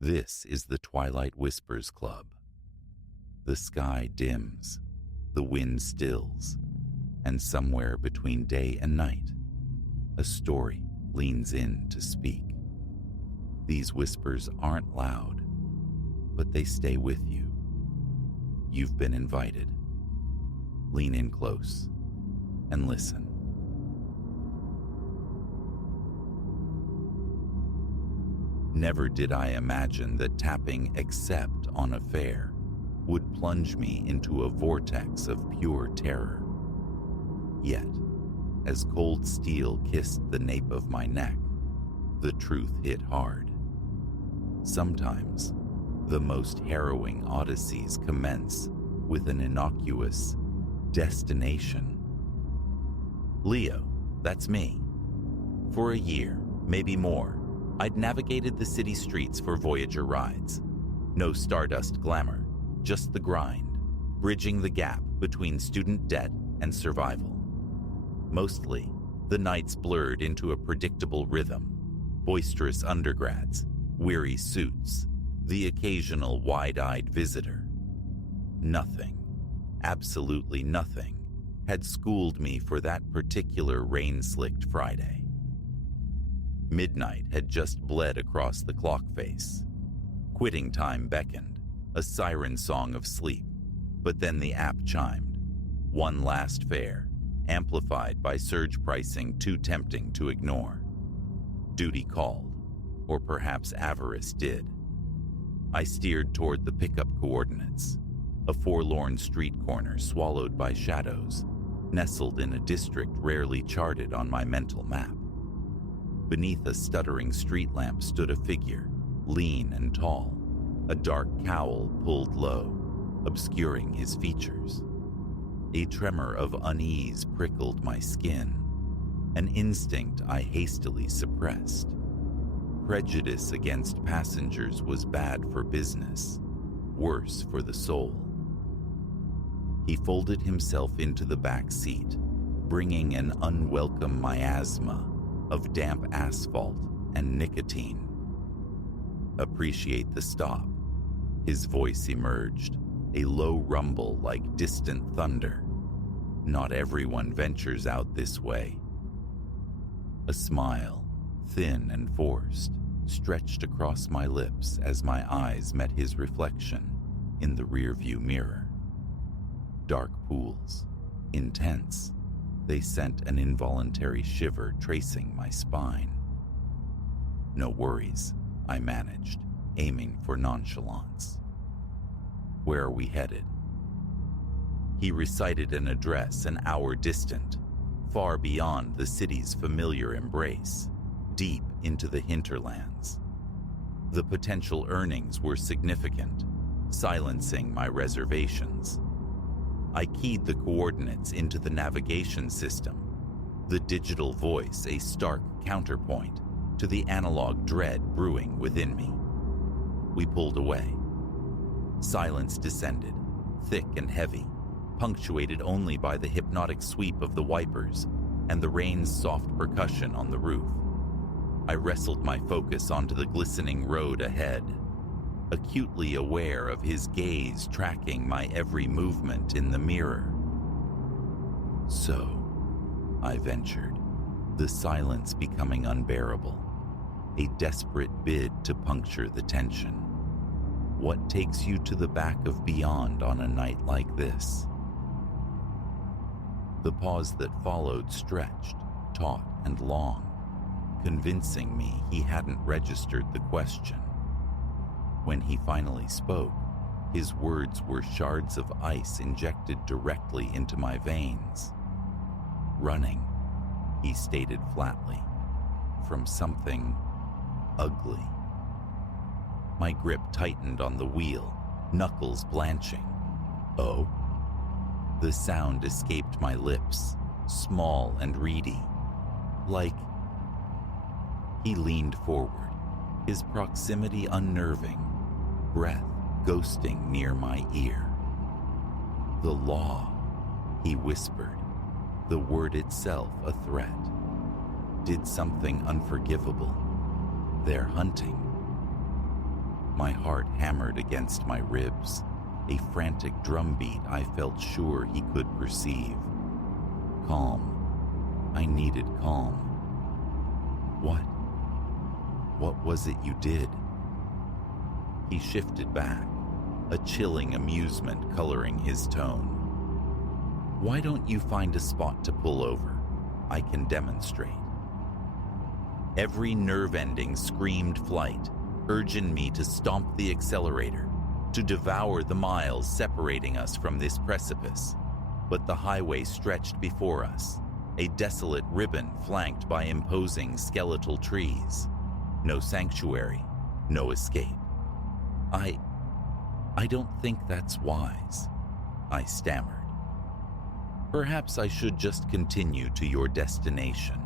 This is the Twilight Whispers Club. The sky dims, the wind stills, and somewhere between day and night, a story leans in to speak. These whispers aren't loud, but they stay with you. You've been invited. Lean in close and listen. Never did I imagine that tapping accept on a fair would plunge me into a vortex of pure terror. Yet, as cold steel kissed the nape of my neck, the truth hit hard. Sometimes, the most harrowing odysseys commence with an innocuous destination. Leo, that's me. For a year, maybe more, I'd navigated the city streets for Voyager rides. No stardust glamour, just the grind, bridging the gap between student debt and survival. Mostly, the nights blurred into a predictable rhythm. Boisterous undergrads, weary suits, the occasional wide-eyed visitor. Nothing, absolutely nothing, had schooled me for that particular rain-slicked Friday. Midnight had just bled across the clock face. Quitting time beckoned, a siren song of sleep, but then the app chimed. One last fare, amplified by surge pricing too tempting to ignore. Duty called, or perhaps avarice did. I steered toward the pickup coordinates, a forlorn street corner swallowed by shadows, nestled in a district rarely charted on my mental map. Beneath a stuttering street lamp stood a figure, lean and tall, a dark cowl pulled low, obscuring his features. A tremor of unease prickled my skin, an instinct I hastily suppressed. Prejudice against passengers was bad for business, worse for the soul. He folded himself into the back seat, bringing an unwelcome miasma of damp asphalt and nicotine. Appreciate the stop. His voice emerged, a low rumble like distant thunder. Not everyone ventures out this way. A smile, thin and forced, stretched across my lips as my eyes met his reflection in the rearview mirror. Dark pools, intense. They sent an involuntary shiver tracing my spine. No worries, I managed, aiming for nonchalance. Where are we headed? He recited an address an hour distant, far beyond the city's familiar embrace, deep into the hinterlands. The potential earnings were significant, silencing my reservations. I keyed the coordinates into the navigation system, the digital voice a stark counterpoint to the analog dread brewing within me. We pulled away. Silence descended, thick and heavy, punctuated only by the hypnotic sweep of the wipers and the rain's soft percussion on the roof. I wrestled my focus onto the glistening road ahead, acutely aware of his gaze tracking my every movement in the mirror. So, I ventured, the silence becoming unbearable, a desperate bid to puncture the tension. What takes you to the back of beyond on a night like this? The pause that followed stretched, taut and long, convincing me he hadn't registered the question. When he finally spoke, his words were shards of ice injected directly into my veins. Running, he stated flatly, from something ugly. My grip tightened on the wheel, knuckles blanching. Oh? The sound escaped my lips, small and reedy. Like... He leaned forward, his proximity unnerving, breath ghosting near my ear. The law, he whispered, the word itself a threat. Did something unforgivable. They're hunting. My heart hammered against my ribs, a frantic drumbeat I felt sure he could perceive. Calm. I needed calm. What was it you did? He shifted back, a chilling amusement coloring his tone. Why don't you find a spot to pull over? I can demonstrate. Every nerve ending screamed flight, urging me to stomp the accelerator, to devour the miles separating us from this precipice. But the highway stretched before us, a desolate ribbon flanked by imposing skeletal trees. No sanctuary, no escape. I don't think that's wise, I stammered. Perhaps I should just continue to your destination.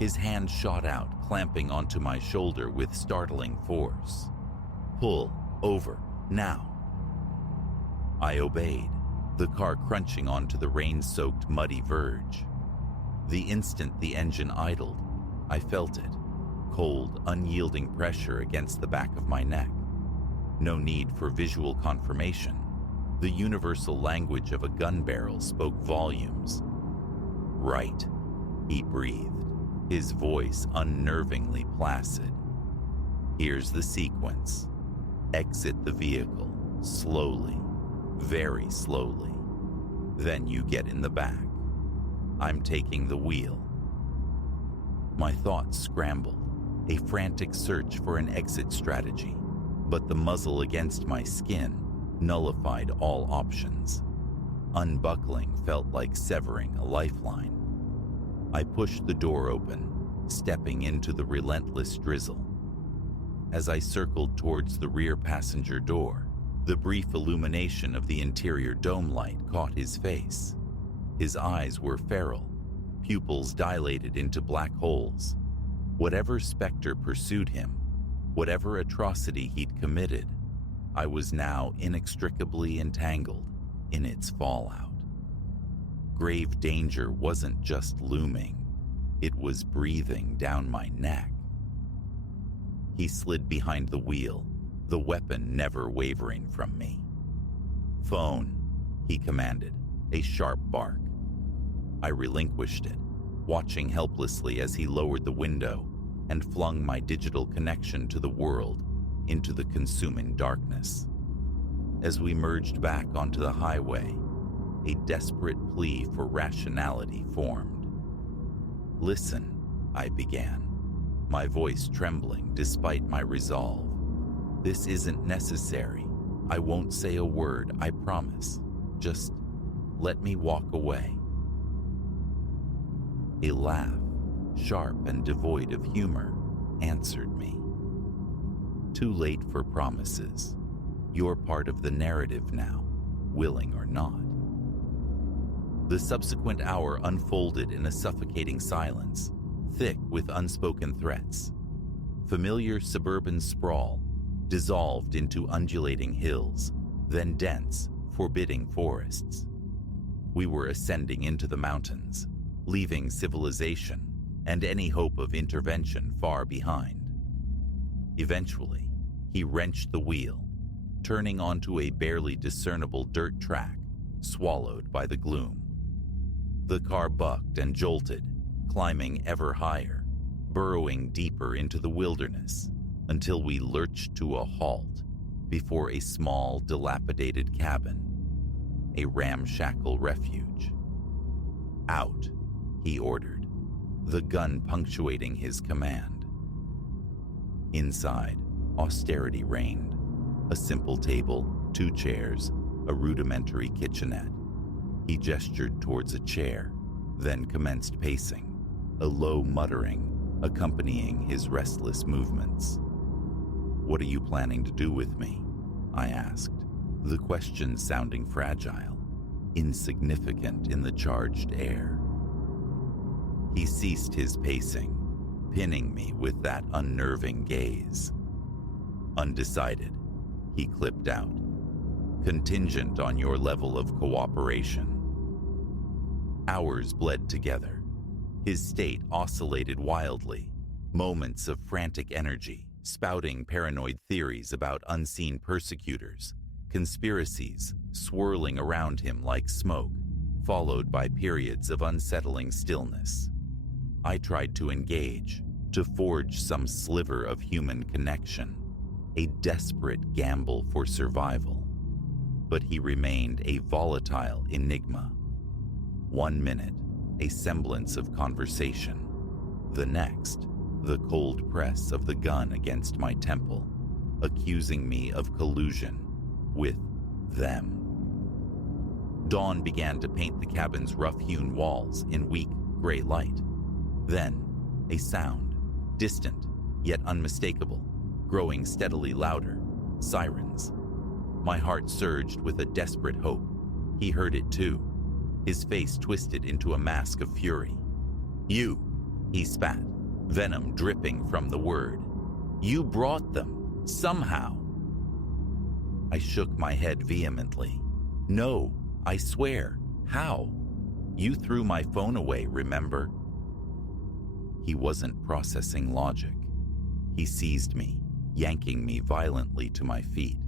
His hand shot out, clamping onto my shoulder with startling force. Pull over, now. I obeyed, the car crunching onto the rain-soaked muddy verge. The instant the engine idled, I felt it, cold, unyielding pressure against the back of my neck. No need for visual confirmation. The universal language of a gun barrel spoke volumes. Right, he breathed, his voice unnervingly placid. Here's the sequence. Exit the vehicle, slowly, very slowly. Then you get in the back. I'm taking the wheel. My thoughts scrambled, a frantic search for an exit strategy, but the muzzle against my skin nullified all options. Unbuckling felt like severing a lifeline. I pushed the door open, stepping into the relentless drizzle. As I circled towards the rear passenger door, the brief illumination of the interior dome light caught his face. His eyes were feral, pupils dilated into black holes. Whatever specter pursued him, whatever atrocity he'd committed, I was now inextricably entangled in its fallout. Grave danger wasn't just looming, it was breathing down my neck. He slid behind the wheel, the weapon never wavering from me. Phone, he commanded, a sharp bark. I relinquished it, watching helplessly as he lowered the window and flung my digital connection to the world into the consuming darkness. As we merged back onto the highway, a desperate plea for rationality formed. Listen, I began, my voice trembling despite my resolve. This isn't necessary. I won't say a word, I promise. Just let me walk away. A laugh, sharp and devoid of humor, answered me. Too late for promises. You're part of the narrative now, willing or not. The subsequent hour unfolded in a suffocating silence, thick with unspoken threats. Familiar suburban sprawl dissolved into undulating hills, then dense, forbidding forests. We were ascending into the mountains, leaving civilization and any hope of intervention far behind. Eventually, he wrenched the wheel, turning onto a barely discernible dirt track, swallowed by the gloom. The car bucked and jolted, climbing ever higher, burrowing deeper into the wilderness, until we lurched to a halt before a small, dilapidated cabin, a ramshackle refuge. Out, he ordered, the gun punctuating his command. Inside, austerity reigned. A simple table, 2 chairs, a rudimentary kitchenette. He gestured towards a chair, then commenced pacing, a low muttering accompanying his restless movements. What are you planning to do with me? I asked, the question sounding fragile, insignificant in the charged air. He ceased his pacing, pinning me with that unnerving gaze. Undecided, he clipped out, contingent on your level of cooperation. Hours bled together. His state oscillated wildly, moments of frantic energy, spouting paranoid theories about unseen persecutors, conspiracies swirling around him like smoke, followed by periods of unsettling stillness. I tried to engage, to forge some sliver of human connection, a desperate gamble for survival. But he remained a volatile enigma. 1 minute, a semblance of conversation. The next, the cold press of the gun against my temple, accusing me of collusion with them. Dawn began to paint the cabin's rough-hewn walls in weak gray light. Then, a sound, distant yet unmistakable, growing steadily louder. Sirens. My heart surged with a desperate hope. He heard it too, his face twisted into a mask of fury. "You," he spat, venom dripping from the word. "You brought them, somehow." I shook my head vehemently. "No, I swear. How? You threw my phone away, remember?" He wasn't processing logic. He seized me, yanking me violently to my feet.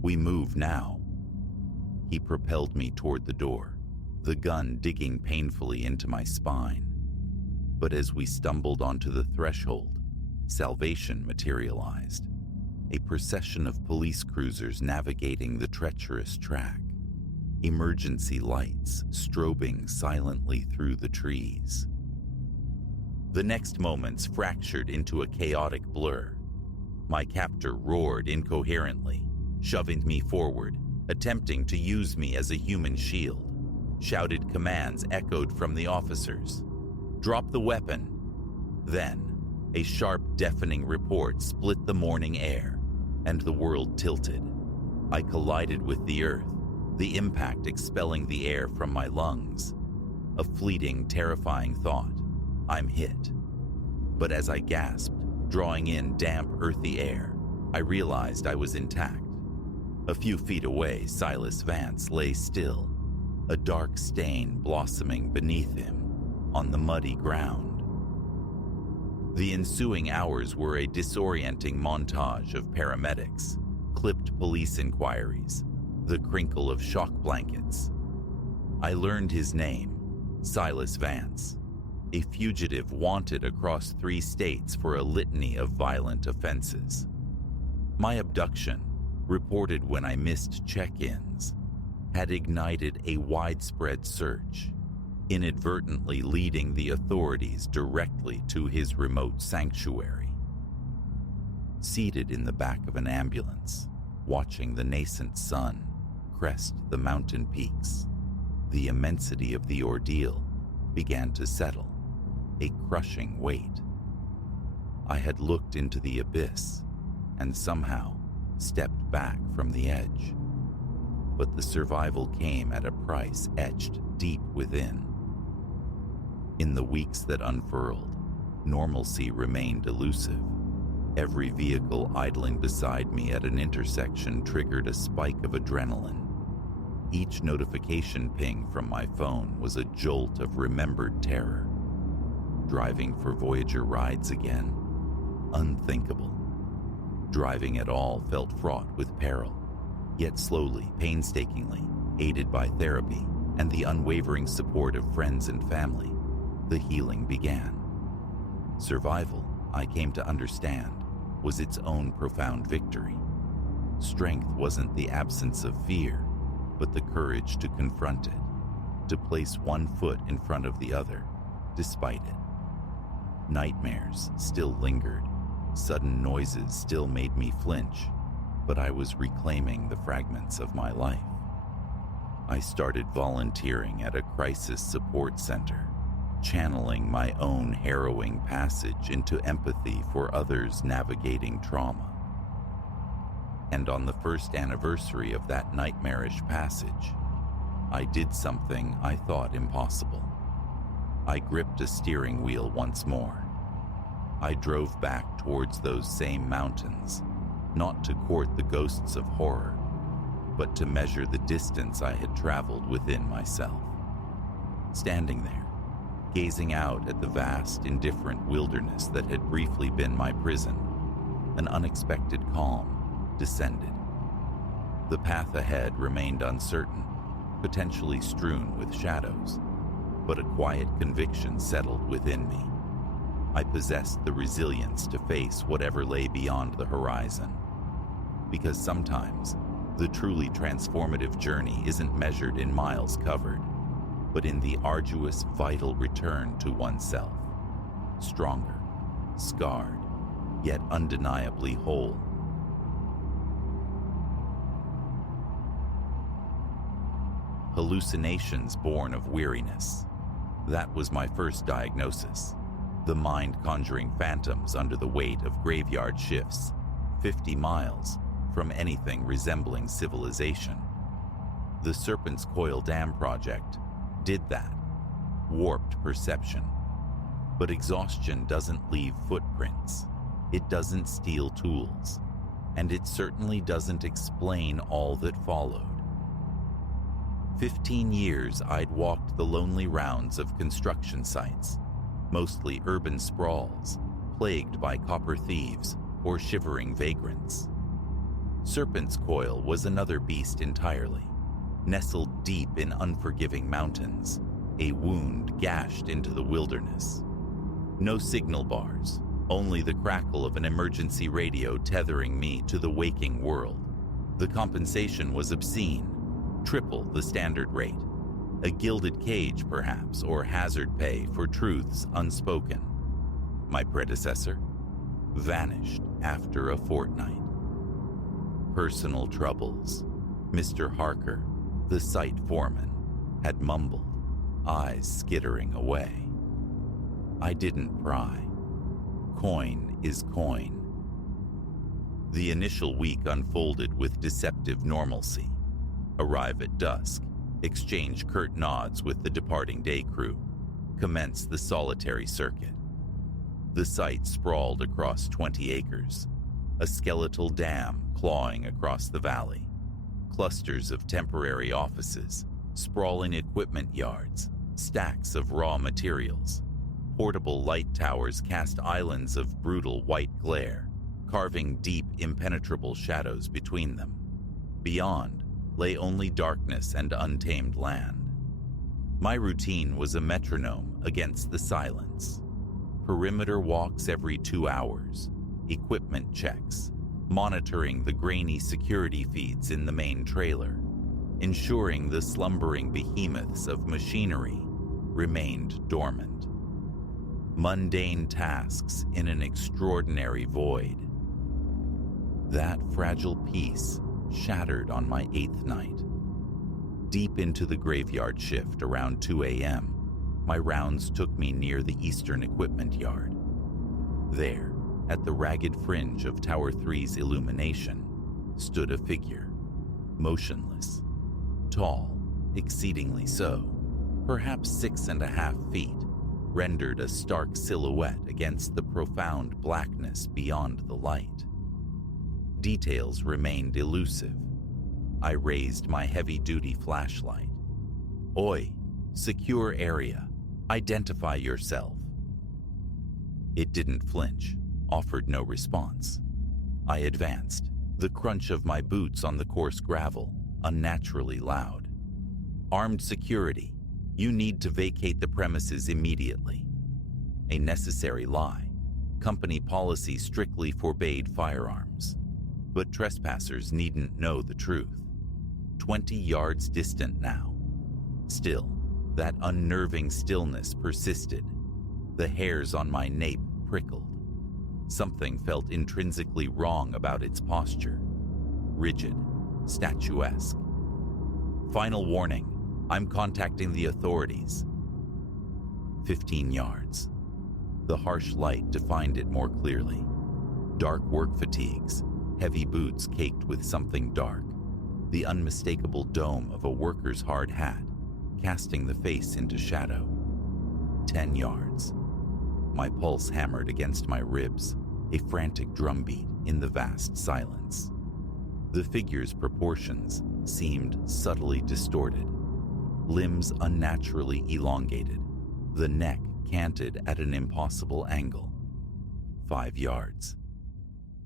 "We move now." He propelled me toward the door, the gun digging painfully into my spine. But as we stumbled onto the threshold, salvation materialized. A procession of police cruisers navigating the treacherous track. Emergency lights strobing silently through the trees. The next moments fractured into a chaotic blur. My captor roared incoherently, shoving me forward, attempting to use me as a human shield. Shouted commands echoed from the officers. "Drop the weapon." Then, a sharp, deafening report split the morning air, and the world tilted. I collided with the earth, the impact expelling the air from my lungs. A fleeting, terrifying thought. I'm hit. But as I gasped, drawing in damp, earthy air, I realized I was intact. A few feet away, Silas Vance lay still, a dark stain blossoming beneath him on the muddy ground. The ensuing hours were a disorienting montage of paramedics, clipped police inquiries, the crinkle of shock blankets. I learned his name, Silas Vance, a fugitive wanted across 3 states for a litany of violent offenses. My abduction, reported when I missed check-ins, had ignited a widespread search, inadvertently leading the authorities directly to his remote sanctuary. Seated in the back of an ambulance, watching the nascent sun crest the mountain peaks, the immensity of the ordeal began to settle, a crushing weight. I had looked into the abyss and somehow stepped back from the edge. But the survival came at a price etched deep within. In the weeks that unfurled, normalcy remained elusive. Every vehicle idling beside me at an intersection triggered a spike of adrenaline. Each notification ping from my phone was a jolt of remembered terror. Driving for Voyager rides again? Unthinkable. Driving at all felt fraught with peril, yet slowly, painstakingly, aided by therapy and the unwavering support of friends and family, the healing began. Survival, I came to understand, was its own profound victory. Strength wasn't the absence of fear, but the courage to confront it, to place one foot in front of the other, despite it. Nightmares still lingered, sudden noises still made me flinch, but I was reclaiming the fragments of my life. I started volunteering at a crisis support center, channeling my own harrowing passage into empathy for others navigating trauma. And on the first anniversary of that nightmarish passage, I did something I thought impossible. I gripped a steering wheel once more. I drove back towards those same mountains, not to court the ghosts of horror, but to measure the distance I had traveled within myself. Standing there, gazing out at the vast, indifferent wilderness that had briefly been my prison, an unexpected calm descended. The path ahead remained uncertain, potentially strewn with shadows, but a quiet conviction settled within me. I possessed the resilience to face whatever lay beyond the horizon. Because sometimes, the truly transformative journey isn't measured in miles covered, but in the arduous, vital return to oneself. Stronger, scarred, yet undeniably whole. Hallucinations born of weariness. That was my first diagnosis. The mind conjuring phantoms under the weight of graveyard shifts, 50 miles from anything resembling civilization. The Serpent's Coil Dam project did that, warped perception. But exhaustion doesn't leave footprints. It doesn't steal tools. And it certainly doesn't explain all that followed. 15 years I'd walked the lonely rounds of construction sites, mostly urban sprawls, plagued by copper thieves or shivering vagrants. Serpent's Coil was another beast entirely, nestled deep in unforgiving mountains, a wound gashed into the wilderness. No signal bars, only the crackle of an emergency radio tethering me to the waking world. The compensation was obscene, triple the standard rate. A gilded cage, perhaps, or hazard pay for truths unspoken. My predecessor vanished after a fortnight. Personal troubles. Mr. Harker, the site foreman, had mumbled, eyes skittering away. I didn't pry. Coin is coin. The initial week unfolded with deceptive normalcy. Arrive at dusk, exchange curt nods with the departing day crew, commence the solitary circuit. The site sprawled across 20 acres, a skeletal dam clawing across the valley, clusters of temporary offices, sprawling equipment yards, stacks of raw materials. Portable light towers cast islands of brutal white glare, carving deep, impenetrable shadows between them. Beyond lay only darkness and untamed land. My routine was a metronome against the silence. Perimeter walks every 2 hours, equipment checks, monitoring the grainy security feeds in the main trailer, ensuring the slumbering behemoths of machinery remained dormant. Mundane tasks in an extraordinary void. That fragile peace shattered on my 8th night. Deep into the graveyard shift around 2 a.m., my rounds took me near the eastern equipment yard. There, at the ragged fringe of Tower 3's illumination, stood a figure, motionless, tall, exceedingly so, perhaps 6.5 feet, rendered a stark silhouette against the profound blackness beyond the light. Details remained elusive. I raised my heavy-duty flashlight. Oi, secure area. Identify yourself. It didn't flinch, offered no response. I advanced, the crunch of my boots on the coarse gravel unnaturally loud. Armed security, you need to vacate the premises immediately. A necessary lie. Company policy strictly forbade firearms. But trespassers needn't know the truth. 20 yards distant now. Still, that unnerving stillness persisted. The hairs on my nape prickled. Something felt intrinsically wrong about its posture. Rigid, statuesque. Final warning, I'm contacting the authorities. 15 yards. The harsh light defined it more clearly. Dark work fatigues, heavy boots caked with something dark, the unmistakable dome of a worker's hard hat, casting the face into shadow. 10 yards. My pulse hammered against my ribs, a frantic drumbeat in the vast silence. The figure's proportions seemed subtly distorted, limbs unnaturally elongated, the neck canted at an impossible angle. 5 yards.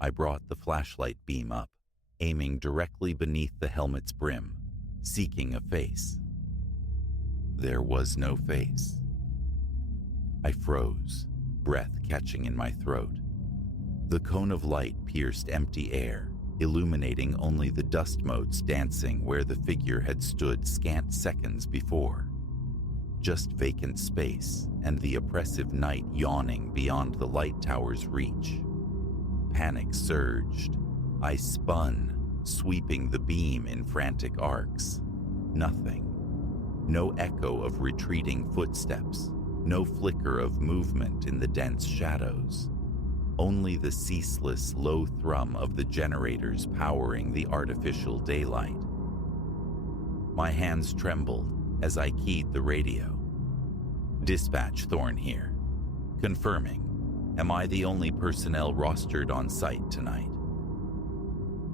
I brought the flashlight beam up, aiming directly beneath the helmet's brim, seeking a face. There was no face. I froze, breath catching in my throat. The cone of light pierced empty air, illuminating only the dust motes dancing where the figure had stood scant seconds before. Just vacant space and the oppressive night yawning beyond the light tower's reach. Panic surged. I spun, sweeping the beam in frantic arcs. Nothing. No echo of retreating footsteps. No flicker of movement in the dense shadows. Only the ceaseless low thrum of the generators powering the artificial daylight. My hands trembled as I keyed the radio. "Dispatch, Thorne here. Confirming. Am I the only personnel rostered on site tonight?"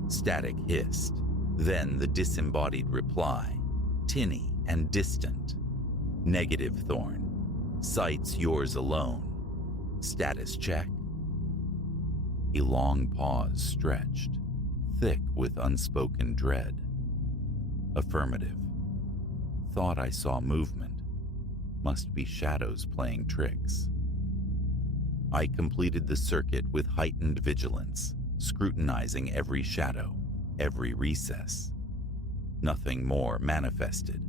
Static hissed, then the disembodied reply, tinny and distant. "Negative, Thorne. Site's yours alone. Status check?" A long pause stretched, thick with unspoken dread. "Affirmative. Thought I saw movement. Must be shadows playing tricks." I completed the circuit with heightened vigilance, scrutinizing every shadow, every recess. Nothing more manifested.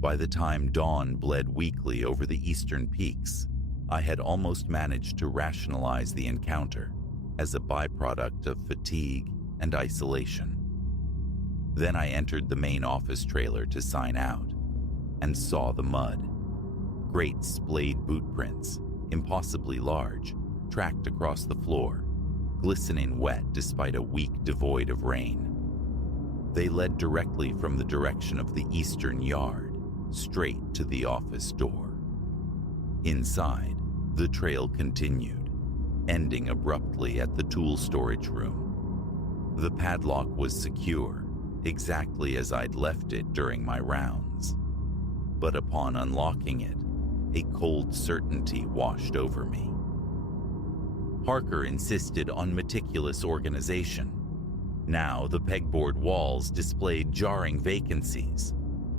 By the time dawn bled weakly over the eastern peaks, I had almost managed to rationalize the encounter as a byproduct of fatigue and isolation. Then I entered the main office trailer to sign out and saw the mud. Great splayed boot prints, impossibly large, tracked across the floor, glistening wet despite a week devoid of rain. They led directly from the direction of the eastern yard, straight to the office door. Inside, the trail continued, ending abruptly at the tool storage room. The padlock was secure, exactly as I'd left it during my rounds. But upon unlocking it, a cold certainty washed over me. Harker insisted on meticulous organization. Now the pegboard walls displayed jarring vacancies.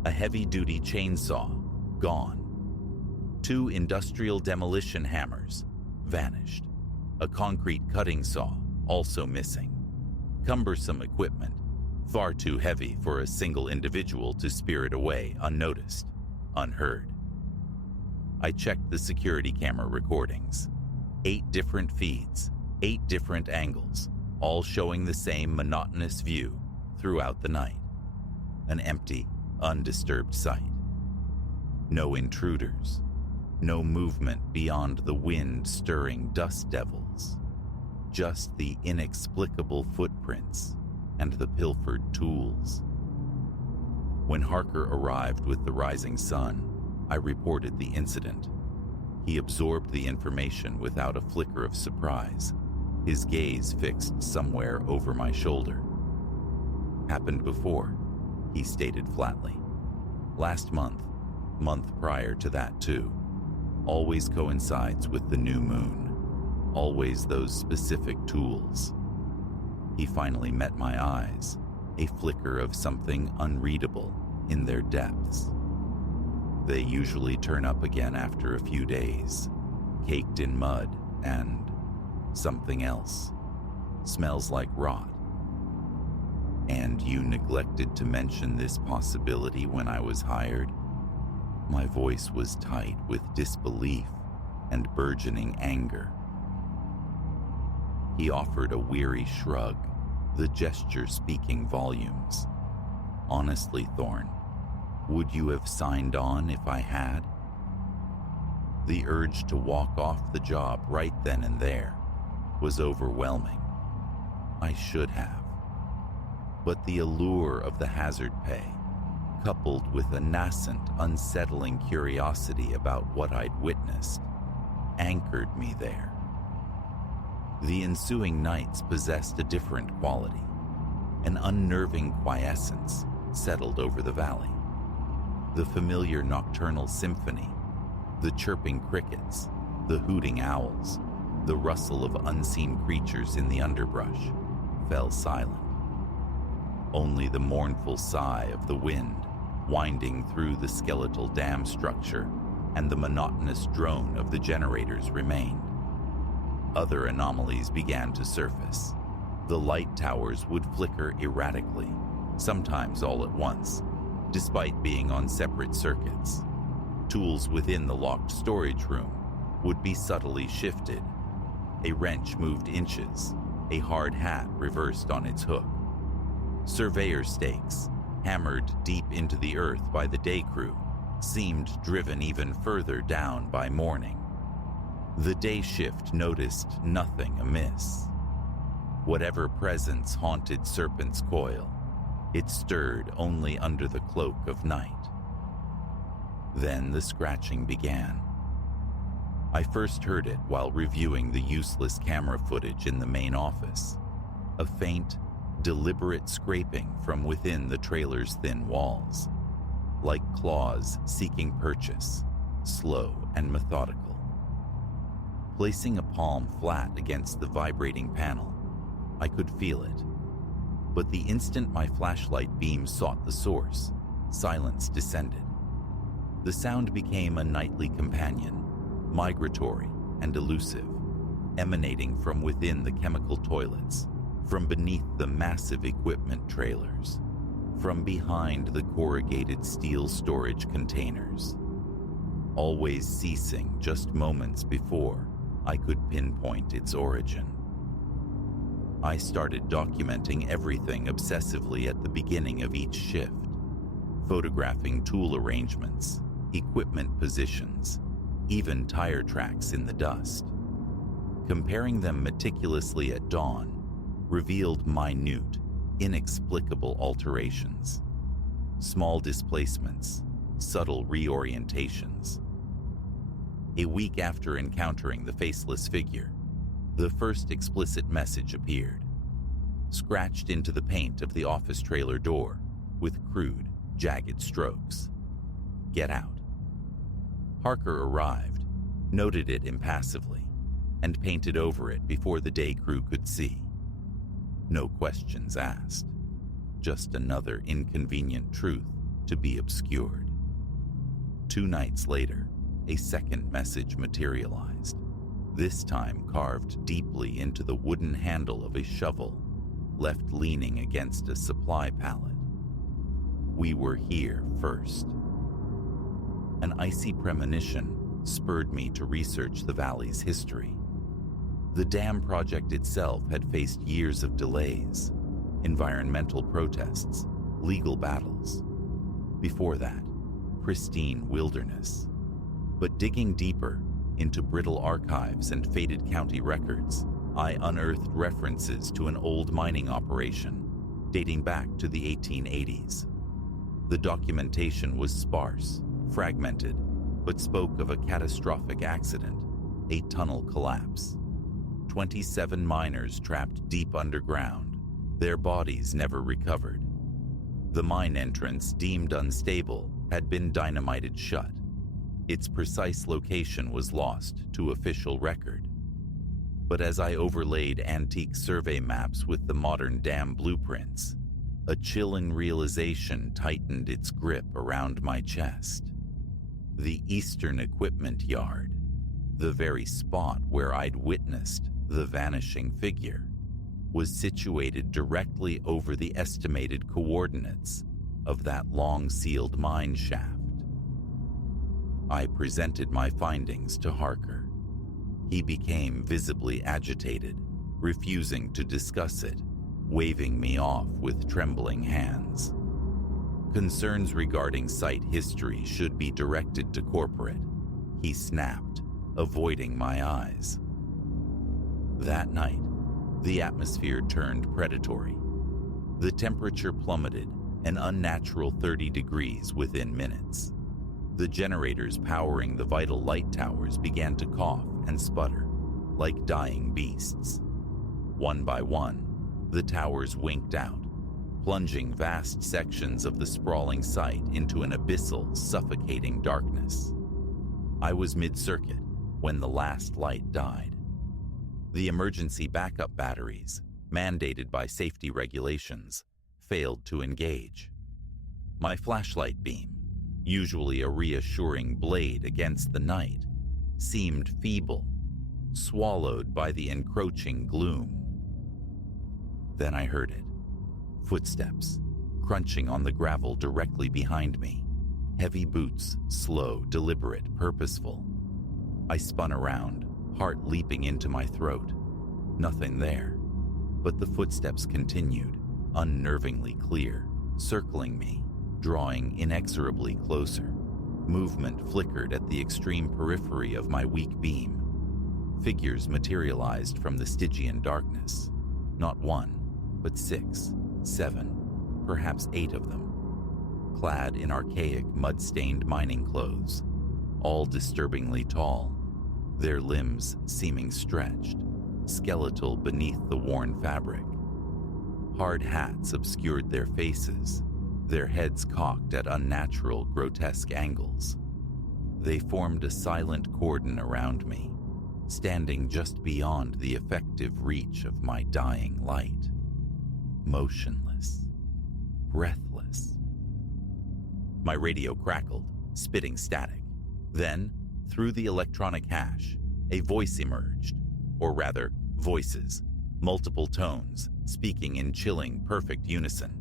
A heavy-duty chainsaw, gone. 2 industrial demolition hammers, vanished. A concrete cutting saw, also missing. Cumbersome equipment, far too heavy for a single individual to spirit away unnoticed, unheard. I checked the security camera recordings. 8 different feeds, 8 different angles, all showing the same monotonous view throughout the night. An empty, undisturbed site. No intruders. No movement beyond the wind-stirring dust devils. Just the inexplicable footprints and the pilfered tools. When Harker arrived with the rising sun, I reported the incident. He absorbed the information without a flicker of surprise, his gaze fixed somewhere over my shoulder. "Happened before," he stated flatly. "Last month prior to that too. Always coincides with the new moon. Always those specific tools." He finally met my eyes, a flicker of something unreadable in their depths. They usually turn up again after a few days, caked in mud and something else. Smells like rot. "And you neglected to mention this possibility when I was hired?" My voice was tight with disbelief and burgeoning anger. He offered a weary shrug, the gesture speaking volumes. "Honestly, Thorne, would you have signed on if I had?" The urge to walk off the job right then and there was overwhelming. I should have. But the allure of the hazard pay, coupled with a nascent, unsettling curiosity about what I'd witnessed, anchored me there. The ensuing nights possessed a different quality. An unnerving quiescence settled over the valley. The familiar nocturnal symphony, the chirping crickets, the hooting owls, The rustle of unseen creatures in the underbrush fell silent. Only the mournful sigh of the wind winding through the skeletal dam structure and the monotonous drone of the generators remained. Other anomalies began to surface. The light towers would flicker erratically, sometimes all at once, despite being on separate circuits. Tools within the locked storage room would be subtly shifted. A wrench moved inches, a hard hat reversed on its hook. Surveyor stakes, hammered deep into the earth by the day crew, seemed driven even further down by morning. The day shift noticed nothing amiss. Whatever presence haunted Serpent's Coil, it stirred only under the cloak of night. Then the scratching began. I first heard it while reviewing the useless camera footage in the main office. A faint, deliberate scraping from within the trailer's thin walls, like claws seeking purchase, slow and methodical. Placing a palm flat against the vibrating panel, I could feel it. But the instant my flashlight beam sought the source, silence descended. The sound became a nightly companion, migratory and elusive, emanating from within the chemical toilets, from beneath the massive equipment trailers, from behind the corrugated steel storage containers, always ceasing just moments before I could pinpoint its origin. I started documenting everything obsessively at the beginning of each shift, photographing tool arrangements, equipment positions, even tire tracks in the dust. Comparing them meticulously at dawn revealed minute, inexplicable alterations, small displacements, subtle reorientations. A week after encountering the faceless figure, the first explicit message appeared, scratched into the paint of the office trailer door with crude, jagged strokes. "Get out." Harker arrived, noted it impassively, and painted over it before the day crew could see. No questions asked, just another inconvenient truth to be obscured. 2 nights later, a second message materialized, this time carved deeply into the wooden handle of a shovel, left leaning against a supply pallet. We were here first. An icy premonition spurred me to research the valley's history. The dam project itself had faced years of delays, environmental protests, legal battles. Before that, pristine wilderness. But digging deeper into brittle archives and faded county records, I unearthed references to an old mining operation dating back to the 1880s. The documentation was sparse, fragmented, but spoke of a catastrophic accident, a tunnel collapse. 27 miners trapped deep underground, their bodies never recovered. The mine entrance, deemed unstable, had been dynamited shut. Its precise location was lost to official record. But as I overlaid antique survey maps with the modern dam blueprints, a chilling realization tightened its grip around my chest. The Eastern Equipment Yard, the very spot where I'd witnessed the vanishing figure, was situated directly over the estimated coordinates of that long-sealed mine shaft. I presented my findings to Harker. He became visibly agitated, refusing to discuss it, waving me off with trembling hands. Concerns regarding site history should be directed to corporate, he snapped, avoiding my eyes. That night, the atmosphere turned predatory. The temperature plummeted an unnatural 30 degrees within minutes. The generators powering the vital light towers began to cough and sputter, like dying beasts. One by one, the towers winked out, plunging vast sections of the sprawling site into an abyssal, suffocating darkness. I was mid-circuit when the last light died. The emergency backup batteries, mandated by safety regulations, failed to engage. My flashlight beam, usually a reassuring blade against the night, seemed feeble, swallowed by the encroaching gloom. Then I heard it. Footsteps, crunching on the gravel directly behind me. Heavy boots, slow, deliberate, purposeful. I spun around, heart leaping into my throat. Nothing there. But the footsteps continued, unnervingly clear, circling me, drawing inexorably closer. Movement flickered at the extreme periphery of my weak beam. Figures materialized from the Stygian darkness. Not one, but 6, 7, perhaps 8 of them. Clad in archaic, mud-stained mining clothes, all disturbingly tall, their limbs seeming stretched, skeletal beneath the worn fabric. Hard hats obscured their faces, their heads cocked at unnatural, grotesque angles. They formed a silent cordon around me, standing just beyond the effective reach of my dying light. Motionless, breathless. My radio crackled, spitting static. Then, through the electronic hash, a voice emerged, or rather, voices, multiple tones, speaking in chilling, perfect unison.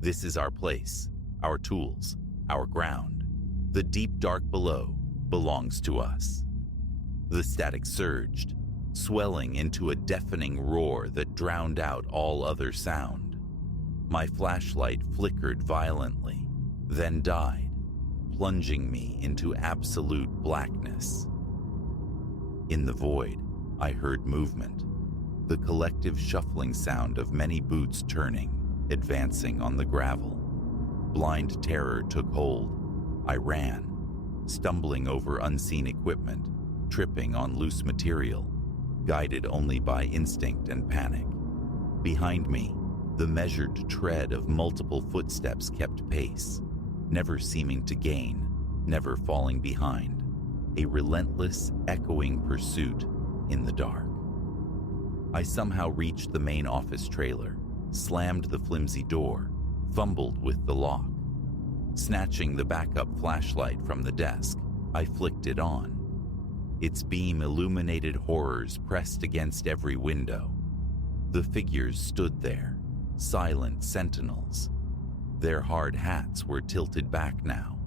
This is our place, our tools, our ground. The deep dark below belongs to us. The static surged, swelling into a deafening roar that drowned out all other sound. My flashlight flickered violently, then died, plunging me into absolute blackness. In the void, I heard movement, the collective shuffling sound of many boots turning, advancing on the gravel. Blind terror took hold. I ran, stumbling over unseen equipment, tripping on loose material, guided only by instinct and panic. Behind me, the measured tread of multiple footsteps kept pace, never seeming to gain, never falling behind. A relentless, echoing pursuit in the dark. I somehow reached the main office trailer, slammed the flimsy door, fumbled with the lock. Snatching the backup flashlight from the desk, I flicked it on. Its beam illuminated horrors pressed against every window. The figures stood there, silent sentinels. Their hard hats were tilted back now,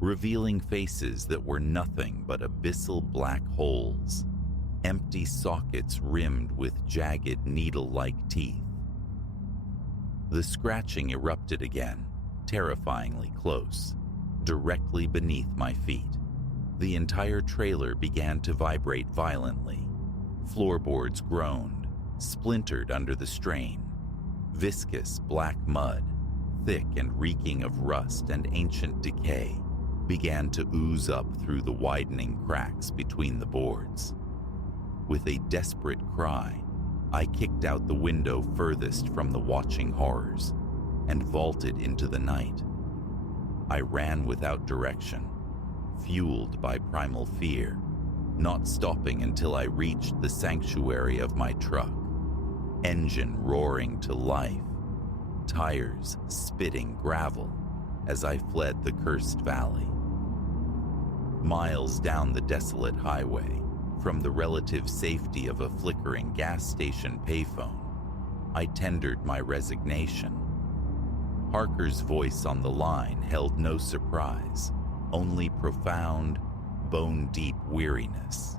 revealing faces that were nothing but abyssal black holes, empty sockets rimmed with jagged needle-like teeth. The scratching erupted again, terrifyingly close, directly beneath my feet. The entire trailer began to vibrate violently. Floorboards groaned, splintered under the strain. Viscous black mud, thick and reeking of rust and ancient decay, began to ooze up through the widening cracks between the boards. With a desperate cry, I kicked out the window furthest from the watching horrors and vaulted into the night. I ran without direction, fueled by primal fear, not stopping until I reached the sanctuary of my truck, engine roaring to life, tires spitting gravel as I fled the cursed valley. Miles down the desolate highway, from the relative safety of a flickering gas station payphone, I tendered my resignation. Harker's voice on the line held no surprise, only profound, bone-deep weariness.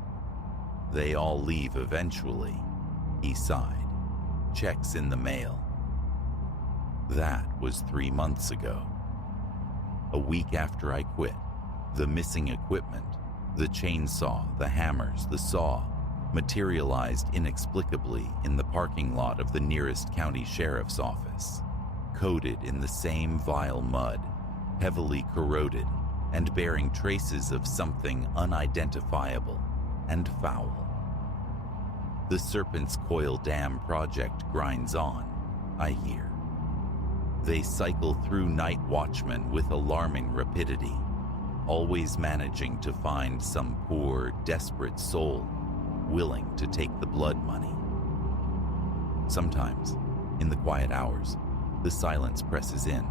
They all leave eventually, he sighed. Checks in the mail. That was 3 months ago. A week after I quit, the missing equipment, the chainsaw, the hammers, the saw, materialized inexplicably in the parking lot of the nearest county sheriff's office, coated in the same vile mud, heavily corroded and bearing traces of something unidentifiable and foul. The Serpent's Coil Dam project grinds on, I hear. They cycle through night watchmen with alarming rapidity, always managing to find some poor, desperate soul willing to take the blood money. Sometimes, in the quiet hours, the silence presses in,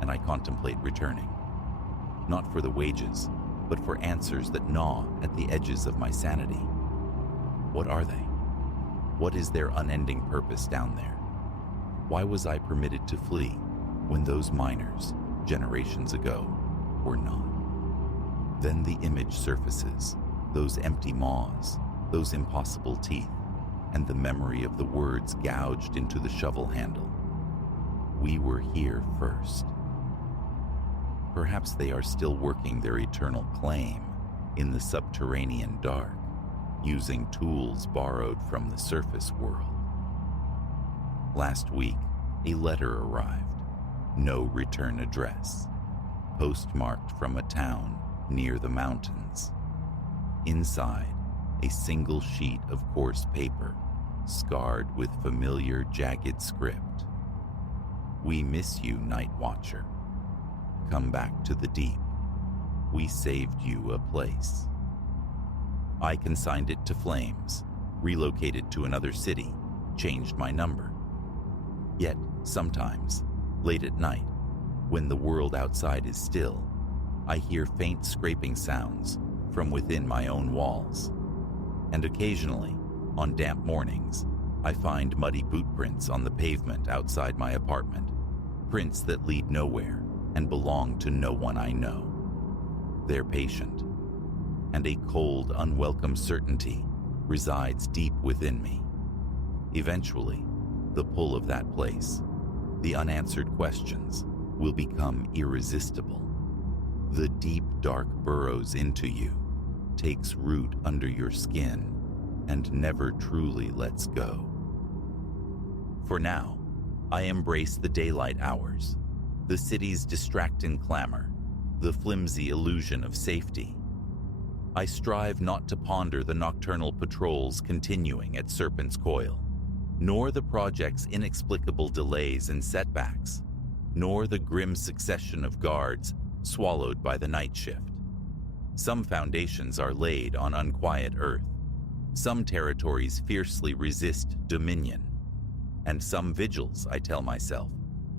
and I contemplate returning. Not for the wages, but for answers that gnaw at the edges of my sanity. What are they? What is their unending purpose down there? Why was I permitted to flee when those miners, generations ago, were not? Then the image surfaces, those empty maws, those impossible teeth, and the memory of the words gouged into the shovel handle. We were here first. Perhaps they are still working their eternal claim in the subterranean dark, using tools borrowed from the surface world. Last week, a letter arrived. No return address. Postmarked from a town near the mountains. Inside, a single sheet of coarse paper, scarred with familiar jagged script. We miss you, Night Watcher. Come back to the deep. We saved you a place. I consigned it to flames, relocated to another city, changed my number. Yet, sometimes, late at night, when the world outside is still, I hear faint scraping sounds from within my own walls. And occasionally, on damp mornings, I find muddy boot prints on the pavement outside my apartment, prints that lead nowhere and belong to no one I know. They're patient, and a cold, unwelcome certainty resides deep within me. Eventually, the pull of that place, the unanswered questions, will become irresistible. The deep, dark burrows into you, takes root under your skin, and never truly lets go. For now, I embrace the daylight hours, the city's distracting clamor, the flimsy illusion of safety. I strive not to ponder the nocturnal patrols continuing at Serpent's Coil, nor the project's inexplicable delays and setbacks, nor the grim succession of guards swallowed by the night shift. Some foundations are laid on unquiet earth, some territories fiercely resist dominion, and some vigils, I tell myself,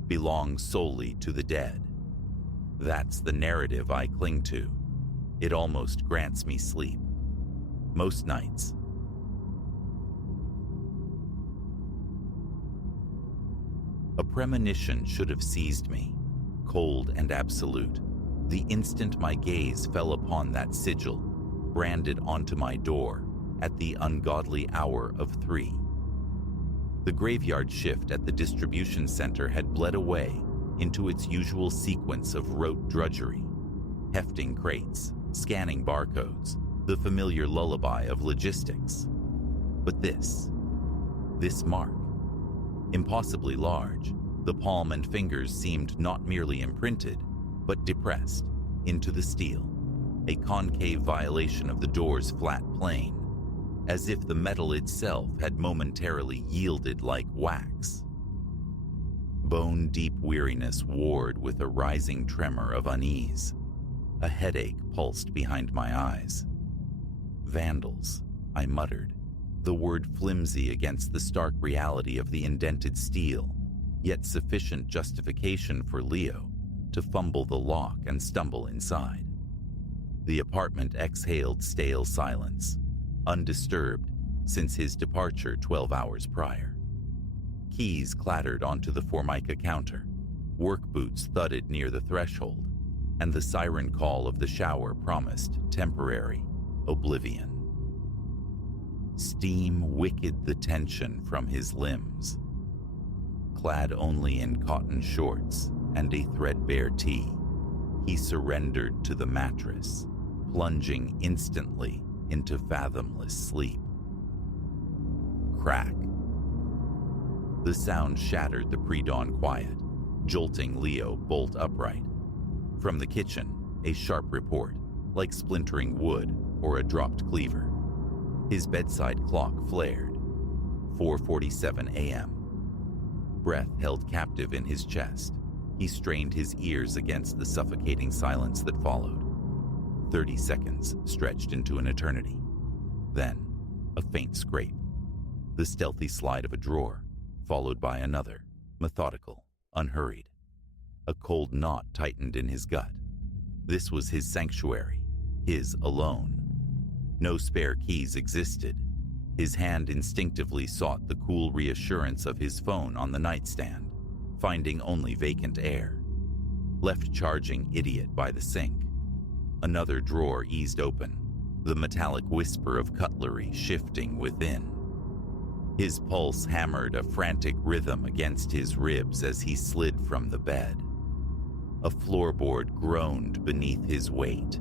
belong solely to the dead. That's the narrative I cling to. It almost grants me sleep. Most nights. A premonition should have seized me, cold and absolute, the instant my gaze fell upon that sigil, branded onto my door at the ungodly hour of 3. The graveyard shift at the distribution center had bled away into its usual sequence of rote drudgery, hefting crates, scanning barcodes, the familiar lullaby of logistics. But this mark, impossibly large, the palm and fingers seemed not merely imprinted, but depressed into the steel, a concave violation of the door's flat plane, as if the metal itself had momentarily yielded like wax. Bone-deep weariness warred with a rising tremor of unease. A headache pulsed behind my eyes. Vandals, I muttered, the word flimsy against the stark reality of the indented steel, yet sufficient justification for Leo to fumble the lock and stumble inside. The apartment exhaled stale silence, undisturbed since his departure 12 hours prior. Keys clattered onto the Formica counter, work boots thudded near the threshold, and the siren call of the shower promised temporary oblivion. Steam wicked the tension from his limbs. Clad only in cotton shorts and a threadbare tee, he surrendered to the mattress, plunging instantly into fathomless sleep. Crack. The sound shattered the pre-dawn quiet, jolting Leo bolt upright. From the kitchen, a sharp report, like splintering wood or a dropped cleaver. His bedside clock flared. 4:47 a.m. Breath held captive in his chest. He strained his ears against the suffocating silence that followed. 30 seconds stretched into an eternity. Then, A faint scrape. The stealthy slide of a drawer, followed by another, methodical, unhurried. A cold knot tightened in his gut. This was his sanctuary, his alone. No spare keys existed. His hand instinctively sought the cool reassurance of his phone on the nightstand, finding only vacant air. Left charging idiot by the sink. Another drawer eased open, the metallic whisper of cutlery shifting within. His pulse hammered a frantic rhythm against his ribs as he slid from the bed. A floorboard groaned beneath his weight.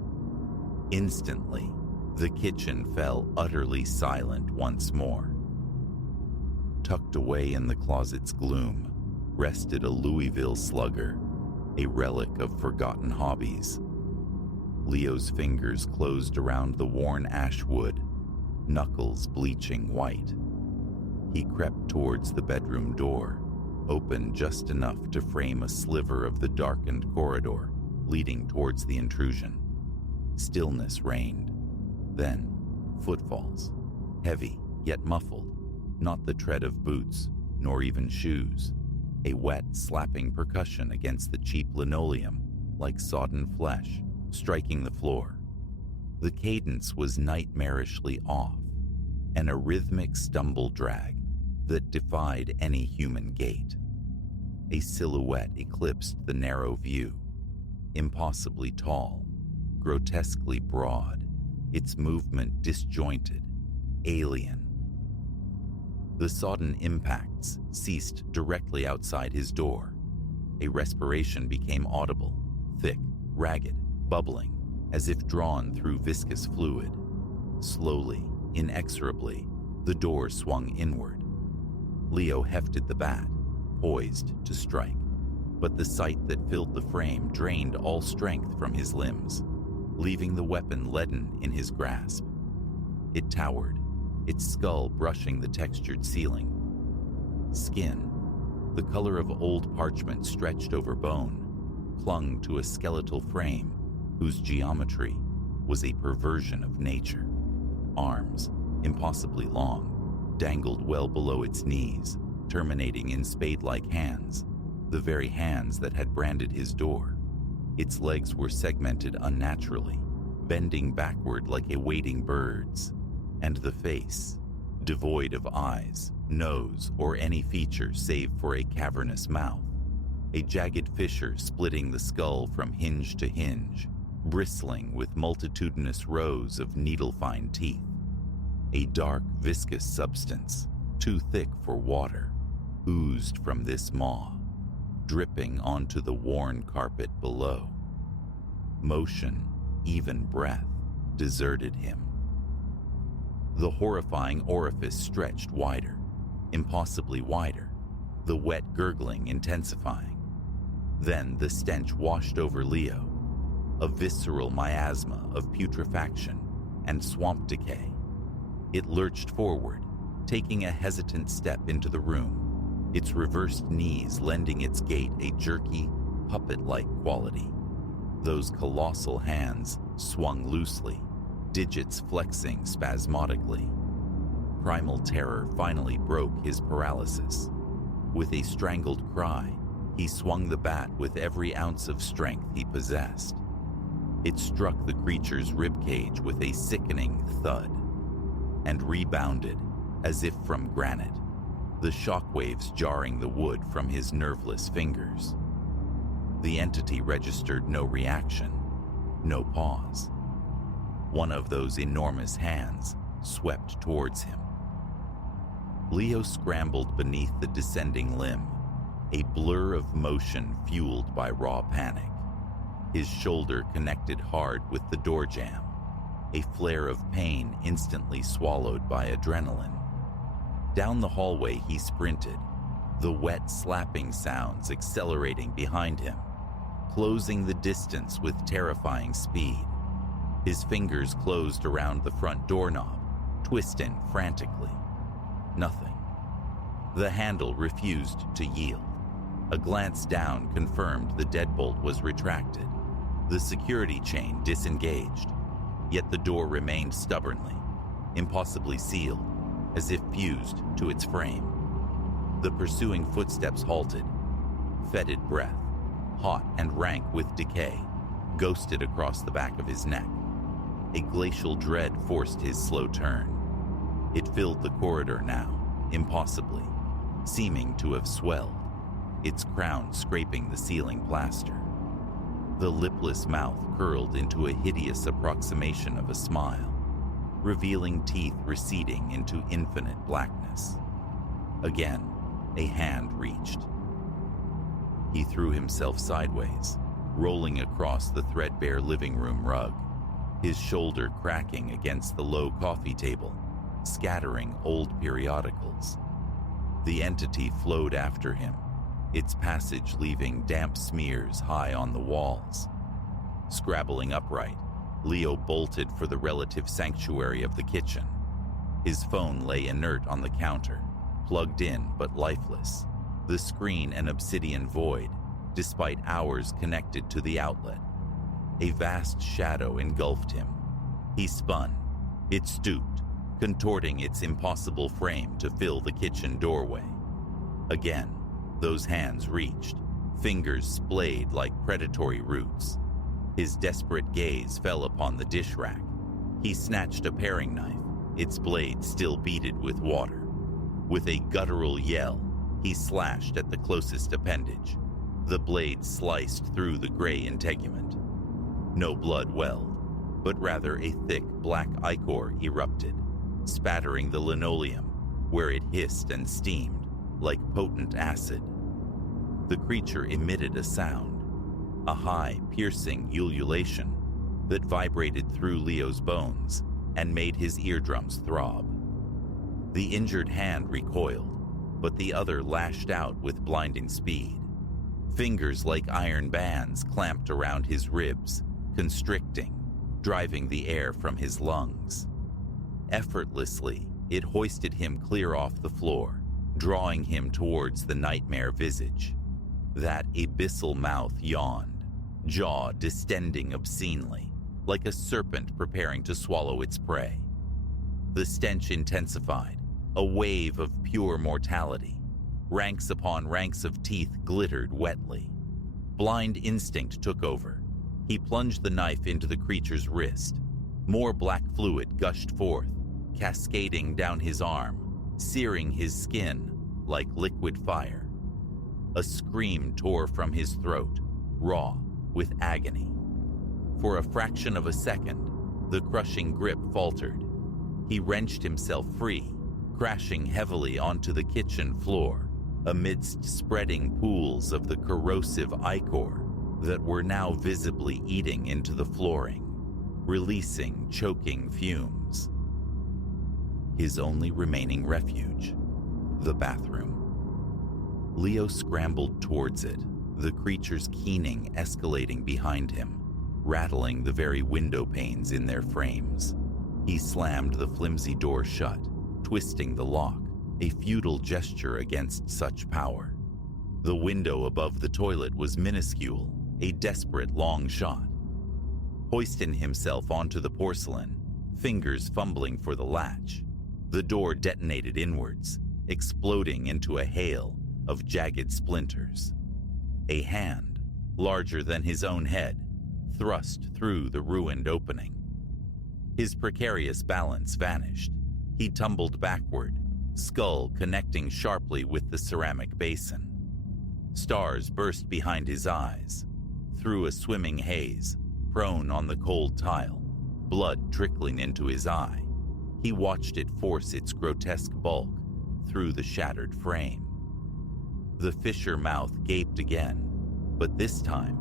Instantly, the kitchen fell utterly silent once more. Tucked away in the closet's gloom rested a Louisville slugger, a relic of forgotten hobbies. Leo's fingers closed around the worn ash wood, knuckles bleaching white. He crept towards the bedroom door, open just enough to frame a sliver of the darkened corridor leading towards the intrusion. Stillness reigned. Then, footfalls, heavy yet muffled, not the tread of boots, nor even shoes. A wet, slapping percussion against the cheap linoleum, like sodden flesh, striking the floor. The cadence was nightmarishly off, and a rhythmic stumble drag that defied any human gait. A silhouette eclipsed the narrow view, impossibly tall, grotesquely broad, its movement disjointed, alien. The sodden impacts ceased directly outside his door. A respiration became audible, thick, ragged, bubbling, as if drawn through viscous fluid. Slowly, inexorably, the door swung inward. Leo hefted the bat, poised to strike, but the sight that filled the frame drained all strength from his limbs, leaving the weapon leaden in his grasp. It towered, its skull brushing the textured ceiling. Skin, the color of old parchment stretched over bone, clung to a skeletal frame whose geometry was a perversion of nature. Arms, impossibly long, dangled well below its knees, terminating in spade-like hands, the very hands that had branded his door. Its legs were segmented unnaturally, bending backward like a wading bird's, and the face, devoid of eyes, nose, or any feature save for a cavernous mouth, a jagged fissure splitting the skull from hinge to hinge, bristling with multitudinous rows of needle-fine teeth. A dark, viscous substance, too thick for water, oozed from this maw, dripping onto the worn carpet below. Motion, even breath, deserted him. The horrifying orifice stretched wider, impossibly wider, the wet gurgling intensifying. Then the stench washed over Leo, a visceral miasma of putrefaction and swamp decay. It lurched forward, taking a hesitant step into the room, its reversed knees lending its gait a jerky, puppet-like quality. Those colossal hands swung loosely, digits flexing spasmodically. Primal terror finally broke his paralysis. With a strangled cry, he swung the bat with every ounce of strength he possessed. It struck the creature's ribcage with a sickening thud, and rebounded as if from granite, the shockwaves jarring the wood from his nerveless fingers. The entity registered no reaction, no pause. One of those enormous hands swept towards him. Leo scrambled beneath the descending limb, a blur of motion fueled by raw panic. His shoulder connected hard with the door jamb, a flare of pain instantly swallowed by adrenaline. Down the hallway he sprinted, the wet slapping sounds accelerating behind him, closing the distance with terrifying speed. His fingers closed around the front doorknob, twisting frantically. Nothing. The handle refused to yield. A glance down confirmed the deadbolt was retracted, the security chain disengaged, yet the door remained stubbornly, impossibly sealed, as if fused to its frame. The pursuing footsteps halted. Fetid breath, hot and rank with decay, ghosted across the back of his neck. A glacial dread forced his slow turn. It filled the corridor now, impossibly, seeming to have swelled, its crown scraping the ceiling plaster. The lipless mouth curled into a hideous approximation of a smile, revealing teeth receding into infinite blackness. Again, a hand reached. He threw himself sideways, rolling across the threadbare living room rug, his shoulder cracking against the low coffee table, scattering old periodicals. The entity flowed after him, its passage leaving damp smears high on the walls. Scrabbling upright, Leo bolted for the relative sanctuary of the kitchen. His phone lay inert on the counter, plugged in but lifeless, the screen an obsidian void, despite hours connected to the outlet. A vast shadow engulfed him. He spun. It stooped, contorting its impossible frame to fill the kitchen doorway. Again, those hands reached, fingers splayed like predatory roots. His desperate gaze fell upon the dish rack. He snatched a paring knife, its blade still beaded with water. With a guttural yell, he slashed at the closest appendage. The blade sliced through the gray integument. No blood welled, but rather a thick black ichor erupted, spattering the linoleum, where it hissed and steamed like potent acid. The creature emitted a sound, a high, piercing ululation that vibrated through Leo's bones and made his eardrums throb. The injured hand recoiled, but the other lashed out with blinding speed. Fingers like iron bands clamped around his ribs, constricting, driving the air from his lungs. Effortlessly, it hoisted him clear off the floor, drawing him towards the nightmare visage. That abyssal mouth yawned, jaw distending obscenely, like a serpent preparing to swallow its prey. The stench intensified, a wave of pure mortality. Ranks upon ranks of teeth glittered wetly. Blind instinct took over. He plunged the knife into the creature's wrist. More black fluid gushed forth, cascading down his arm, searing his skin like liquid fire. A scream tore from his throat, raw with agony. For a fraction of a second, the crushing grip faltered. He wrenched himself free, crashing heavily onto the kitchen floor, amidst spreading pools of the corrosive ichor that were now visibly eating into the flooring, releasing choking fumes. His only remaining refuge, the bathroom. Leo scrambled towards it, the creature's keening escalating behind him, rattling the very window panes in their frames. He slammed the flimsy door shut, twisting the lock, a futile gesture against such power. The window above the toilet was minuscule, a desperate long shot. Hoisting himself onto the porcelain, fingers fumbling for the latch, the door detonated inwards, exploding into a hail of jagged splinters. A hand, larger than his own head, thrust through the ruined opening. His precarious balance vanished. He tumbled backward, skull connecting sharply with the ceramic basin. Stars burst behind his eyes. Through a swimming haze, prone on the cold tile, blood trickling into his eye, he watched it force its grotesque bulk through the shattered frame. The fissure mouth gaped again, but this time,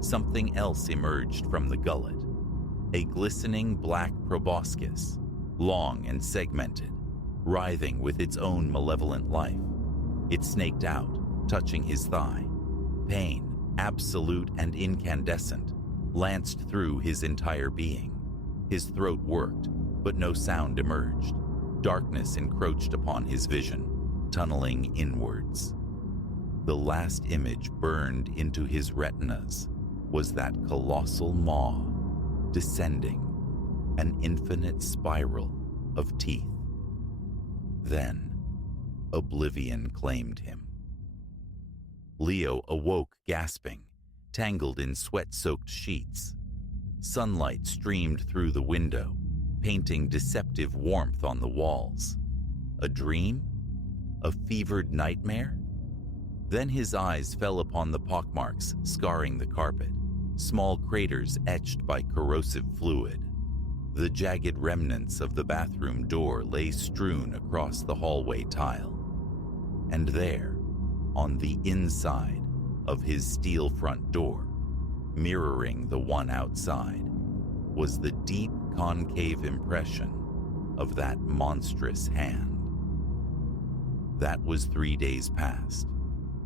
something else emerged from the gullet. A glistening black proboscis, long and segmented, writhing with its own malevolent life. It snaked out, touching his thigh. Pain, absolute and incandescent, lanced through his entire being. His throat worked, but no sound emerged. Darkness encroached upon his vision, tunneling inwards. The last image burned into his retinas was that colossal maw, descending, an infinite spiral, of teeth. Then, oblivion claimed him. Leo awoke gasping, tangled in sweat-soaked sheets. Sunlight streamed through the window, painting deceptive warmth on the walls. A dream? A fevered nightmare? Then his eyes fell upon the pockmarks scarring the carpet, small craters etched by corrosive fluid. The jagged remnants of the bathroom door lay strewn across the hallway tile. And there, on the inside of his steel front door, mirroring the one outside, was the deep concave impression of that monstrous hand. That was 3 days past.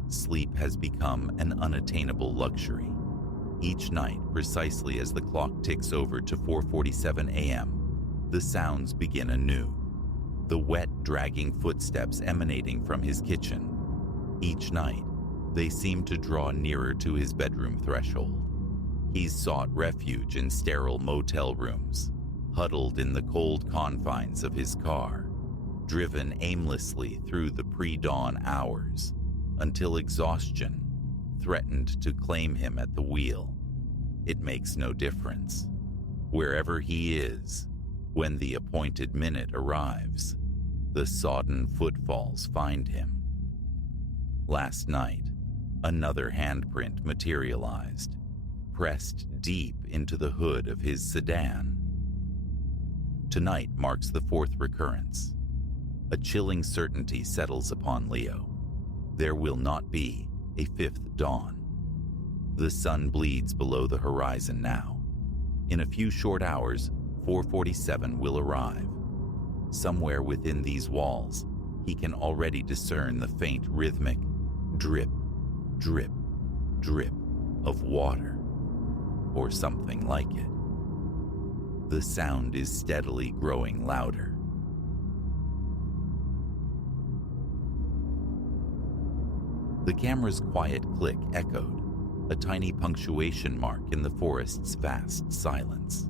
Sleep has become an unattainable luxury. Each night, precisely as the clock ticks over to 4:47 a.m., the sounds begin anew. The wet, dragging footsteps emanating from his kitchen. Each night, they seem to draw nearer to his bedroom threshold. He's sought refuge in sterile motel rooms, huddled in the cold confines of his car, driven aimlessly through the pre-dawn hours, until exhaustion threatened to claim him at the wheel. It makes no difference. Wherever he is, when the appointed minute arrives, the sodden footfalls find him. Last night, another handprint materialized, pressed deep into the hood of his sedan. Tonight marks the fourth recurrence. A chilling certainty settles upon Leo. There will not be a fifth dawn. The sun bleeds below the horizon now. In a few short hours, 4:47 will arrive. Somewhere within these walls, he can already discern the faint rhythmic drip, drip, drip of water, or something like it. The sound is steadily growing louder. The camera's quiet click echoed, a tiny punctuation mark in the forest's vast silence.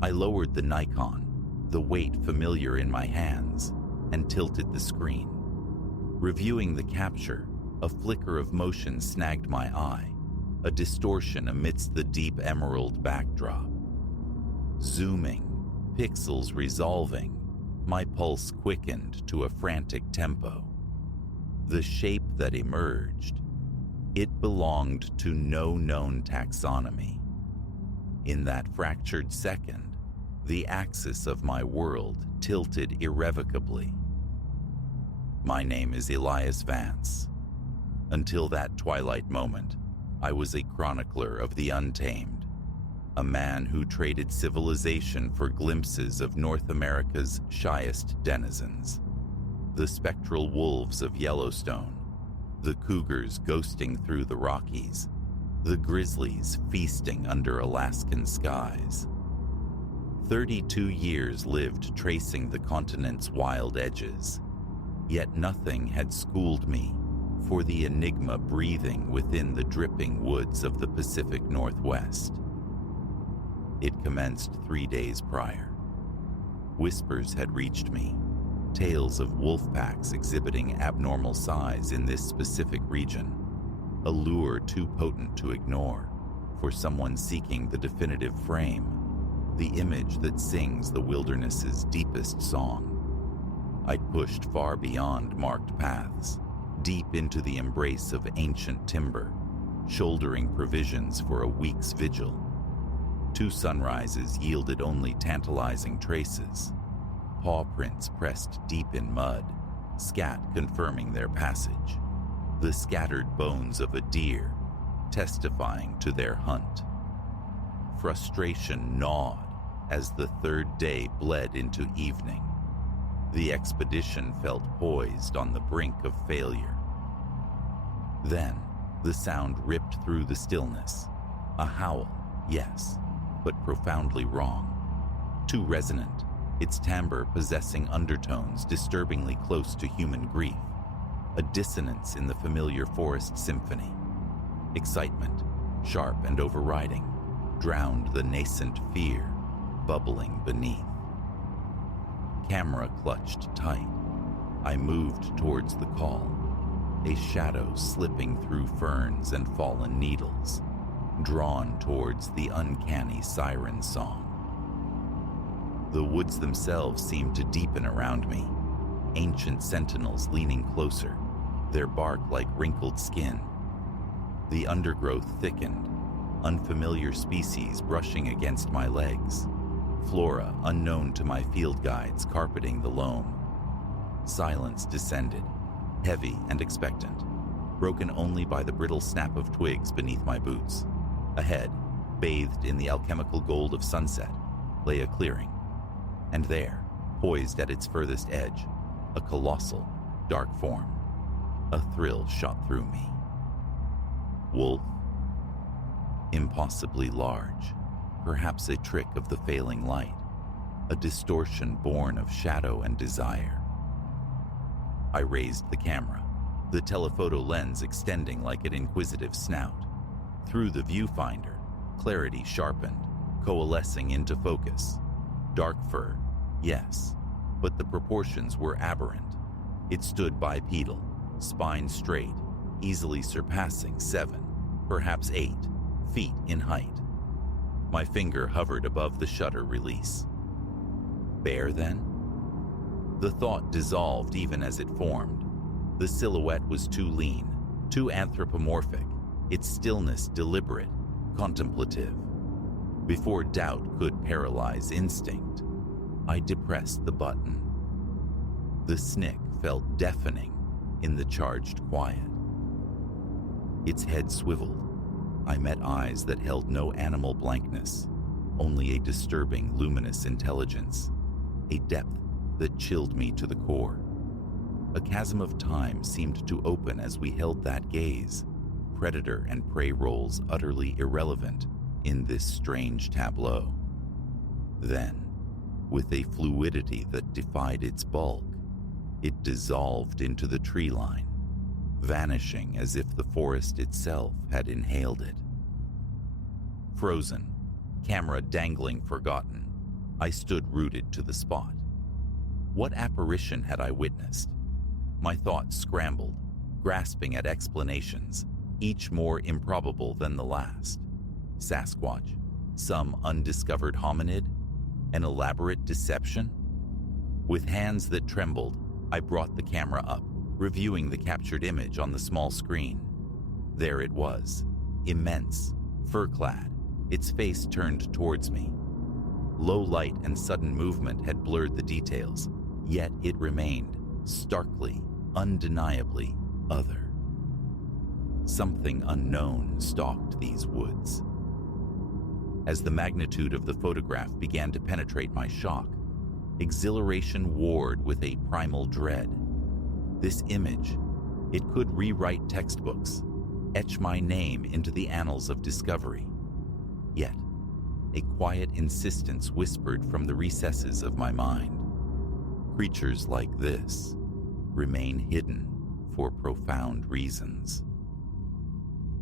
I lowered the Nikon, the weight familiar in my hands, and tilted the screen. Reviewing the capture, a flicker of motion snagged my eye, a distortion amidst the deep emerald backdrop. Zooming, pixels resolving, my pulse quickened to a frantic tempo. The shape that emerged, it belonged to no known taxonomy. In that fractured second, the axis of my world tilted irrevocably. My name is Elias Vance. Until that twilight moment, I was a chronicler of the untamed, a man who traded civilization for glimpses of North America's shyest denizens. The spectral wolves of Yellowstone, the cougars ghosting through the Rockies, the grizzlies feasting under Alaskan skies. 32 years lived tracing the continent's wild edges, yet nothing had schooled me for the enigma breathing within the dripping woods of the Pacific Northwest. It commenced 3 days prior. Whispers had reached me, tales of wolf packs exhibiting abnormal size in this specific region, a lure too potent to ignore for someone seeking the definitive frame, the image that sings the wilderness's deepest song. I'd pushed far beyond marked paths, deep into the embrace of ancient timber, shouldering provisions for a week's vigil. 2 sunrises yielded only tantalizing traces, paw prints pressed deep in mud, scat confirming their passage, the scattered bones of a deer testifying to their hunt. Frustration gnawed as the 3rd day bled into evening. The expedition felt poised on the brink of failure. Then, the sound ripped through the stillness. A howl, yes, but profoundly wrong. Too resonant, its timbre possessing undertones disturbingly close to human grief, a dissonance in the familiar forest symphony. Excitement, sharp and overriding, drowned the nascent fear bubbling beneath. camera clutched tight. I moved towards the call, a shadow slipping through ferns and fallen needles, drawn towards the uncanny siren song. The woods themselves seemed to deepen around me, ancient sentinels leaning closer, their bark like wrinkled skin. The undergrowth thickened, unfamiliar species brushing against my legs, flora unknown to my field guides carpeting the loam. Silence descended, heavy and expectant, broken only by the brittle snap of twigs beneath my boots. Ahead, bathed in the alchemical gold of sunset, lay a clearing. And there, poised at its furthest edge, a colossal, dark form. A thrill shot through me. Wolf? Impossibly large, perhaps a trick of the failing light, a distortion born of shadow and desire. I raised the camera, the telephoto lens extending like an inquisitive snout. Through the viewfinder, clarity sharpened, coalescing into focus. Dark fur, yes, but the proportions were aberrant. It stood bipedal, spine straight, easily surpassing 7, perhaps 8 feet in height. My finger hovered above the shutter release. Bear, then? The thought dissolved even as it formed. The silhouette was too lean, too anthropomorphic, its stillness deliberate, contemplative. Before doubt could paralyze instinct, I depressed the button. The snick felt deafening in the charged quiet. Its head swiveled. I met eyes that held no animal blankness, only a disturbing, luminous intelligence, a depth that chilled me to the core. A chasm of time seemed to open as we held that gaze, predator and prey roles utterly irrelevant in this strange tableau. Then, with a fluidity that defied its bulk, it dissolved into the tree line, vanishing as if the forest itself had inhaled it. Frozen, camera dangling forgotten, I stood rooted to the spot. What apparition had I witnessed? My thoughts scrambled, grasping at explanations, each more improbable than the last. Sasquatch? Some undiscovered hominid? An elaborate deception? With hands that trembled, I brought the camera up, reviewing the captured image on the small screen. There it was, immense, fur-clad, its face turned towards me. Low light and sudden movement had blurred the details, yet it remained, starkly, undeniably other. Something unknown stalked these woods. As the magnitude of the photograph began to penetrate my shock, exhilaration warred with a primal dread. This image, it could rewrite textbooks, etch my name into the annals of discovery. Yet, a quiet insistence whispered from the recesses of my mind. Creatures like this remain hidden for profound reasons.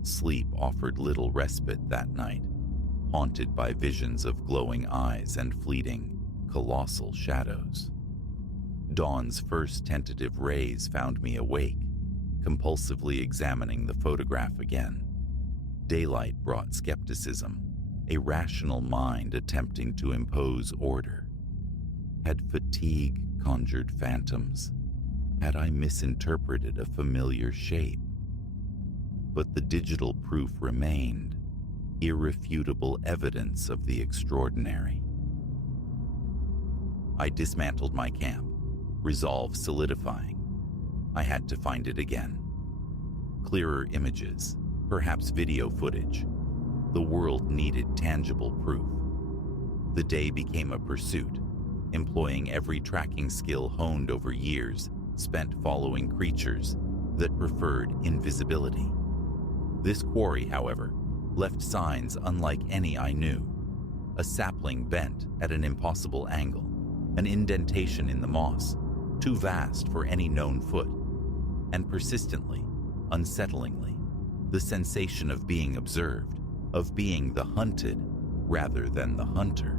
Sleep offered little respite that night, haunted by visions of glowing eyes and fleeting, colossal shadows. Dawn's first tentative rays found me awake, compulsively examining the photograph again. Daylight brought skepticism, a rational mind attempting to impose order. Had fatigue conjured phantoms? Had I misinterpreted a familiar shape? But the digital proof remained, irrefutable evidence of the extraordinary. I dismantled my camp, resolve solidifying. I had to find it again. Clearer images, perhaps video footage. The world needed tangible proof. The day became a pursuit, employing every tracking skill honed over years spent following creatures that preferred invisibility. This quarry, however, left signs unlike any I knew. A sapling bent at an impossible angle, an indentation in the moss, too vast for any known foot, and persistently, unsettlingly, the sensation of being observed, of being the hunted rather than the hunter.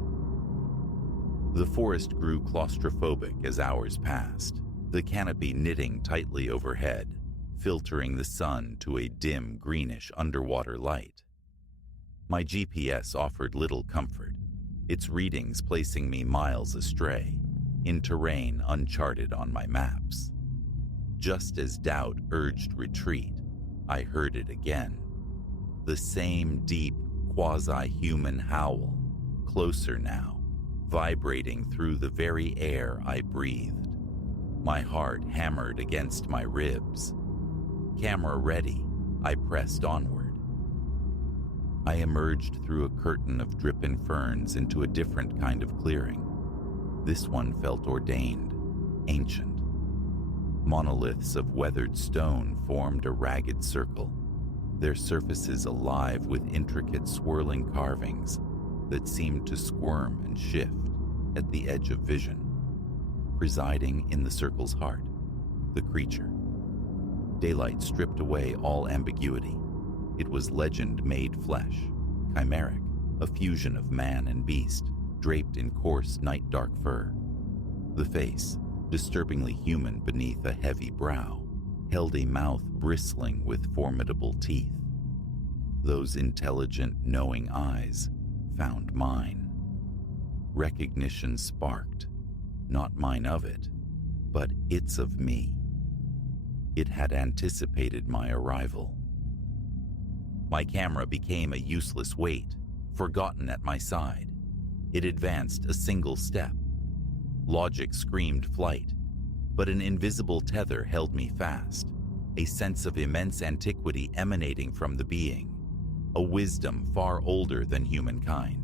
The forest grew claustrophobic as hours passed, the canopy knitting tightly overhead, filtering the sun to a dim greenish underwater light. My GPS offered little comfort, its readings placing me miles astray, in terrain uncharted on my maps. Just as doubt urged retreat, I heard it again. The same deep, quasi-human howl, closer now, vibrating through the very air I breathed. My heart hammered against my ribs. Camera ready, I pressed onward. I emerged through a curtain of dripping ferns into a different kind of clearing. This one felt ordained, ancient. Monoliths of weathered stone formed a ragged circle, their surfaces alive with intricate swirling carvings that seemed to squirm and shift at the edge of vision. Presiding in the circle's heart, the creature. Daylight stripped away all ambiguity. It was legend-made flesh, chimeric, a fusion of man and beast, draped in coarse night-dark fur. The face, disturbingly human beneath a heavy brow, held a mouth bristling with formidable teeth. Those intelligent, knowing eyes found mine. Recognition sparked, not mine of it, but its of me. It had anticipated my arrival. My camera became a useless weight, forgotten at my side. It advanced a single step. Logic screamed flight, but an invisible tether held me fast, a sense of immense antiquity emanating from the being, a wisdom far older than humankind.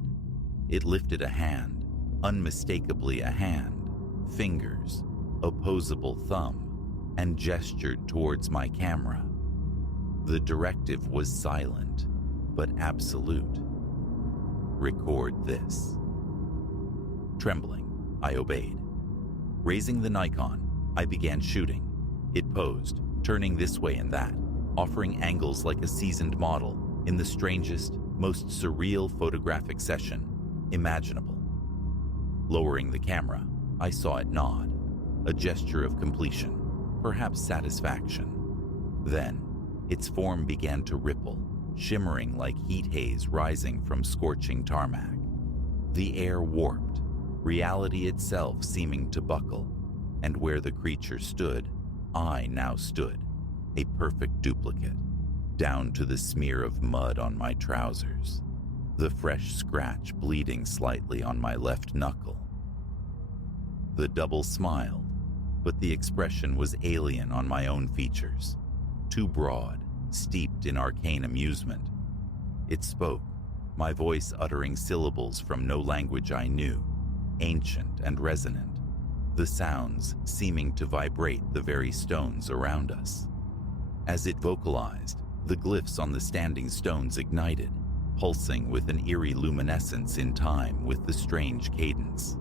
It lifted a hand, unmistakably a hand, fingers, opposable thumb, and gestured towards my camera. The directive was silent, but absolute. Record this. Trembling, I obeyed. Raising the Nikon, I began shooting. It posed, turning this way and that, offering angles like a seasoned model in the strangest, most surreal photographic session imaginable. Lowering the camera, I saw it nod, a gesture of completion, perhaps satisfaction. Then, its form began to ripple, shimmering like heat haze rising from scorching tarmac. The air warped, reality itself seeming to buckle, and where the creature stood, I now stood, a perfect duplicate, down to the smear of mud on my trousers, the fresh scratch bleeding slightly on my left knuckle. The double smiled, but the expression was alien on my own features, too broad, steeped in arcane amusement. It spoke, my voice uttering syllables from no language I knew, ancient and resonant, the sounds seeming to vibrate the very stones around us. As it vocalized, the glyphs on the standing stones ignited, pulsing with an eerie luminescence in time with the strange cadence.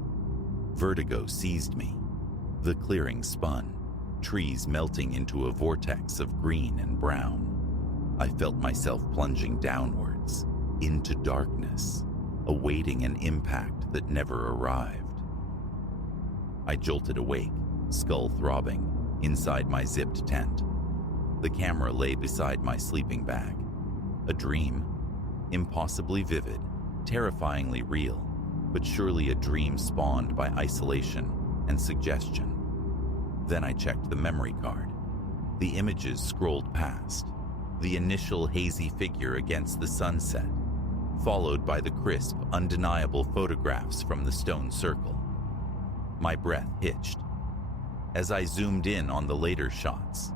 Vertigo seized me. The clearing spun, trees melting into a vortex of green and brown. I felt myself plunging downwards, into darkness, awaiting an impact that never arrived. I jolted awake, skull throbbing, inside my zipped tent. The camera lay beside my sleeping bag. A dream, impossibly vivid, terrifyingly real, but surely a dream spawned by isolation and suggestion. Then I checked the memory card. The images scrolled past, the initial hazy figure against the sunset, followed by the crisp, undeniable photographs from the stone circle. My breath hitched. As I zoomed in on the later shots,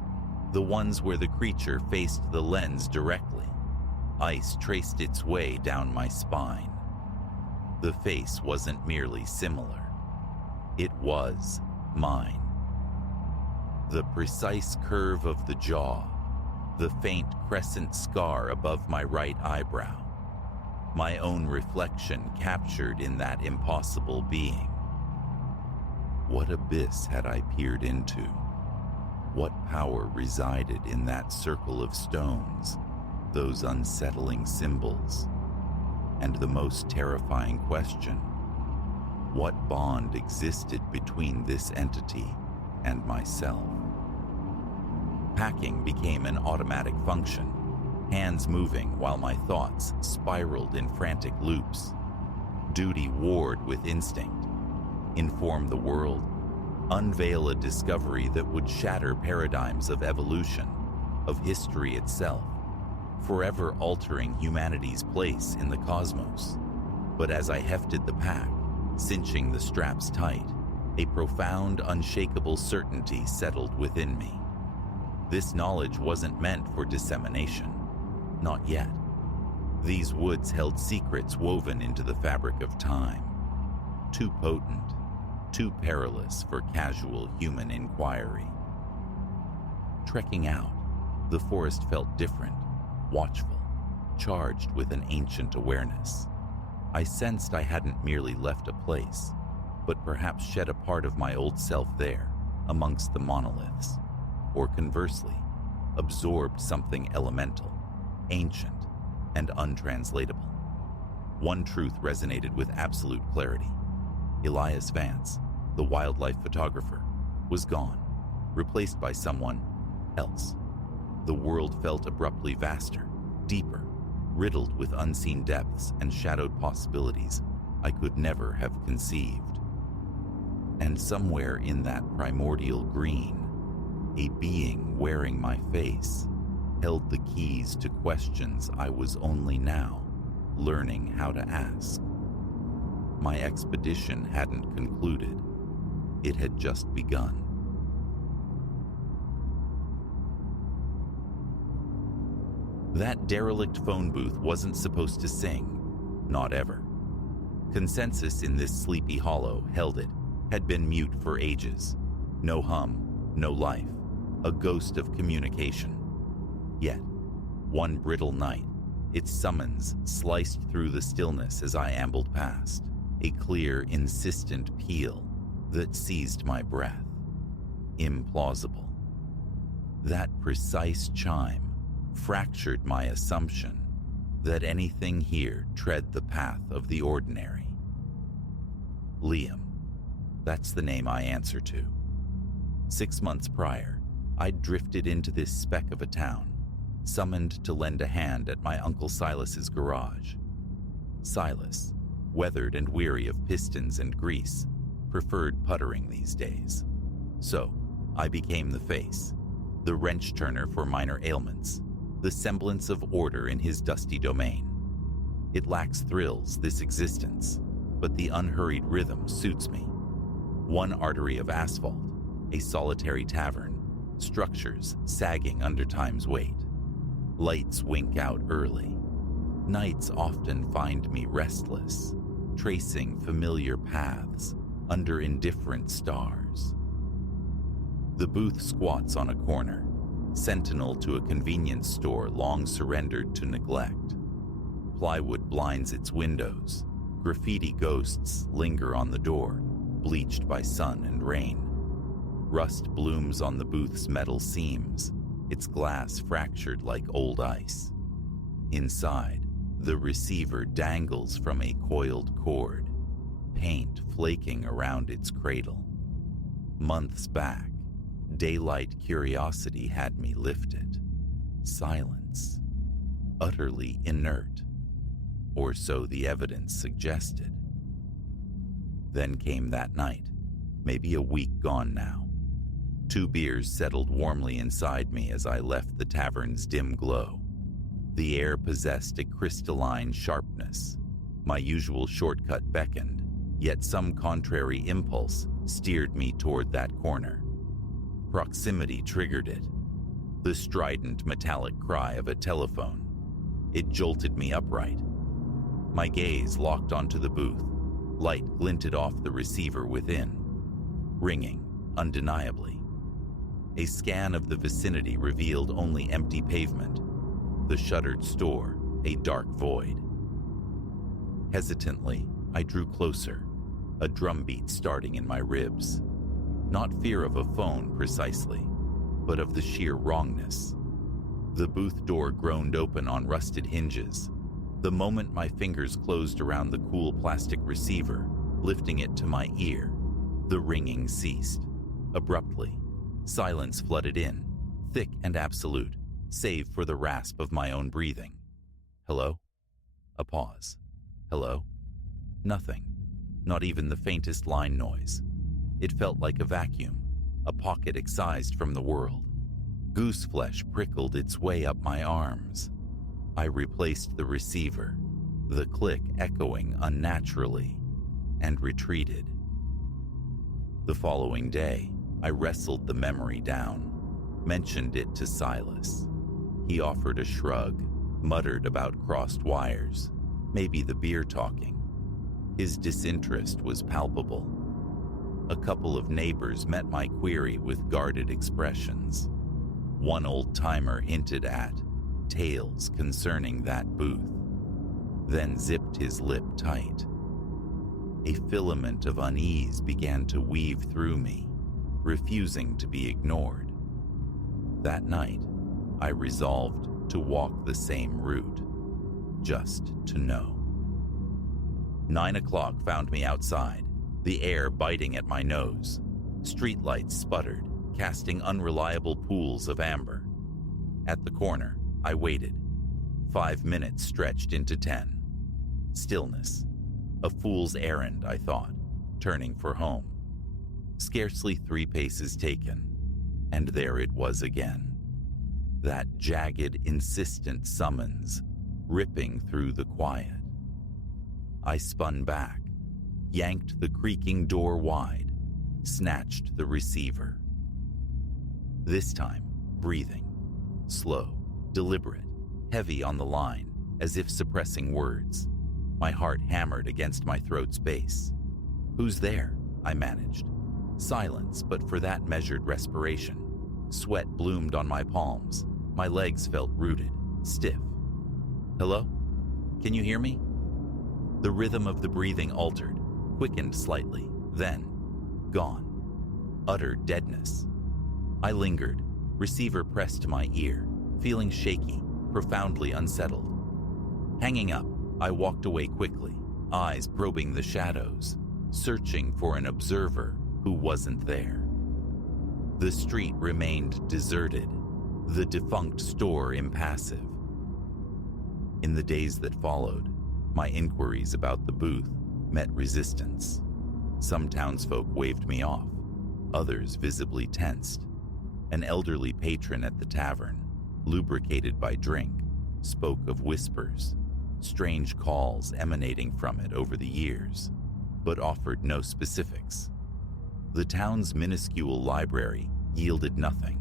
the ones where the creature faced the lens directly, ice traced its way down my spine. The face wasn't merely similar. It was mine. The precise curve of the jaw, the faint crescent scar above my right eyebrow, my own reflection captured in that impossible being. What abyss had I peered into? What power resided in that circle of stones, those unsettling symbols? And the most terrifying question, What bond existed between this entity and myself? Packing became an automatic function, hands moving while my thoughts spiraled in frantic loops. Duty warred with instinct. Inform the world, unveil a discovery that would shatter paradigms of evolution, of history itself, forever altering humanity's place in the cosmos. But as I hefted the pack, cinching the straps tight, a profound, unshakable certainty settled within me. This knowledge wasn't meant for dissemination. Not yet. These woods held secrets woven into the fabric of time. Too potent, too perilous for casual human inquiry. Trekking out, the forest felt different, watchful, charged with an ancient awareness. I sensed I hadn't merely left a place, but perhaps shed a part of my old self there, amongst the monoliths, or conversely, absorbed something elemental, ancient, and untranslatable. One truth resonated with absolute clarity. Elias Vance, the wildlife photographer, was gone, replaced by someone else. The world felt abruptly vaster, deeper, riddled with unseen depths and shadowed possibilities I could never have conceived. And somewhere in that primordial green, a being wearing my face held the keys to questions I was only now learning how to ask. My expedition hadn't concluded. It had just begun. That derelict phone booth wasn't supposed to sing, not ever. Consensus in this sleepy hollow held it had been mute for ages. No hum, no life, a ghost of communication. Yet, one brittle night, its summons sliced through the stillness as I ambled past, a clear, insistent peal that seized my breath. Implausible. That precise chime fractured my assumption that anything here tread the path of the ordinary. Liam, that's the name I answer to. 6 months prior, I'd drifted into this speck of a town, summoned to lend a hand at my Uncle Silas's garage. Silas, weathered and weary of pistons and grease, preferred puttering these days. So, I became the face, the wrench turner for minor ailments, the semblance of order in his dusty domain. It lacks thrills, this existence, but the unhurried rhythm suits me. One artery of asphalt, a solitary tavern, structures sagging under time's weight. Lights wink out early. Nights often find me restless, tracing familiar paths under indifferent stars. The booth squats on a corner, sentinel to a convenience store long surrendered to neglect. Plywood blinds its windows. Graffiti ghosts linger on the door, bleached by sun and rain. Rust blooms on the booth's metal seams, its glass fractured like old ice. Inside, the receiver dangles from a coiled cord, paint flaking around its cradle. Months back, daylight curiosity had me lift it. Silence. Utterly inert. Or so the evidence suggested. Then came that night, maybe a week gone now. 2 beers settled warmly inside me as I left the tavern's dim glow. The air possessed a crystalline sharpness. My usual shortcut beckoned, yet some contrary impulse steered me toward that corner. Proximity triggered it. The strident metallic cry of a telephone. It jolted me upright. My gaze locked onto the booth. Light glinted off the receiver within. Ringing, undeniably. A scan of the vicinity revealed only empty pavement. The shuttered store, a dark void. Hesitantly, I drew closer, a drumbeat starting in my ribs. Not fear of a phone, precisely, but of the sheer wrongness. The booth door groaned open on rusted hinges. The moment my fingers closed around the cool plastic receiver, Lifting it to my ear, the ringing ceased. Abruptly, silence flooded in, thick and absolute, save for the rasp of my own breathing. Hello? A pause. Hello? Nothing. Not even the faintest line noise. It felt like a vacuum, a pocket excised from the world. Goose flesh prickled its way up my arms. I replaced the receiver, the click echoing unnaturally, and retreated. The following day, I wrestled the memory down, mentioned it to Silas. He offered a shrug, muttered about crossed wires, maybe the beer talking. His disinterest was palpable. A couple of neighbors met my query with guarded expressions. One old-timer hinted at tales concerning that booth, then zipped his lip tight. A filament of unease began to weave through me, refusing to be ignored. That night, I resolved to walk the same route, just to know. 9 o'clock found me outside, the air biting at my nose. Streetlights sputtered, casting unreliable pools of amber. At the corner, I waited. 5 minutes stretched into 10. Stillness. A fool's errand, I thought, turning for home. Scarcely 3 paces taken, and there it was again. That jagged, insistent summons, ripping through the quiet. I spun back, yanked the creaking door wide, snatched the receiver. This time, breathing. Slow, deliberate, heavy on the line, as if suppressing words. My heart hammered against my throat's base. "Who's there?" I managed. Silence, but for that measured respiration. Sweat bloomed on my palms. My legs felt rooted, stiff. "Hello? Can you hear me?" The rhythm of the breathing altered, quickened slightly, then gone. Utter deadness. I lingered, receiver pressed to my ear, feeling shaky, profoundly unsettled. Hanging up, I walked away quickly, eyes probing the shadows, searching for an observer who wasn't there. The street remained deserted, the defunct store impassive. In the days that followed, my inquiries about the booth met resistance. Some townsfolk waved me off, others visibly tensed. An elderly patron at the tavern, lubricated by drink, spoke of whispers, strange calls emanating from it over the years, but offered no specifics. The town's minuscule library yielded nothing,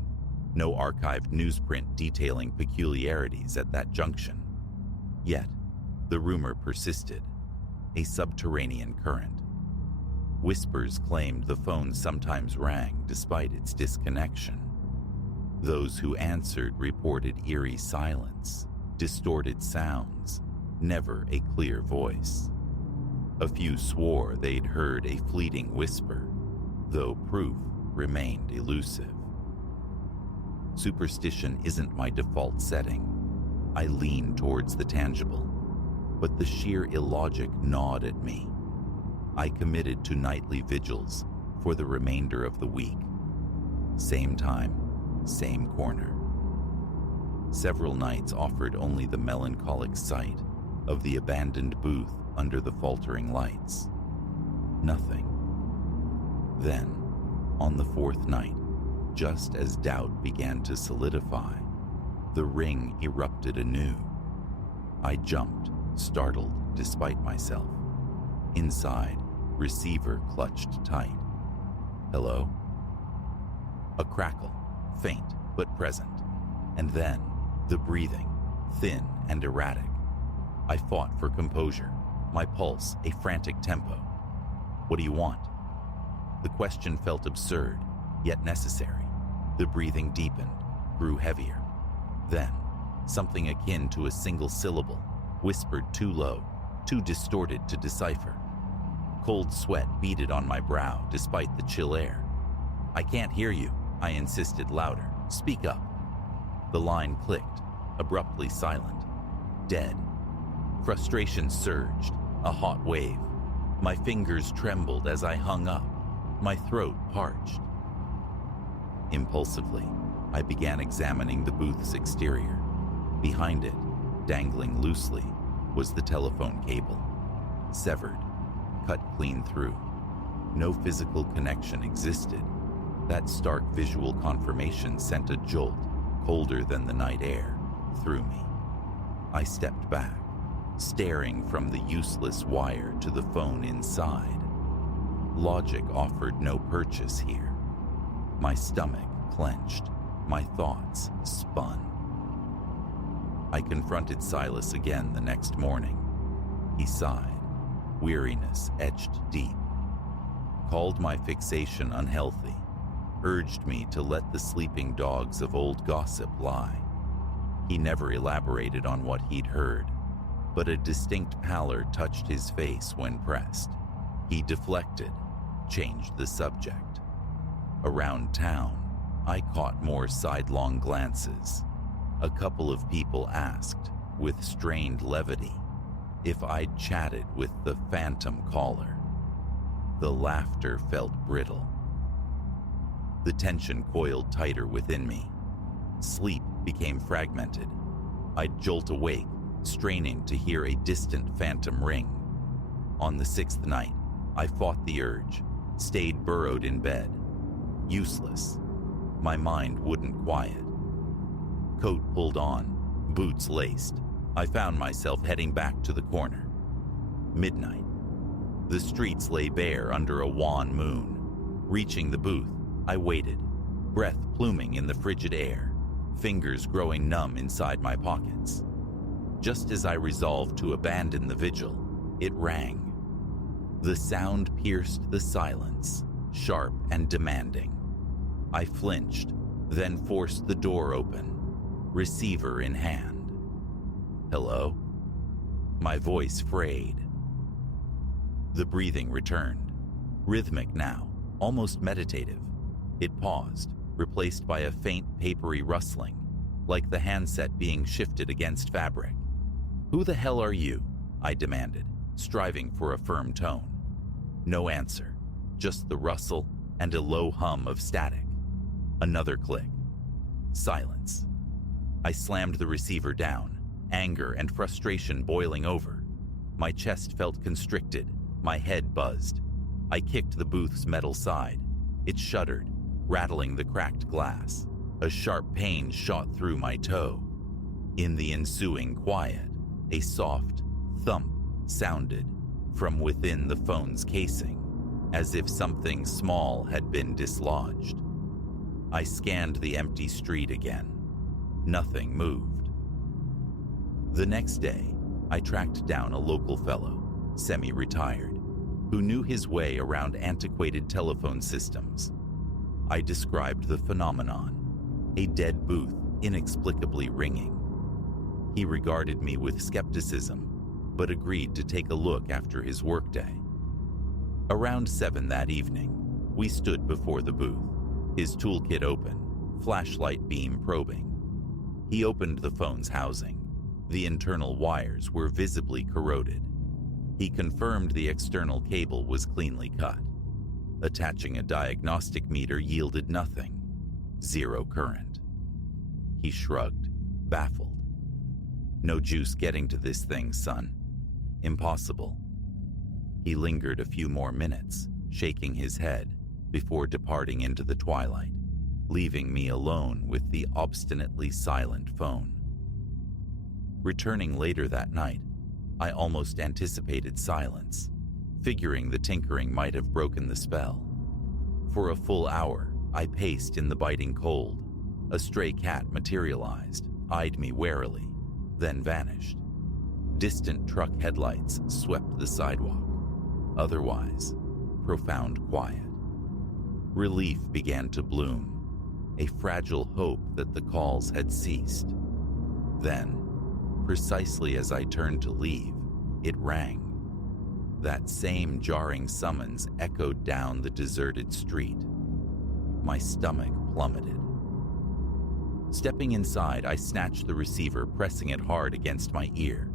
no archived newsprint detailing peculiarities at that junction. Yet, the rumor persisted, a subterranean current. Whispers claimed the phone sometimes rang despite its disconnection. Those who answered reported eerie silence, distorted sounds, never a clear voice. A few swore they'd heard a fleeting whisper, though proof remained elusive. Superstition isn't my default setting. I lean towards the tangible, but the sheer illogic gnawed at me. I committed to nightly vigils for the remainder of the week. Same time, same corner. Several nights offered only the melancholic sight of the abandoned booth under the faltering lights. Nothing. Then, on the 4th night, just as doubt began to solidify, the ring erupted anew. I jumped, startled despite myself. Inside, receiver clutched tight. Hello? A crackle, faint but present, and then the breathing, thin and erratic. I fought for composure, my pulse a frantic tempo. What do you want? The question felt absurd, yet necessary. The breathing deepened, grew heavier. Then, something akin to a single syllable, whispered too low, too distorted to decipher. Cold sweat beaded on my brow despite the chill air. "I can't hear you," I insisted louder. "Speak up." The line clicked, abruptly silent. Dead. Frustration surged, a hot wave. My fingers trembled as I hung up, my throat parched. Impulsively, I began examining the booth's exterior. Behind it, dangling loosely, was the telephone cable. Severed, cut clean through. No physical connection existed. That stark visual confirmation sent a jolt, colder than the night air, through me. I stepped back, staring from the useless wire to the phone inside. Logic offered no purchase here. My stomach clenched, my thoughts spun. I confronted Silas again the next morning. He sighed, weariness etched deep. Called my fixation unhealthy, urged me to let the sleeping dogs of old gossip lie. He never elaborated on what he'd heard, but a distinct pallor touched his face when pressed. He deflected, changed the subject. Around town, I caught more sidelong glances. A couple of people asked, with strained levity, if I'd chatted with the phantom caller. The laughter felt brittle. The tension coiled tighter within me. Sleep became fragmented. I'd jolt awake, straining to hear a distant phantom ring. On the sixth night, I fought the urge, stayed burrowed in bed. Useless. My mind wouldn't quiet. Coat pulled on, boots laced, I found myself heading back to the corner. Midnight. The streets lay bare under a wan moon. Reaching the booth, I waited, breath pluming in the frigid air, fingers growing numb inside my pockets. Just as I resolved to abandon the vigil, it rang. The sound pierced the silence, sharp and demanding. I flinched, then forced the door open, receiver in hand. Hello? My voice frayed. The breathing returned, rhythmic now, almost meditative. It paused, replaced by a faint papery rustling, like the handset being shifted against fabric. "Who the hell are you?" I demanded, striving for a firm tone. No answer, just the rustle and a low hum of static. Another click. Silence. I slammed the receiver down, anger and frustration boiling over. My chest felt constricted, my head buzzed. I kicked the booth's metal side. It shuddered, rattling the cracked glass. A sharp pain shot through my toe. In the ensuing quiet, a soft thump sounded from within the phone's casing, as if something small had been dislodged. I scanned the empty street again. Nothing moved. The next day, I tracked down a local fellow, semi-retired, who knew his way around antiquated telephone systems. I described the phenomenon, a dead booth inexplicably ringing. He regarded me with skepticism, but agreed to take a look after his workday. Around 7 that evening, we stood before the booth, his toolkit open, flashlight beam probing. He opened the phone's housing. The internal wires were visibly corroded. He confirmed the external cable was cleanly cut. Attaching a diagnostic meter yielded nothing. Zero current. He shrugged, baffled. "No juice getting to this thing, son. Impossible." He lingered a few more minutes, shaking his head, before departing into the twilight, leaving me alone with the obstinately silent phone. Returning later that night, I almost anticipated silence, figuring the tinkering might have broken the spell. For a full hour, I paced in the biting cold. A stray cat materialized, eyed me warily, then vanished. Distant truck headlights swept the sidewalk. Otherwise, profound quiet. Relief began to bloom, a fragile hope that the calls had ceased. Then, precisely as I turned to leave, it rang. That same jarring summons echoed down the deserted street. My stomach plummeted. Stepping inside, I snatched the receiver, pressing it hard against my ear.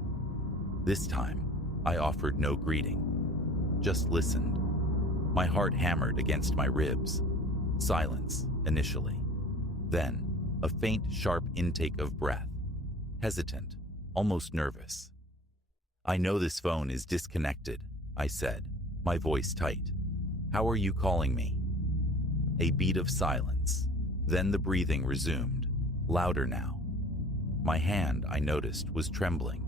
This time, I offered no greeting. just listened. My heart hammered against my ribs. Silence, initially. Then, a faint, sharp intake of breath. Hesitant, almost nervous. "I know this phone is disconnected," I said, my voice tight. "How are you calling me?" A beat of silence. Then the breathing resumed, louder now. My hand, I noticed, was trembling.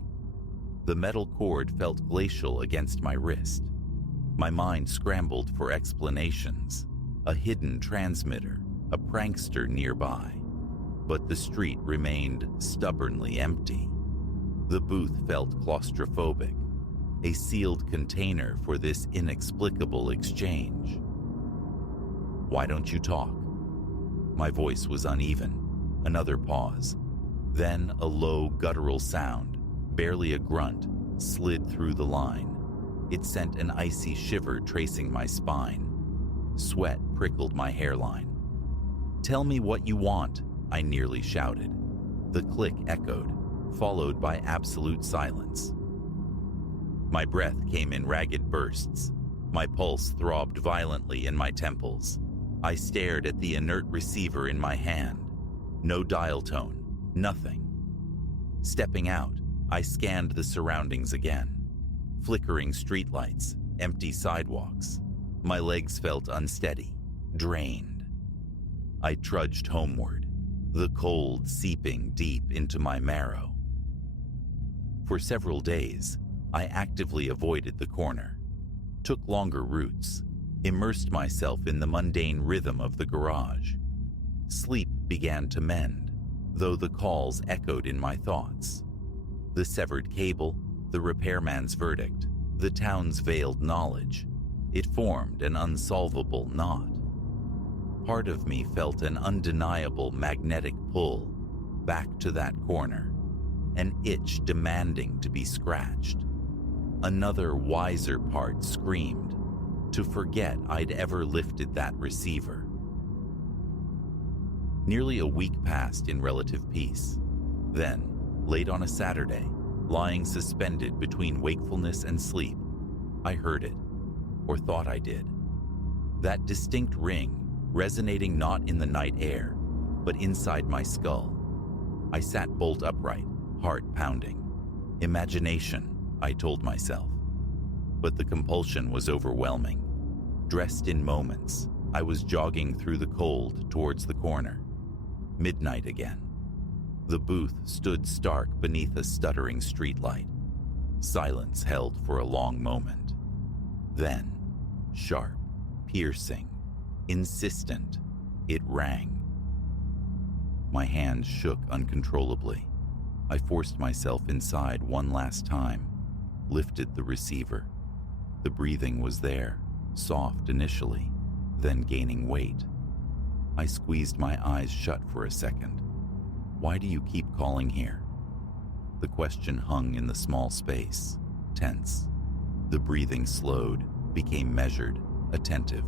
The metal cord felt glacial against my wrist. My mind scrambled for explanations. A hidden transmitter, a prankster nearby. But the street remained stubbornly empty. The booth felt claustrophobic, a sealed container for this inexplicable exchange. "Why don't you talk?" My voice was uneven. Another pause. Then a low, guttural sound, barely a grunt, slid through the line. It sent an icy shiver tracing my spine. Sweat prickled my hairline. "Tell me what you want," I nearly shouted. The click echoed, followed by absolute silence. My breath came in ragged bursts. My pulse throbbed violently in my temples. I stared at the inert receiver in my hand. No dial tone, nothing. Stepping out, I scanned the surroundings again. Flickering streetlights, empty sidewalks. My legs felt unsteady, drained. I trudged homeward, the cold seeping deep into my marrow. For several days, I actively avoided the corner, took longer routes, immersed myself in the mundane rhythm of the garage. Sleep began to mend, though the calls echoed in my thoughts. The severed cable, the repairman's verdict, the town's veiled knowledge. It formed an unsolvable knot. Part of me felt an undeniable magnetic pull back to that corner, an itch demanding to be scratched. Another wiser part screamed to forget I'd ever lifted that receiver. Nearly a week passed in relative peace. Then, late on a Saturday, lying suspended between wakefulness and sleep, I heard it, or thought I did. That distinct ring, resonating not in the night air, but inside my skull. I sat bolt upright, heart pounding. Imagination, I told myself. But the compulsion was overwhelming. Dressed in moments, I was jogging through the cold towards the corner. Midnight again. The booth stood stark beneath a stuttering streetlight. Silence held for a long moment. Then, sharp, piercing, insistent, it rang. My hands shook uncontrollably. I forced myself inside one last time, lifted the receiver. The breathing was there, soft initially, then gaining weight. I squeezed my eyes shut for a second. "Why do you keep calling here?" The question hung in the small space, tense. The breathing slowed, became measured, attentive.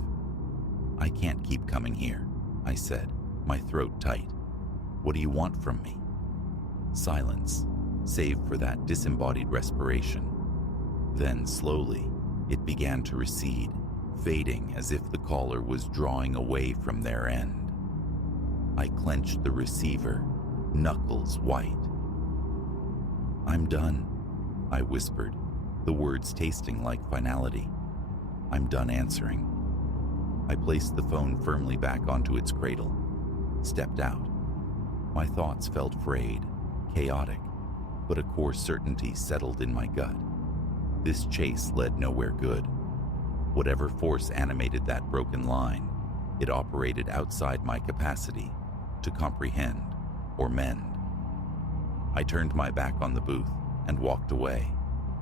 "I can't keep coming here," I said, my throat tight. "What do you want from me?" Silence, save for that disembodied respiration. Then, slowly, it began to recede, fading as if the caller was drawing away from their end. I clenched the receiver, knuckles white. "I'm done," I whispered, the words tasting like finality. "I'm done answering." I placed the phone firmly back onto its cradle, stepped out. My thoughts felt frayed, chaotic, but a core certainty settled in my gut. This chase led nowhere good. Whatever force animated that broken line, it operated outside my capacity to comprehend or mend. I turned my back on the booth and walked away,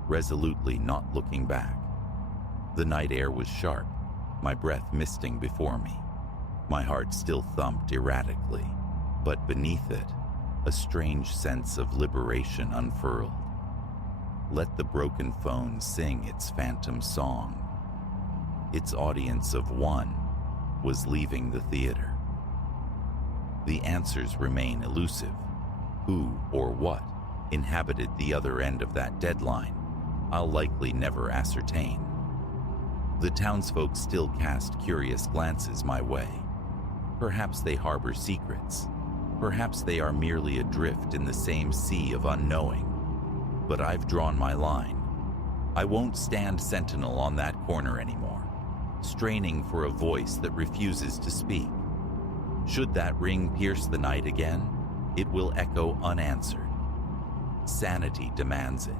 resolutely not looking back. The night air was sharp, my breath misting before me. My heart still thumped erratically, but beneath it, a strange sense of liberation unfurled. Let the broken phone sing its phantom song. Its audience of one was leaving the theater. The answers remain elusive. Who or what inhabited the other end of that deadline, I'll likely never ascertain. The townsfolk still cast curious glances my way. Perhaps they harbor secrets. Perhaps they are merely adrift in the same sea of unknowing. But I've drawn my line. I won't stand sentinel on that corner anymore, straining for a voice that refuses to speak. Should that ring pierce the night again, it will echo unanswered. Sanity demands it.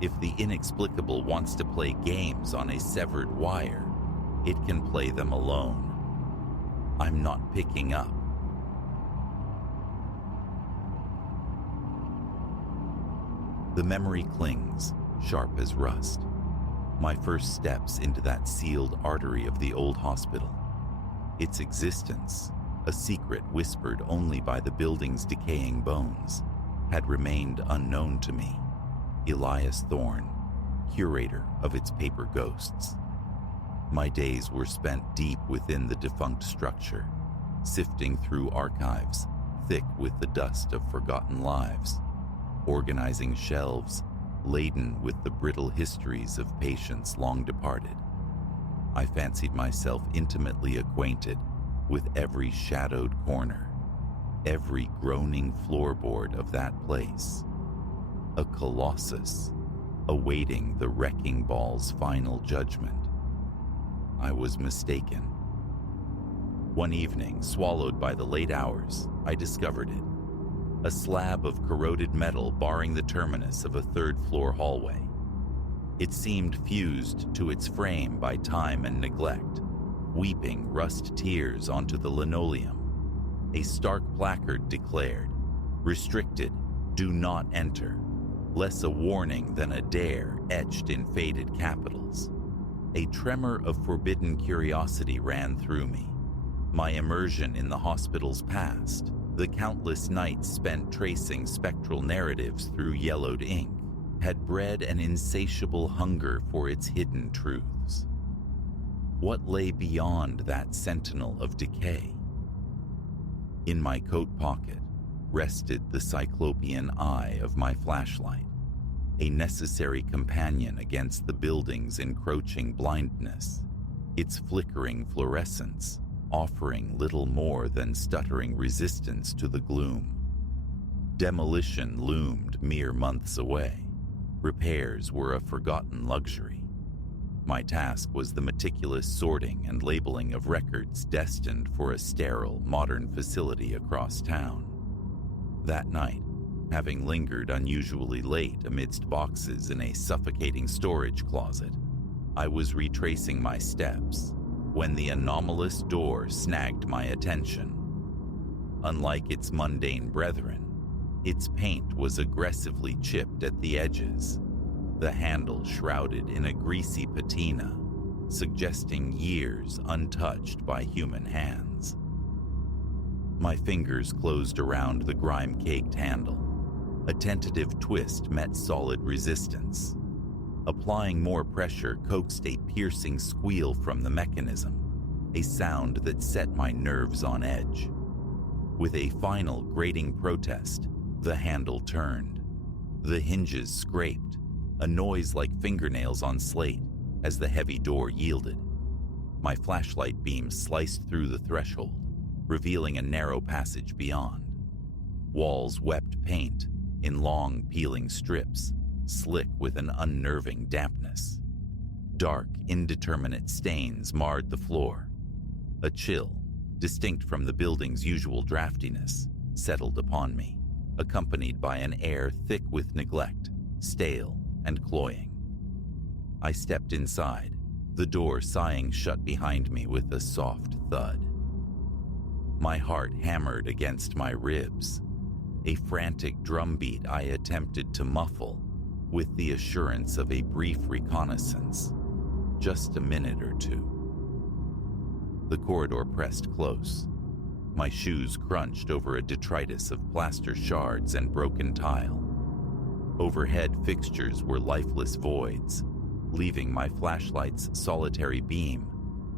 If the inexplicable wants to play games on a severed wire, it can play them alone. I'm not picking up. The memory clings, sharp as rust. My first steps into that sealed artery of the old hospital. Its existence, a secret whispered only by the building's decaying bones, had remained unknown to me. Elias Thorne, curator of its paper ghosts. My days were spent deep within the defunct structure, sifting through archives thick with the dust of forgotten lives, organizing shelves laden with the brittle histories of patients long departed. I fancied myself intimately acquainted with every shadowed corner, every groaning floorboard of that place. A colossus awaiting the wrecking ball's final judgment. I was mistaken. One evening, swallowed by the late hours, I discovered it. A slab of corroded metal barring the terminus of a third-floor hallway. It seemed fused to its frame by time and neglect, weeping rust tears onto the linoleum. A stark placard declared, "Restricted, do not enter," less a warning than a dare etched in faded capitals. A tremor of forbidden curiosity ran through me. My immersion in the hospital's past, the countless nights spent tracing spectral narratives through yellowed ink, had bred an insatiable hunger for its hidden truths. What lay beyond that sentinel of decay? In my coat pocket rested the cyclopean eye of my flashlight, a necessary companion against the building's encroaching blindness, its flickering fluorescence offering little more than stuttering resistance to the gloom. Demolition loomed mere months away. Repairs were a forgotten luxury. My task was the meticulous sorting and labeling of records destined for a sterile, modern facility across town. That night, having lingered unusually late amidst boxes in a suffocating storage closet, I was retracing my steps when the anomalous door snagged my attention. Unlike its mundane brethren, its paint was aggressively chipped at the edges, the handle shrouded in a greasy patina, suggesting years untouched by human hands. My fingers closed around the grime-caked handle. A tentative twist met solid resistance. Applying more pressure coaxed a piercing squeal from the mechanism, a sound that set my nerves on edge. With a final grating protest, the handle turned. The hinges scraped, a noise like fingernails on slate, as the heavy door yielded. My flashlight beam sliced through the threshold, revealing a narrow passage beyond. Walls wept paint in long peeling strips, slick with an unnerving dampness. Dark, indeterminate stains marred the floor. A chill, distinct from the building's usual draftiness, settled upon me, accompanied by an air thick with neglect, stale and cloying. I stepped inside, the door sighing shut behind me with a soft thud. My heart hammered against my ribs, a frantic drumbeat I attempted to muffle with the assurance of a brief reconnaissance, just a minute or two. The corridor pressed close. My shoes crunched over a detritus of plaster shards and broken tile. Overhead fixtures were lifeless voids, leaving my flashlight's solitary beam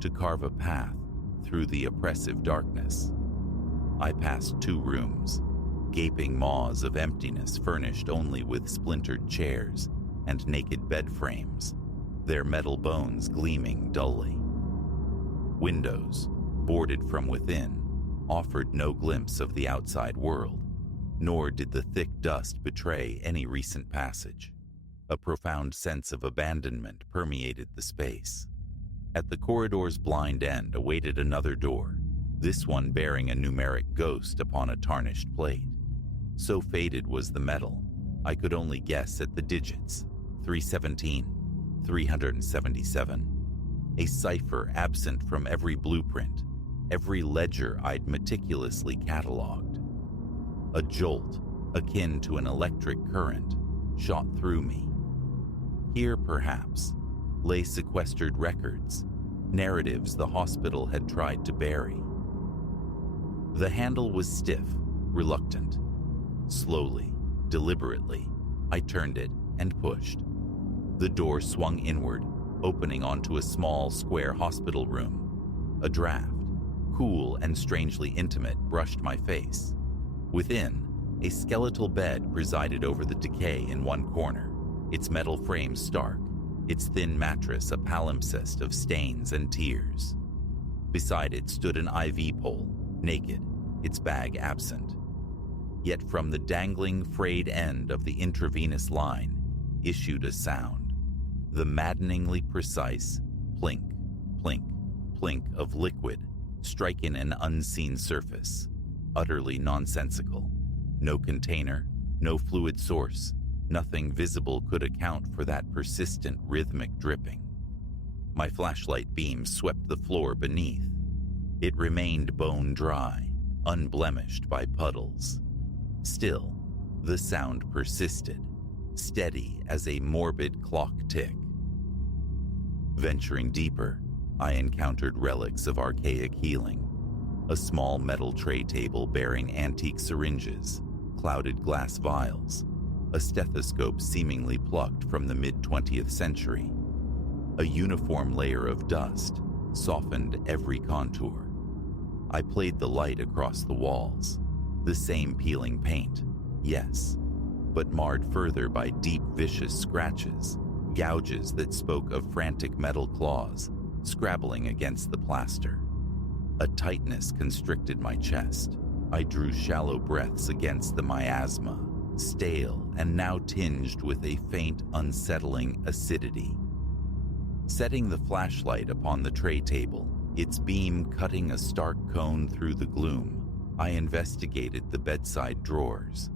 to carve a path through the oppressive darkness. I passed 2 rooms, gaping maws of emptiness furnished only with splintered chairs and naked bed frames, their metal bones gleaming dully. Windows, boarded from within, offered no glimpse of the outside world, nor did the thick dust betray any recent passage. A profound sense of abandonment permeated the space. At the corridor's blind end awaited another door, this one bearing a numeric ghost upon a tarnished plate. So faded was the metal, I could only guess at the digits: 317, 377. A cipher absent from every blueprint, every ledger I'd meticulously cataloged. A jolt, akin to an electric current, shot through me. Here, perhaps, lay sequestered records, narratives the hospital had tried to bury. The handle was stiff, reluctant. Slowly, deliberately, I turned it and pushed. The door swung inward, opening onto a small, square hospital room. A draft, cool and strangely intimate, brushed my face. Within, a skeletal bed presided over the decay in one corner, its metal frame stark, its thin mattress a palimpsest of stains and tears. Beside it stood an IV pole, naked, its bag absent. Yet from the dangling, frayed end of the intravenous line issued a sound, the maddeningly precise plink, plink, plink of liquid striking an unseen surface, utterly nonsensical. No container, no fluid source, nothing visible could account for that persistent rhythmic dripping. My flashlight beam swept the floor beneath. It remained bone dry, unblemished by puddles. Still, the sound persisted, steady as a morbid clock tick. Venturing deeper, I encountered relics of archaic healing. A small metal tray table bearing antique syringes, clouded glass vials, a stethoscope seemingly plucked from the mid-20th century. A uniform layer of dust softened every contour. I played the light across the walls. The same peeling paint, yes, but marred further by deep, vicious scratches, gouges that spoke of frantic metal claws scrabbling against the plaster. A tightness constricted my chest. I drew shallow breaths against the miasma, stale and now tinged with a faint, unsettling acidity. Setting the flashlight upon the tray table, its beam cutting a stark cone through the gloom, I investigated the bedside drawers.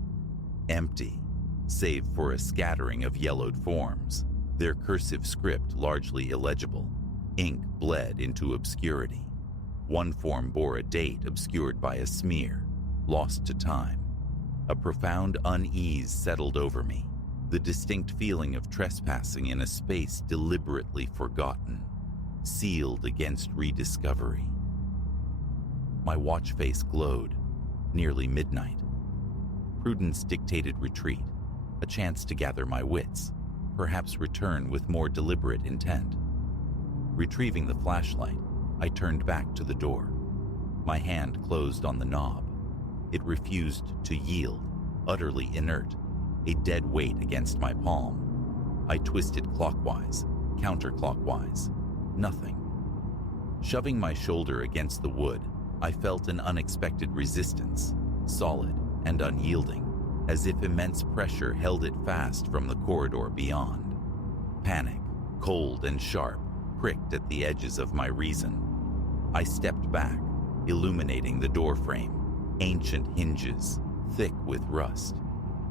Empty, save for a scattering of yellowed forms, their cursive script largely illegible. Ink bled into obscurity. One form bore a date obscured by a smear, lost to time. A profound unease settled over me, the distinct feeling of trespassing in a space deliberately forgotten, sealed against rediscovery. My watch face glowed, nearly midnight. Prudence dictated retreat, a chance to gather my wits, perhaps return with more deliberate intent. Retrieving the flashlight, I turned back to the door. My hand closed on the knob. It refused to yield, utterly inert, a dead weight against my palm. I twisted clockwise, counterclockwise. Nothing. Shoving my shoulder against the wood, I felt an unexpected resistance, solid and unyielding, as if immense pressure held it fast from the corridor beyond. Panic, cold and sharp, pricked at the edges of my reason. I stepped back, illuminating the doorframe, ancient hinges, thick with rust.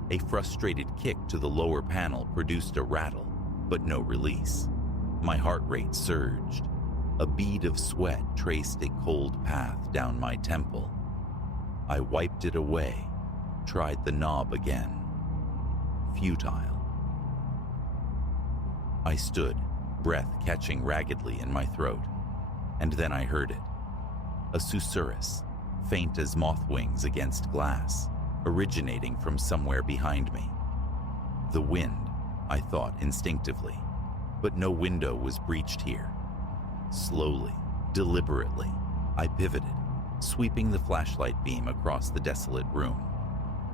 A frustrated kick to the lower panel produced a rattle, but no release. My heart rate surged. A bead of sweat traced a cold path down my temple. I wiped it away, tried the knob again. Futile. I stood, breath catching raggedly in my throat, and then I heard it. A susurrus, faint as moth wings against glass, originating from somewhere behind me. The wind, I thought instinctively, but no window was breached here. Slowly, deliberately, I pivoted, sweeping the flashlight beam across the desolate room.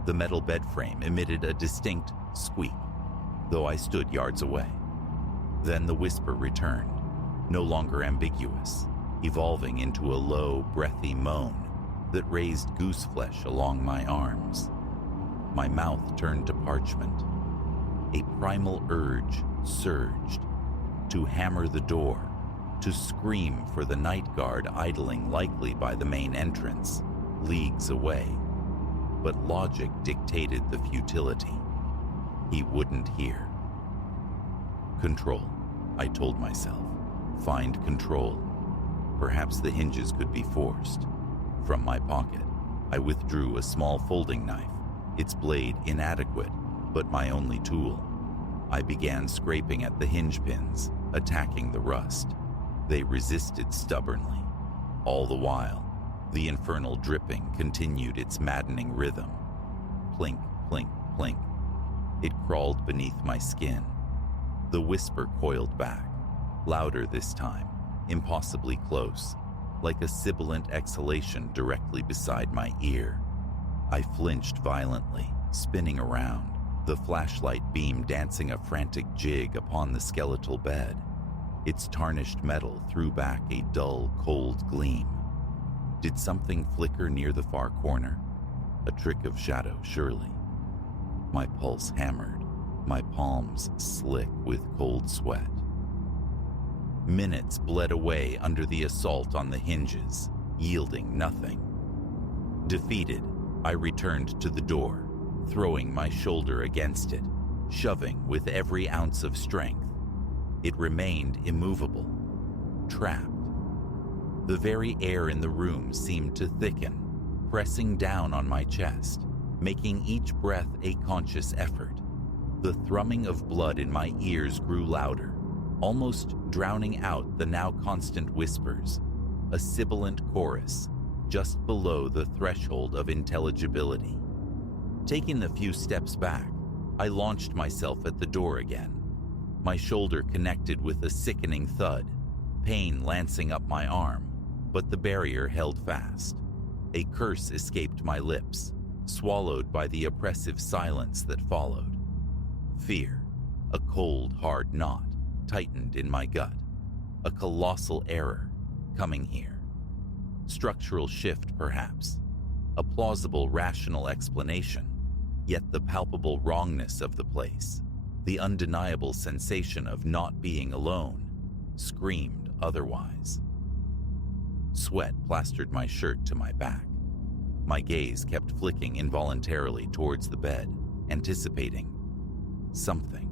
The metal bed frame emitted a distinct squeak, though I stood yards away. Then the whisper returned, no longer ambiguous, evolving into a low, breathy moan that raised goose flesh along my arms. My mouth turned to parchment. A primal urge surged to hammer the door, to scream for the night guard idling likely by the main entrance, leagues away. But logic dictated the futility. He wouldn't hear. Control, I told myself. Find control. Perhaps the hinges could be forced. From my pocket, I withdrew a small folding knife, its blade inadequate, but my only tool. I began scraping at the hinge pins, attacking the rust. They resisted stubbornly. All the while, the infernal dripping continued its maddening rhythm. Plink, plink, plink. It crawled beneath my skin. The whisper coiled back, louder this time, impossibly close, like a sibilant exhalation directly beside my ear. I flinched violently, spinning around, the flashlight beam dancing a frantic jig upon the skeletal bed. Its tarnished metal threw back a dull, cold gleam. Did something flicker near the far corner? A trick of shadow, surely. My pulse hammered, my palms slick with cold sweat. Minutes bled away under the assault on the hinges, yielding nothing. Defeated, I returned to the door, throwing my shoulder against it, shoving with every ounce of strength. It remained immovable, trapped. The very air in the room seemed to thicken, pressing down on my chest, making each breath a conscious effort. The thrumming of blood in my ears grew louder, almost drowning out the now constant whispers, a sibilant chorus just below the threshold of intelligibility. Taking a few steps back, I launched myself at the door again. My shoulder connected with a sickening thud, pain lancing up my arm, but the barrier held fast. A curse escaped my lips, swallowed by the oppressive silence that followed. Fear, a cold, hard knot, tightened in my gut. A colossal error, coming here. Structural shift, perhaps. A plausible, rational explanation, yet the palpable wrongness of the place, the undeniable sensation of not being alone, screamed otherwise. Sweat plastered my shirt to my back. My gaze kept flicking involuntarily towards the bed, anticipating something.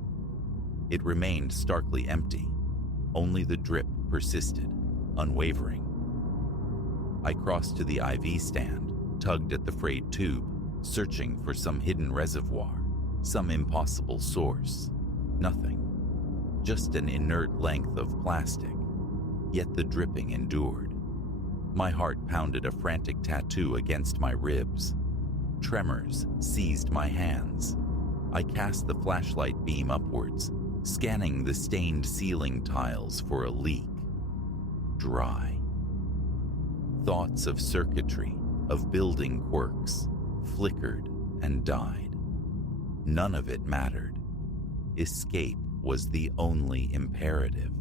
It remained starkly empty. Only the drip persisted, unwavering. I crossed to the IV stand, tugged at the frayed tube, searching for some hidden reservoir, some impossible source. Nothing. Just an inert length of plastic. Yet the dripping endured. My heart pounded a frantic tattoo against my ribs. Tremors seized my hands. I cast the flashlight beam upwards, scanning the stained ceiling tiles for a leak. Dry. Thoughts of circuitry, of building quirks, flickered and died. None of it mattered. Escape was the only imperative.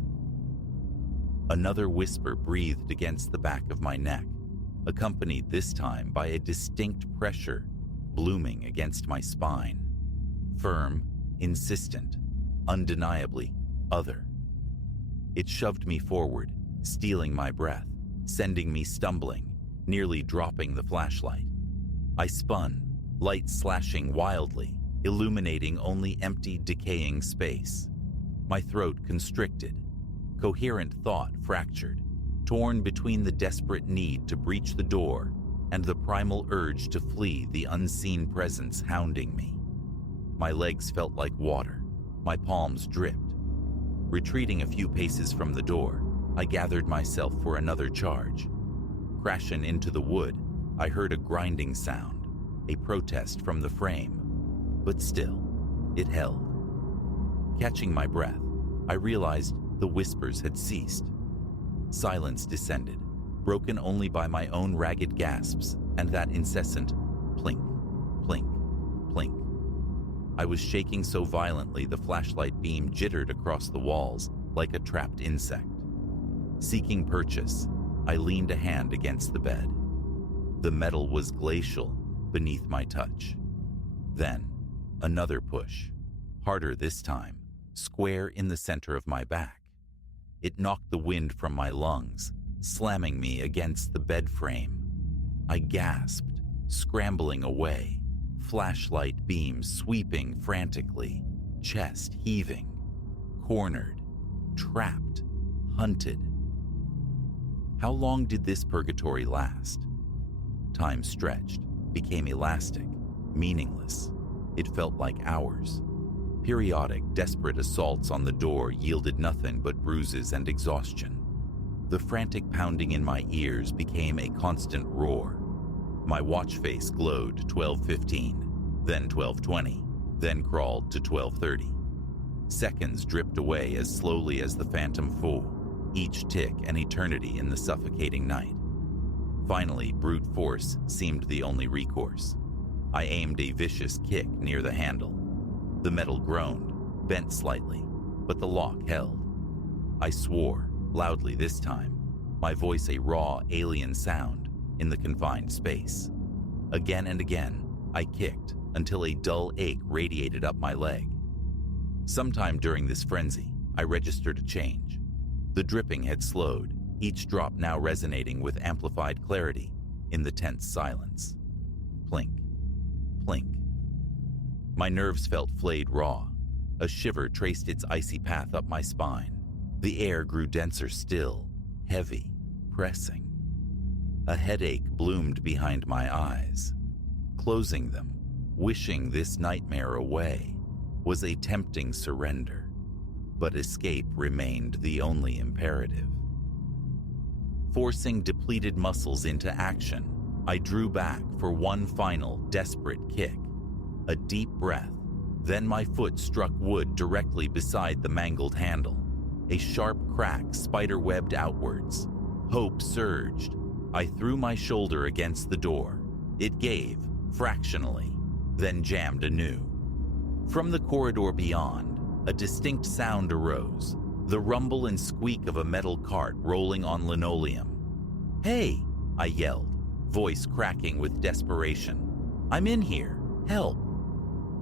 Another whisper breathed against the back of my neck, accompanied this time by a distinct pressure blooming against my spine. Firm, insistent, undeniably other. It shoved me forward, stealing my breath, sending me stumbling, nearly dropping the flashlight. I spun, light slashing wildly, illuminating only empty, decaying space. My throat constricted, coherent thought fractured, torn between the desperate need to breach the door and the primal urge to flee the unseen presence hounding me. My legs felt like water, my palms dripped. Retreating a few paces from the door, I gathered myself for another charge. Crashing into the wood, I heard a grinding sound, a protest from the frame. But still, it held. Catching my breath, I realized the whispers had ceased. Silence descended, broken only by my own ragged gasps and that incessant plink, plink, plink. I was shaking so violently the flashlight beam jittered across the walls like a trapped insect. Seeking purchase, I leaned a hand against the bed. The metal was glacial beneath my touch. Then, another push, harder this time, square in the center of my back. It knocked the wind from my lungs, slamming me against the bed frame. I gasped, scrambling away, flashlight beam sweeping frantically, chest heaving, cornered, trapped, hunted. How long did this purgatory last? Time stretched, became elastic, meaningless. It felt like hours. Periodic, desperate assaults on the door yielded nothing but bruises and exhaustion. The frantic pounding in my ears became a constant roar. My watch face glowed 12:15, then 12:20, then crawled to 12:30. Seconds dripped away as slowly as the phantom fool, each tick an eternity in the suffocating night. Finally, brute force seemed the only recourse. I aimed a vicious kick near the handle. The metal groaned, bent slightly, but the lock held. I swore, loudly this time, my voice a raw, alien sound in the confined space. Again and again, I kicked until a dull ache radiated up my leg. Sometime during this frenzy, I registered a change. The dripping had slowed, each drop now resonating with amplified clarity in the tense silence. Plink, plink. My nerves felt flayed raw. A shiver traced its icy path up my spine. The air grew denser still, heavy, pressing. A headache bloomed behind my eyes. Closing them, wishing this nightmare away, was a tempting surrender. But escape remained the only imperative. Forcing depleted muscles into action, I drew back for one final, desperate kick. A deep breath, then my foot struck wood directly beside the mangled handle. A sharp crack spider-webbed outwards. Hope surged. I threw my shoulder against the door. It gave, fractionally, then jammed anew. From the corridor beyond, a distinct sound arose, the rumble and squeak of a metal cart rolling on linoleum. "Hey!" I yelled, voice cracking with desperation. "I'm in here. Help!"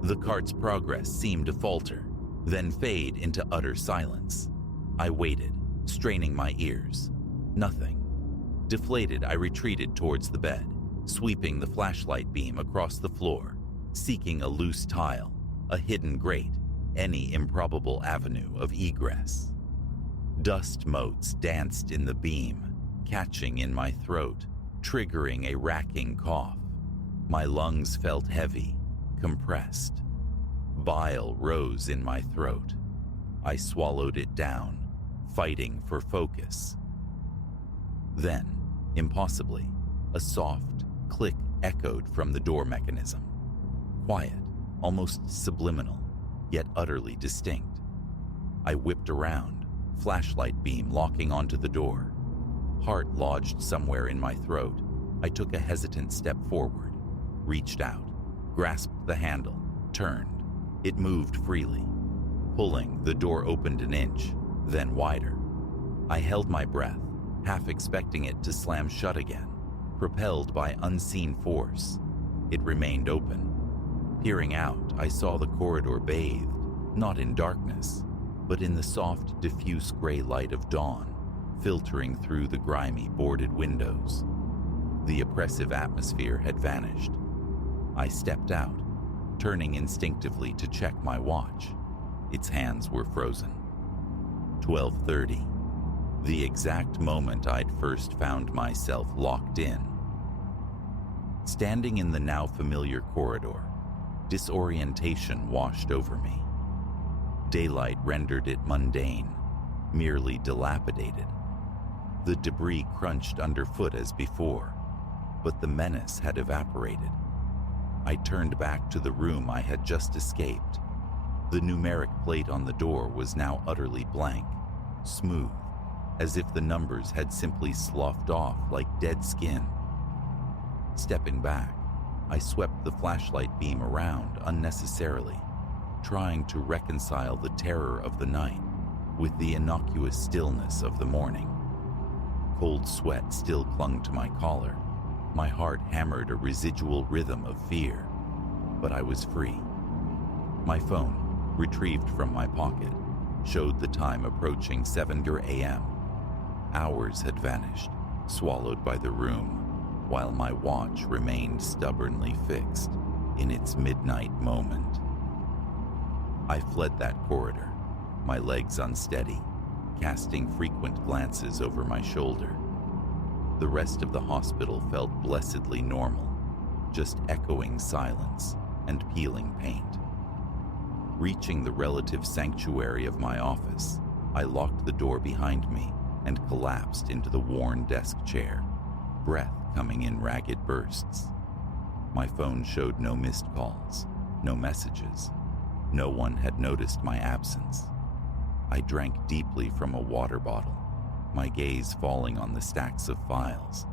The cart's progress seemed to falter, then fade into utter silence. I waited, straining my ears. Nothing. Deflated, I retreated towards the bed, sweeping the flashlight beam across the floor, seeking a loose tile, a hidden grate, any improbable avenue of egress. Dust motes danced in the beam, catching in my throat, triggering a racking cough. My lungs felt heavy, compressed. Bile rose in my throat. I swallowed it down, fighting for focus. Then, impossibly, a soft click echoed from the door mechanism. Quiet, almost subliminal, yet utterly distinct. I whipped around, flashlight beam locking onto the door. Heart lodged somewhere in my throat. I took a hesitant step forward, reached out, grasped the handle, turned. It moved freely. Pulling, the door opened an inch, then wider. I held my breath, half expecting it to slam shut again, propelled by unseen force. It remained open. Peering out, I saw the corridor bathed, not in darkness, but in the soft, diffuse gray light of dawn, filtering through the grimy, boarded windows. The oppressive atmosphere had vanished. I stepped out, turning instinctively to check my watch. Its hands were frozen. 12:30, the exact moment I'd first found myself locked in. Standing in the now familiar corridor, disorientation washed over me. Daylight rendered it mundane, merely dilapidated. The debris crunched underfoot as before, but the menace had evaporated. I turned back to the room I had just escaped. The numeric plate on the door was now utterly blank, smooth, as if the numbers had simply sloughed off like dead skin. Stepping back, I swept the flashlight beam around unnecessarily, trying to reconcile the terror of the night with the innocuous stillness of the morning. Cold sweat still clung to my collar. My heart hammered a residual rhythm of fear, but I was free. My phone, retrieved from my pocket, showed the time approaching 7:00 a.m. Hours had vanished, swallowed by the room, while my watch remained stubbornly fixed in its midnight moment. I fled that corridor, my legs unsteady, casting frequent glances over my shoulder. The rest of the hospital felt blessedly normal, just echoing silence and peeling paint. Reaching the relative sanctuary of my office, I locked the door behind me and collapsed into the worn desk chair, breath coming in ragged bursts. My phone showed no missed calls, no messages. No one had noticed my absence. I drank deeply from a water bottle, my gaze falling on the stacks of files,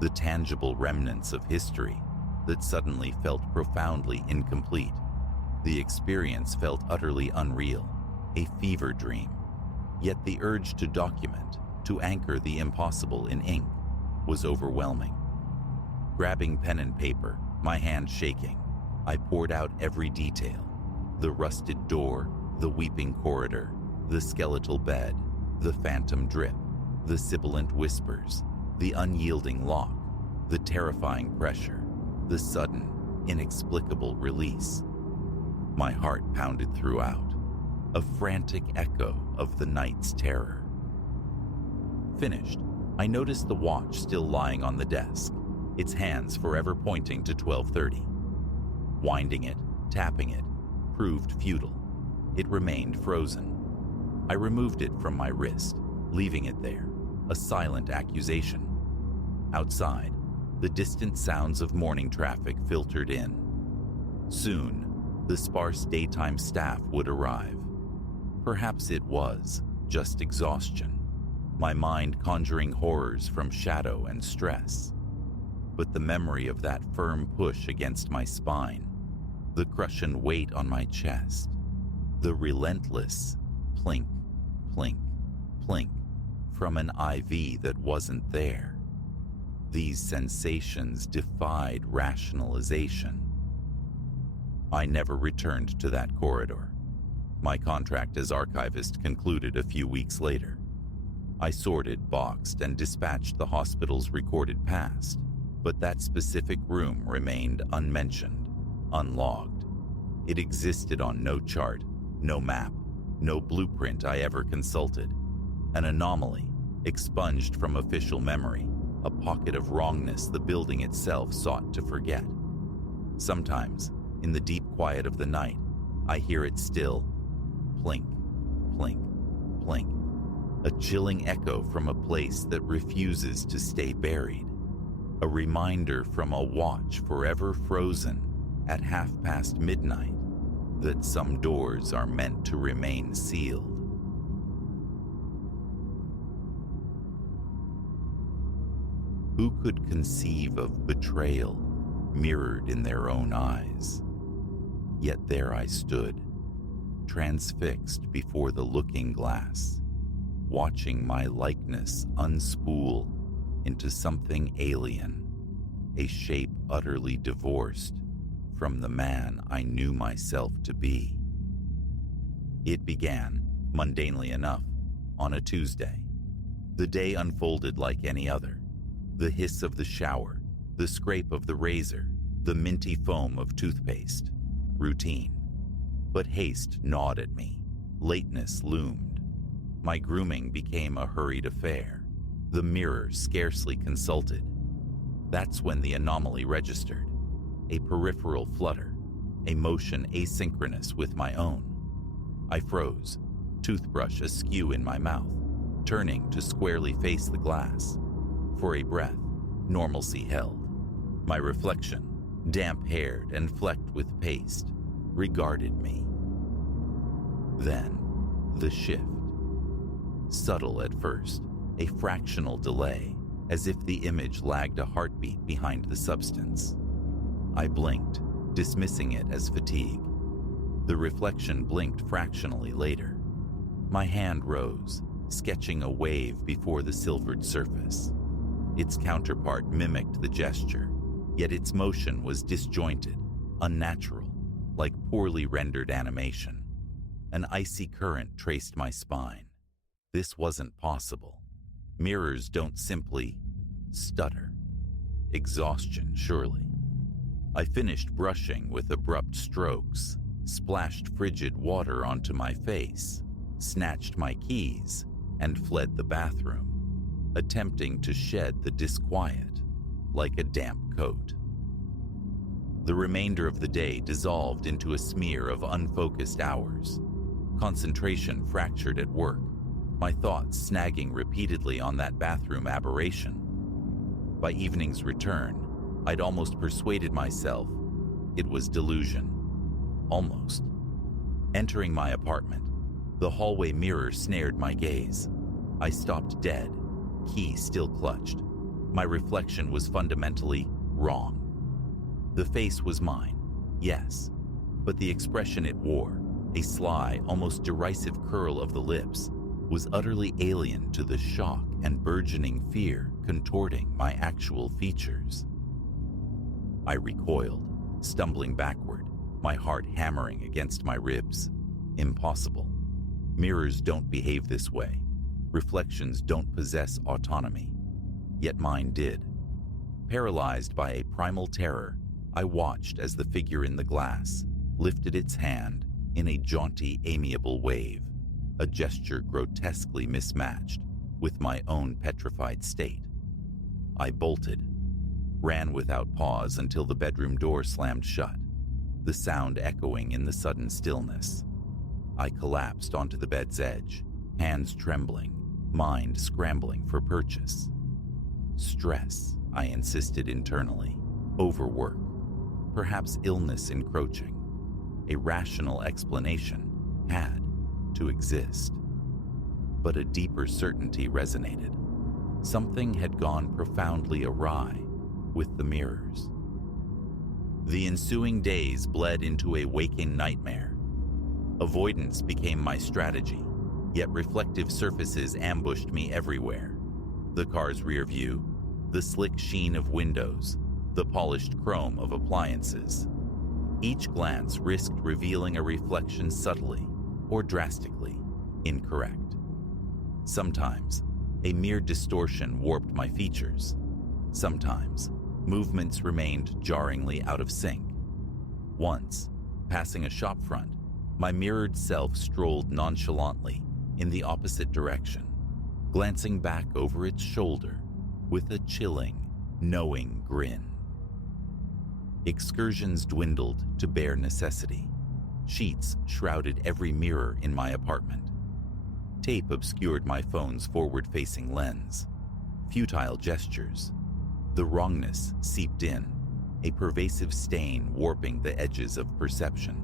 the tangible remnants of history that suddenly felt profoundly incomplete. The experience felt utterly unreal, a fever dream. Yet the urge to document, to anchor the impossible in ink, was overwhelming. Grabbing pen and paper, my hand shaking, I poured out every detail: the rusted door, the weeping corridor, the skeletal bed, the phantom drip, the sibilant whispers, the unyielding lock, the terrifying pressure, the sudden, inexplicable release. My heart pounded throughout, a frantic echo of the night's terror. Finished, I noticed the watch still lying on the desk, its hands forever pointing to 12:30. Winding it, tapping it, proved futile. It remained frozen. I removed it from my wrist, leaving it there, a silent accusation. Outside, the distant sounds of morning traffic filtered in. Soon, the sparse daytime staff would arrive. Perhaps it was just exhaustion, my mind conjuring horrors from shadow and stress. But the memory of that firm push against my spine, the crushing weight on my chest, the relentless plink, plink, plink from an IV that wasn't there. These sensations defied rationalization. I never returned to that corridor. My contract as archivist concluded a few weeks later. I sorted, boxed, and dispatched the hospital's recorded past, but that specific room remained unmentioned, unlogged. It existed on no chart, no map, no blueprint I ever consulted. An anomaly, expunged from official memory, a pocket of wrongness the building itself sought to forget. Sometimes, in the deep quiet of the night, I hear it still. Plink, plink, plink. A chilling echo from a place that refuses to stay buried. A reminder from a watch forever frozen at midnight that some doors are meant to remain sealed. Who could conceive of betrayal mirrored in their own eyes? Yet there I stood, transfixed before the looking glass, watching my likeness unspool into something alien, a shape utterly divorced from the man I knew myself to be. It began, mundanely enough, on a Tuesday. The day unfolded like any other. The hiss of the shower, the scrape of the razor, the minty foam of toothpaste. Routine. But haste gnawed at me. Lateness loomed. My grooming became a hurried affair. The mirror scarcely consulted. That's when the anomaly registered. A peripheral flutter, a motion asynchronous with my own. I froze, toothbrush askew in my mouth, turning to squarely face the glass. For a breath, normalcy held. My reflection, damp-haired and flecked with paste, regarded me. Then, the shift. Subtle at first, a fractional delay, as if the image lagged a heartbeat behind the substance. I blinked, dismissing it as fatigue. The reflection blinked fractionally later. My hand rose, sketching a wave before the silvered surface. Its counterpart mimicked the gesture, yet its motion was disjointed, unnatural, like poorly rendered animation. An icy current traced my spine. This wasn't possible. Mirrors don't simply stutter. Exhaustion, surely. I finished brushing with abrupt strokes, splashed frigid water onto my face, snatched my keys, and fled the bathroom, attempting to shed the disquiet like a damp coat. The remainder of the day dissolved into a smear of unfocused hours. Concentration fractured at work, my thoughts snagging repeatedly on that bathroom aberration. By evening's return, I'd almost persuaded myself it was delusion. Almost. Entering my apartment, the hallway mirror snared my gaze. I stopped dead, key still clutched. My reflection was fundamentally wrong. The face was mine, yes, but the expression it wore, a sly, almost derisive curl of the lips, was utterly alien to the shock and burgeoning fear contorting my actual features. I recoiled, stumbling backward, my heart hammering against my ribs. Impossible. Mirrors don't behave this way. Reflections don't possess autonomy. Yet mine did. Paralyzed by a primal terror, I watched as the figure in the glass lifted its hand in a jaunty, amiable wave, a gesture grotesquely mismatched with my own petrified state. I bolted, ran without pause until the bedroom door slammed shut, the sound echoing in the sudden stillness. I collapsed onto the bed's edge, hands trembling, mind scrambling for purchase. Stress, I insisted internally, overwork, perhaps illness encroaching. A rational explanation had to exist. But a deeper certainty resonated. Something had gone profoundly awry with the mirrors. The ensuing days bled into a waking nightmare. Avoidance became my strategy, yet reflective surfaces ambushed me everywhere. The car's rear view, the slick sheen of windows, the polished chrome of appliances. Each glance risked revealing a reflection subtly or drastically incorrect. Sometimes, a mere distortion warped my features. Sometimes, movements remained jarringly out of sync. Once, passing a shopfront, my mirrored self strolled nonchalantly in the opposite direction, glancing back over its shoulder with a chilling, knowing grin. Excursions dwindled to bare necessity. Sheets shrouded every mirror in my apartment. Tape obscured my phone's forward-facing lens. Futile gestures. The wrongness seeped in, a pervasive stain warping the edges of perception.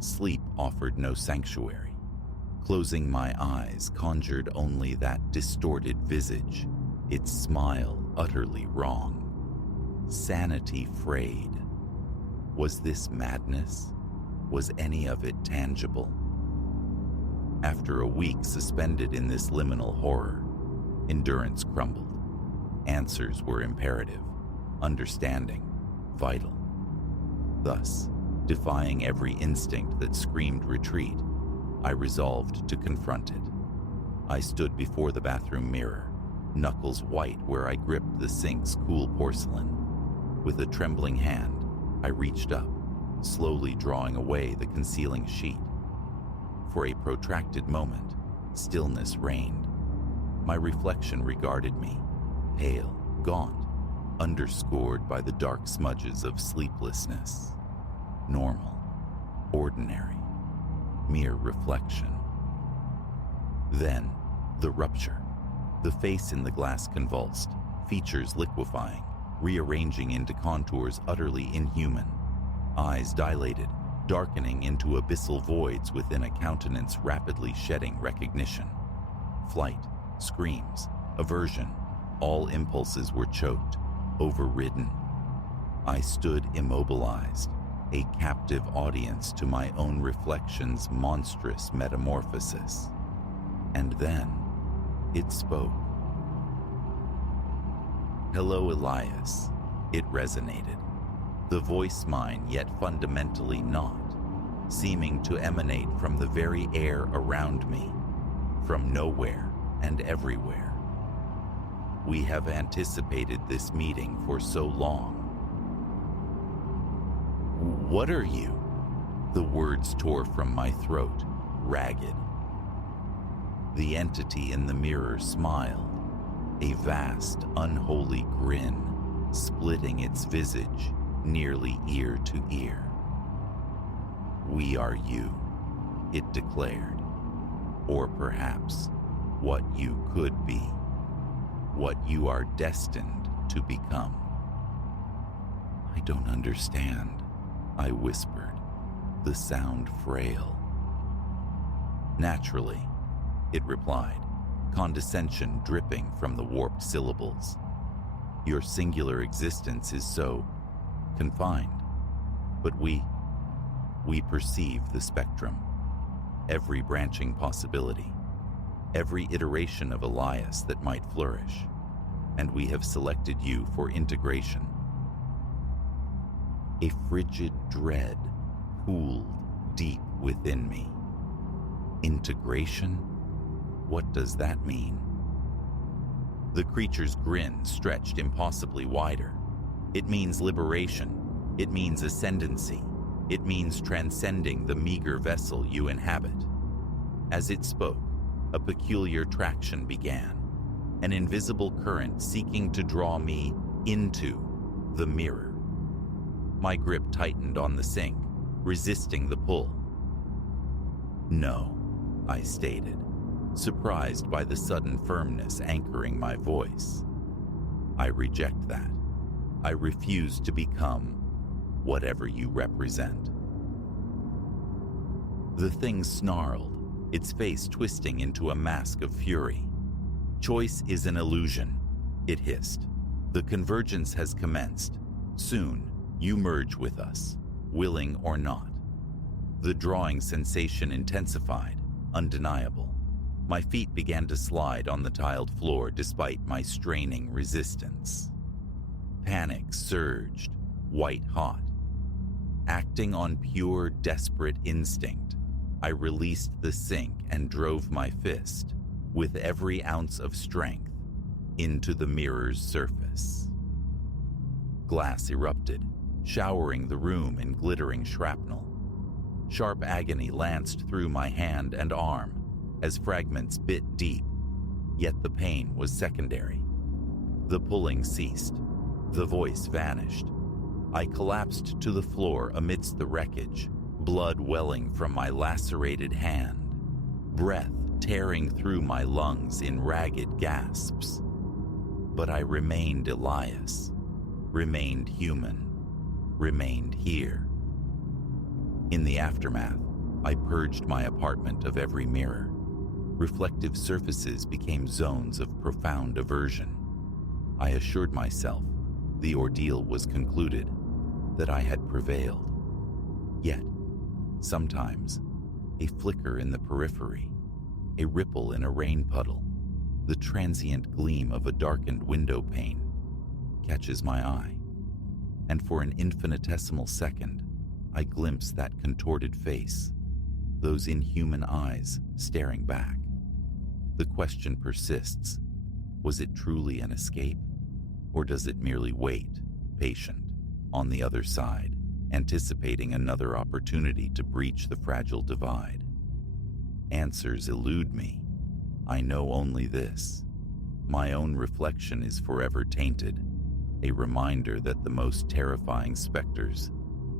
Sleep offered no sanctuary. Closing my eyes conjured only that distorted visage, its smile utterly wrong. Sanity frayed. Was this madness? Was any of it tangible? After a week suspended in this liminal horror, endurance crumbled. Answers were imperative, understanding vital. Thus, defying every instinct that screamed retreat, I resolved to confront it. I stood before the bathroom mirror, knuckles white where I gripped the sink's cool porcelain. With a trembling hand, I reached up, slowly drawing away the concealing sheet. For a protracted moment, stillness reigned. My reflection regarded me, pale, gaunt, underscored by the dark smudges of sleeplessness. Normal, ordinary, mere reflection. Then, the rupture. The face in the glass convulsed, features liquefying, rearranging into contours utterly inhuman. Eyes dilated, darkening into abyssal voids within a countenance rapidly shedding recognition. Flight, screams, aversion, all impulses were choked, overridden. I stood immobilized, a captive audience to my own reflection's monstrous metamorphosis. And then it spoke. "Hello, Elias." It resonated. The voice mine, yet fundamentally not, seeming to emanate from the very air around me, from nowhere and everywhere. "We have anticipated this meeting for so long." "What are you?" The words tore from my throat, ragged. The entity in the mirror smiled, a vast, unholy grin splitting its visage nearly ear to ear. "We are you," it declared, "or perhaps what you could be, what you are destined to become." "I don't understand," I whispered, the sound frail. "Naturally," it replied, condescension dripping from the warped syllables. "Your singular existence is so confined, but we perceive the spectrum, every branching possibility, every iteration of Elias that might flourish, and we have selected you for integration." A frigid dread pooled deep within me. Integration? What does that mean? The creature's grin stretched impossibly wider. "It means liberation. It means ascendancy. It means transcending the meager vessel you inhabit." As it spoke, a peculiar traction began, an invisible current seeking to draw me into the mirror. My grip tightened on the sink, resisting the pull. "No," I stated, surprised by the sudden firmness anchoring my voice. "I reject that. I refuse to become whatever you represent." The thing snarled, its face twisting into a mask of fury. "Choice is an illusion," it hissed. "The convergence has commenced. Soon, you merge with us, willing or not." The drawing sensation intensified, undeniable. My feet began to slide on the tiled floor despite my straining resistance. Panic surged, white hot. Acting on pure, desperate instinct, I released the sink and drove my fist, with every ounce of strength, into the mirror's surface. Glass erupted, showering the room in glittering shrapnel. Sharp agony lanced through my hand and arm as fragments bit deep, yet the pain was secondary. The pulling ceased. The voice vanished. I collapsed to the floor amidst the wreckage, blood welling from my lacerated hand, breath tearing through my lungs in ragged gasps. But I remained Elias, remained human, remained here. In the aftermath, I purged my apartment of every mirror. Reflective surfaces became zones of profound aversion. I assured myself the ordeal was concluded, that I had prevailed. Yet, sometimes, a flicker in the periphery, a ripple in a rain puddle, the transient gleam of a darkened window pane catches my eye, and for an infinitesimal second, I glimpse that contorted face, those inhuman eyes staring back. The question persists, was it truly an escape, or does it merely wait, patient, on the other side, anticipating another opportunity to breach the fragile divide? Answers elude me. I know only this. My own reflection is forever tainted, a reminder that the most terrifying specters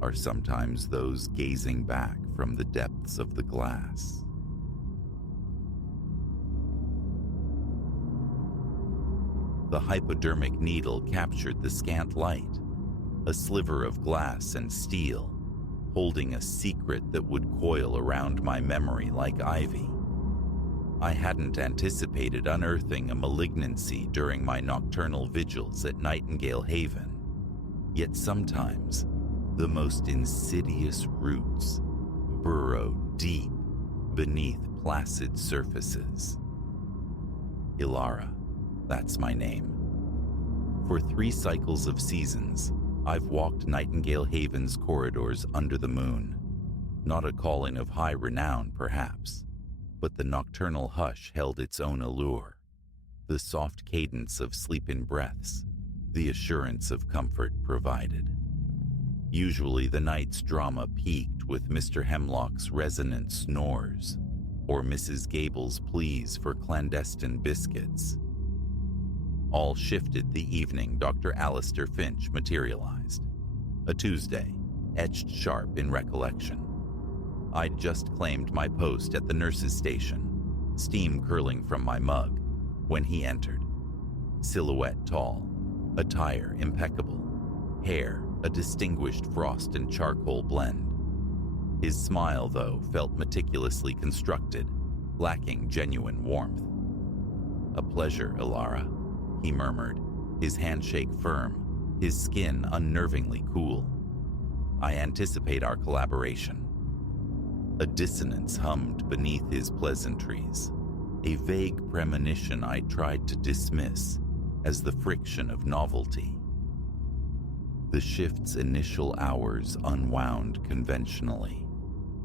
are sometimes those gazing back from the depths of the glass. The hypodermic needle captured the scant light, a sliver of glass and steel, holding a secret that would coil around my memory like ivy. I hadn't anticipated unearthing a malignancy during my nocturnal vigils at Nightingale Haven, yet sometimes The most insidious roots burrow deep beneath placid surfaces. Ilara, that's my name. For 3 cycles of seasons, I've walked Nightingale Haven's corridors under the moon. Not a calling of high renown, perhaps, but the nocturnal hush held its own allure. The soft cadence of sleep-in breaths, the assurance of comfort provided. Usually the night's drama peaked with Mr. Hemlock's resonant snores or Mrs. Gable's pleas for clandestine biscuits. All shifted the evening Dr. Alistair Finch materialized. A Tuesday, etched sharp in recollection. I'd just claimed my post at the nurse's station, steam curling from my mug, when he entered. Silhouette tall, attire impeccable, hair a distinguished frost and charcoal blend. His smile, though, felt meticulously constructed, lacking genuine warmth. "A pleasure, Ilara," he murmured, his handshake firm, his skin unnervingly cool. "I anticipate our collaboration." A dissonance hummed beneath his pleasantries, a vague premonition I tried to dismiss as the friction of novelty. The shift's initial hours unwound conventionally.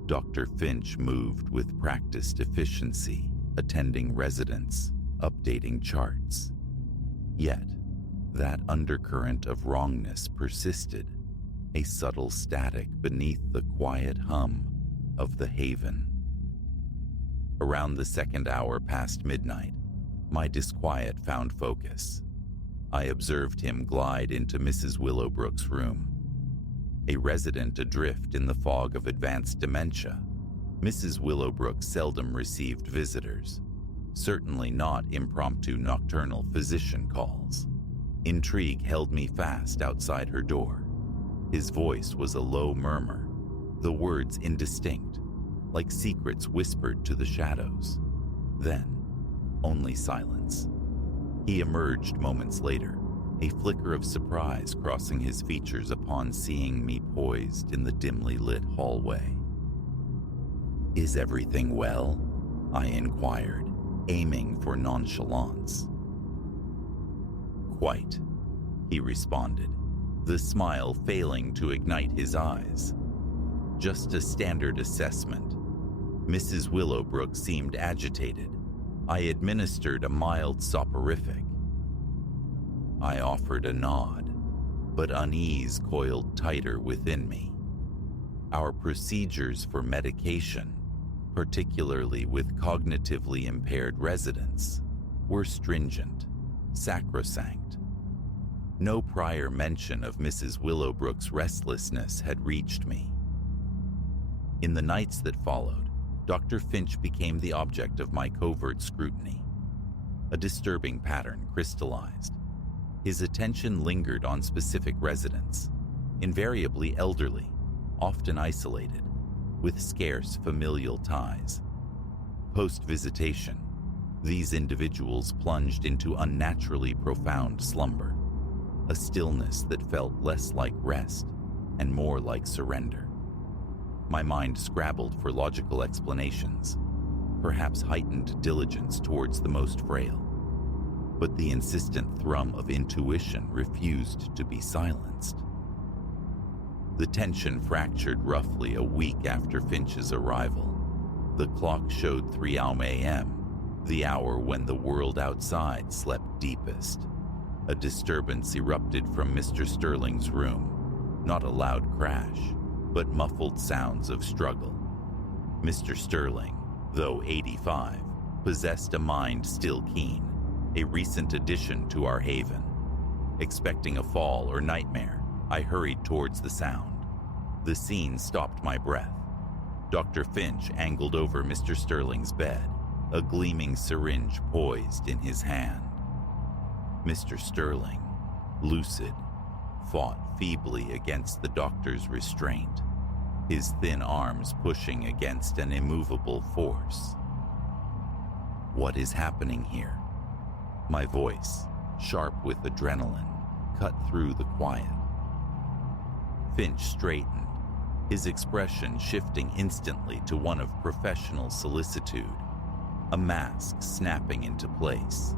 Dr. Finch moved with practiced efficiency, attending residents, updating charts. Yet, that undercurrent of wrongness persisted, a subtle static beneath the quiet hum of the Haven. Around the 2nd hour past midnight, my disquiet found focus. I observed him glide into Mrs. Willowbrook's room. A resident adrift in the fog of advanced dementia, Mrs. Willowbrook seldom received visitors, certainly not impromptu nocturnal physician calls. Intrigue held me fast outside her door. His voice was a low murmur, the words indistinct, like secrets whispered to the shadows. Then, only silence. He emerged moments later, a flicker of surprise crossing his features upon seeing me poised in the dimly lit hallway. "Is everything well?" I inquired, aiming for nonchalance. "Quite," he responded, the smile failing to ignite his eyes. "Just a standard assessment." Mrs. Willowbrook seemed agitated. I administered a mild soporific. I offered a nod, but unease coiled tighter within me. Our procedures for medication, particularly with cognitively impaired residents, were stringent, sacrosanct. No prior mention of Mrs. Willowbrook's restlessness had reached me. In the nights that followed, Dr. Finch became the object of my covert scrutiny. A disturbing pattern crystallized. His attention lingered on specific residents, invariably elderly, often isolated, with scarce familial ties. Post-visitation, these individuals plunged into unnaturally profound slumber, a stillness that felt less like rest and more like surrender. My mind scrabbled for logical explanations, perhaps heightened diligence towards the most frail. But the insistent thrum of intuition refused to be silenced. The tension fractured roughly a week after Finch's arrival. The clock showed 3 a.m., the hour when the world outside slept deepest. A disturbance erupted from Mr. Sterling's room, not a loud crash, but muffled sounds of struggle. Mr. Sterling, though 85, possessed a mind still keen, a recent addition to our haven. Expecting a fall or nightmare, I hurried towards the sound. The scene stopped my breath. Dr. Finch angled over Mr. Sterling's bed, a gleaming syringe poised in his hand. Mr. Sterling, lucid, fought feebly against the doctor's restraint, his thin arms pushing against an immovable force. "What is happening here?" My voice, sharp with adrenaline, cut through the quiet. Finch straightened, his expression shifting instantly to one of professional solicitude, a mask snapping into place.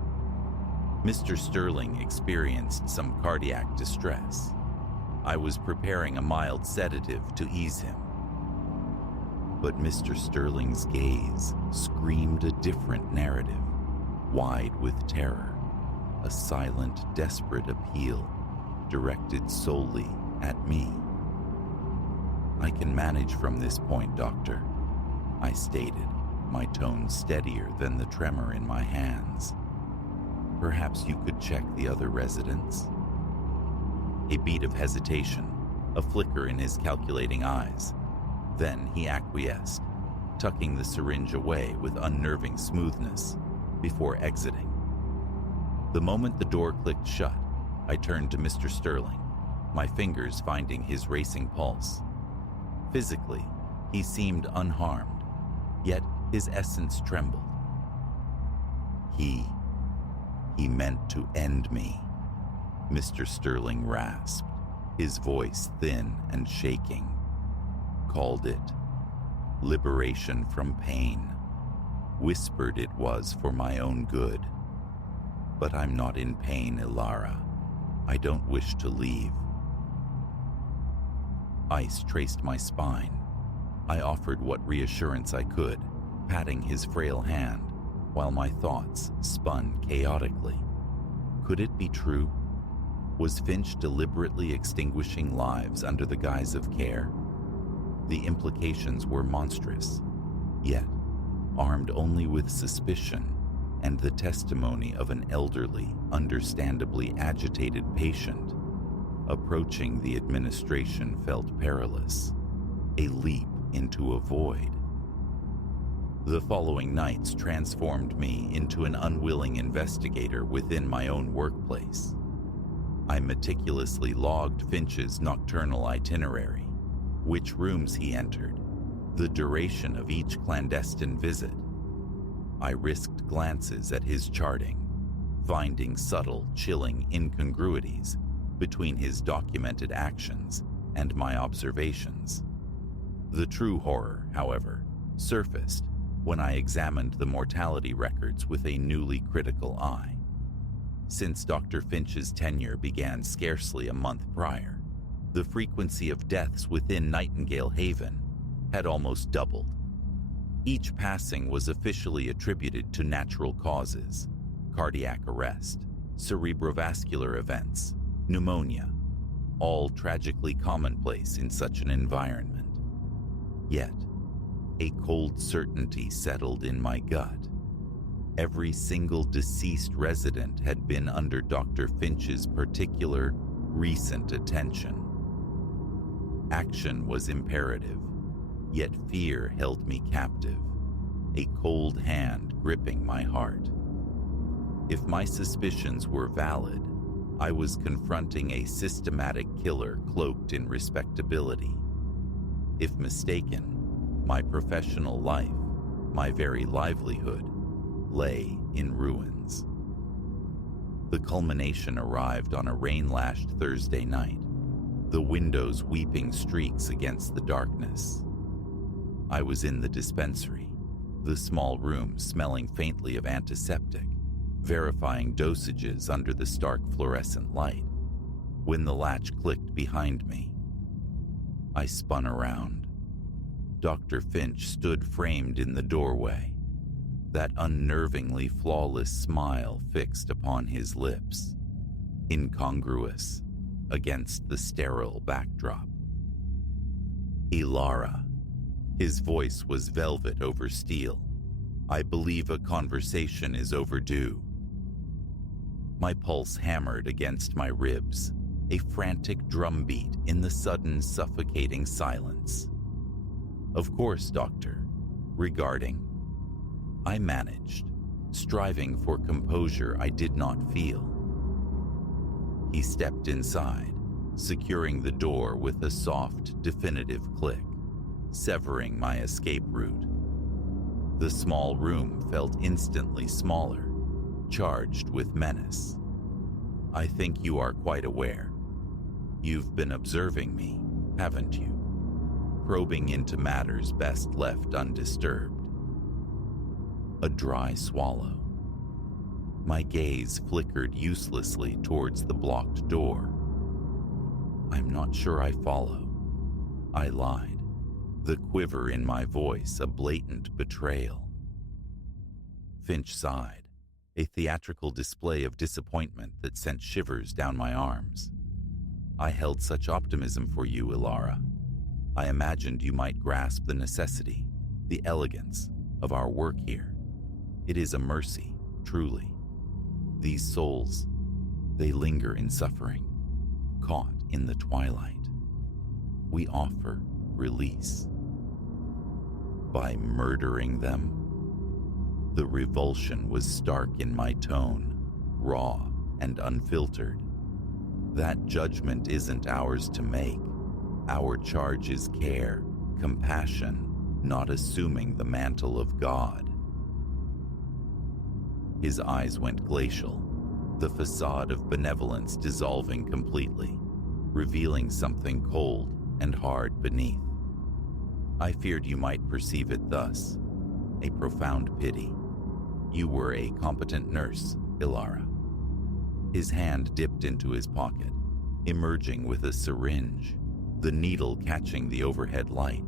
Mr. Sterling experienced some cardiac distress. I was preparing a mild sedative to ease him. But Mr. Sterling's gaze screamed a different narrative, wide with terror, a silent, desperate appeal directed solely at me. "I can manage from this point, Doctor," I stated, my tone steadier than the tremor in my hands. "Perhaps you could check the other residents?" A beat of hesitation, a flicker in his calculating eyes. Then he acquiesced, tucking the syringe away with unnerving smoothness before exiting. The moment the door clicked shut, I turned to Mr. Sterling, my fingers finding his racing pulse. Physically, he seemed unharmed, yet his essence trembled. He meant to end me, Mr. Sterling rasped, his voice thin and shaking. Called it liberation from pain. Whispered it was for my own good. But I'm not in pain, Ilara. I don't wish to leave. Ice traced my spine. I offered what reassurance I could, patting his frail hand, while my thoughts spun chaotically. Could it be true? Was Finch deliberately extinguishing lives under the guise of care? The implications were monstrous, yet, armed only with suspicion and the testimony of an elderly, understandably agitated patient, approaching the administration felt perilous, a leap into a void. The following nights transformed me into an unwilling investigator within my own workplace. I meticulously logged Finch's nocturnal itinerary, which rooms he entered, the duration of each clandestine visit. I risked glances at his charting, finding subtle, chilling incongruities between his documented actions and my observations. The true horror, however, surfaced when I examined the mortality records with a newly critical eye. Since Dr. Finch's tenure began scarcely a month prior, the frequency of deaths within Nightingale Haven had almost doubled. Each passing was officially attributed to natural causes: cardiac arrest, cerebrovascular events, pneumonia, all tragically commonplace in such an environment. Yet, a cold certainty settled in my gut. Every single deceased resident had been under Dr. Finch's particular, recent attention. Action was imperative, yet fear held me captive, a cold hand gripping my heart. If my suspicions were valid, I was confronting a systematic killer cloaked in respectability. If mistaken, my professional life, my very livelihood, lay in ruins. The culmination arrived on a rain-lashed Thursday night, the windows weeping streaks against the darkness. I was in the dispensary, the small room smelling faintly of antiseptic, verifying dosages under the stark fluorescent light, when the latch clicked behind me. I spun around. Dr. Finch stood framed in the doorway, that unnervingly flawless smile fixed upon his lips, incongruous against the sterile backdrop. Ilara. His voice was velvet over steel. I believe a conversation is overdue. My pulse hammered against my ribs, a frantic drumbeat in the sudden suffocating silence. Of course, Doctor. Regarding. I managed, striving for composure I did not feel. He stepped inside, securing the door with a soft, definitive click, severing my escape route. The small room felt instantly smaller, charged with menace. I think you are quite aware. You've been observing me, haven't you? Probing into matters best left undisturbed. A dry swallow. My gaze flickered uselessly towards the blocked door. I'm not sure I follow. I lied, the quiver in my voice a blatant betrayal. Finch sighed, a theatrical display of disappointment that sent shivers down my arms. I held such optimism for you, Ilara. I imagined you might grasp the necessity, the elegance of our work here. It is a mercy, truly. These souls, they linger in suffering, caught in the twilight. We offer release. By murdering them? The revulsion was stark in my tone, raw and unfiltered. That judgment isn't ours to make. Our charge is care, compassion, not assuming the mantle of God. His eyes went glacial, the facade of benevolence dissolving completely, revealing something cold and hard beneath. I feared you might perceive it thus, a profound pity. You were a competent nurse, Ilara. His hand dipped into his pocket, emerging with a syringe, the needle catching the overhead light.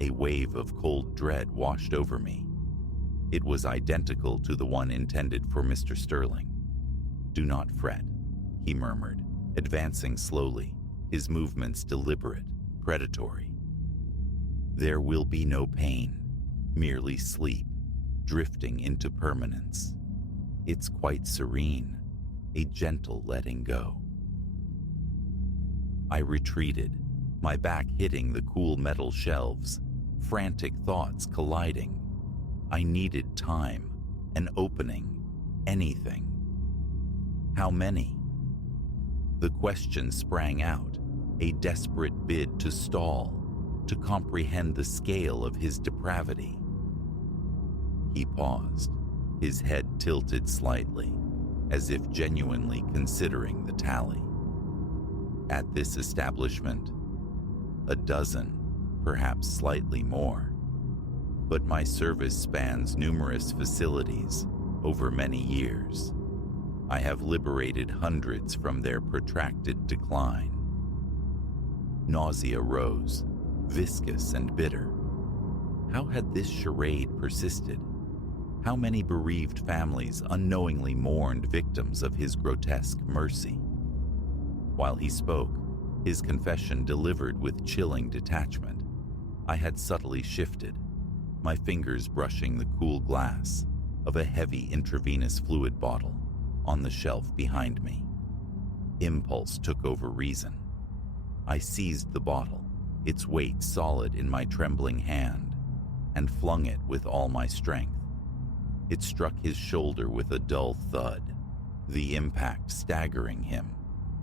A wave of cold dread washed over me. It was identical to the one intended for Mr. Sterling. Do not fret, he murmured, advancing slowly, his movements deliberate, predatory. There will be no pain, merely sleep, drifting into permanence. It's quite serene, a gentle letting go. I retreated, my back hitting the cool metal shelves, frantic thoughts colliding. I needed time, an opening, anything. How many? The question sprang out, a desperate bid to stall, to comprehend the scale of his depravity. He paused, his head tilted slightly, as if genuinely considering the tally. At this establishment, a dozen, perhaps slightly more. But my service spans numerous facilities over many years. I have liberated hundreds from their protracted decline. Nausea rose, viscous and bitter. How had this charade persisted? How many bereaved families unknowingly mourned victims of his grotesque mercy? While he spoke, his confession delivered with chilling detachment, I had subtly shifted, my fingers brushing the cool glass of a heavy intravenous fluid bottle on the shelf behind me. Impulse took over reason. I seized the bottle, its weight solid in my trembling hand, and flung it with all my strength. It struck his shoulder with a dull thud, the impact staggering him,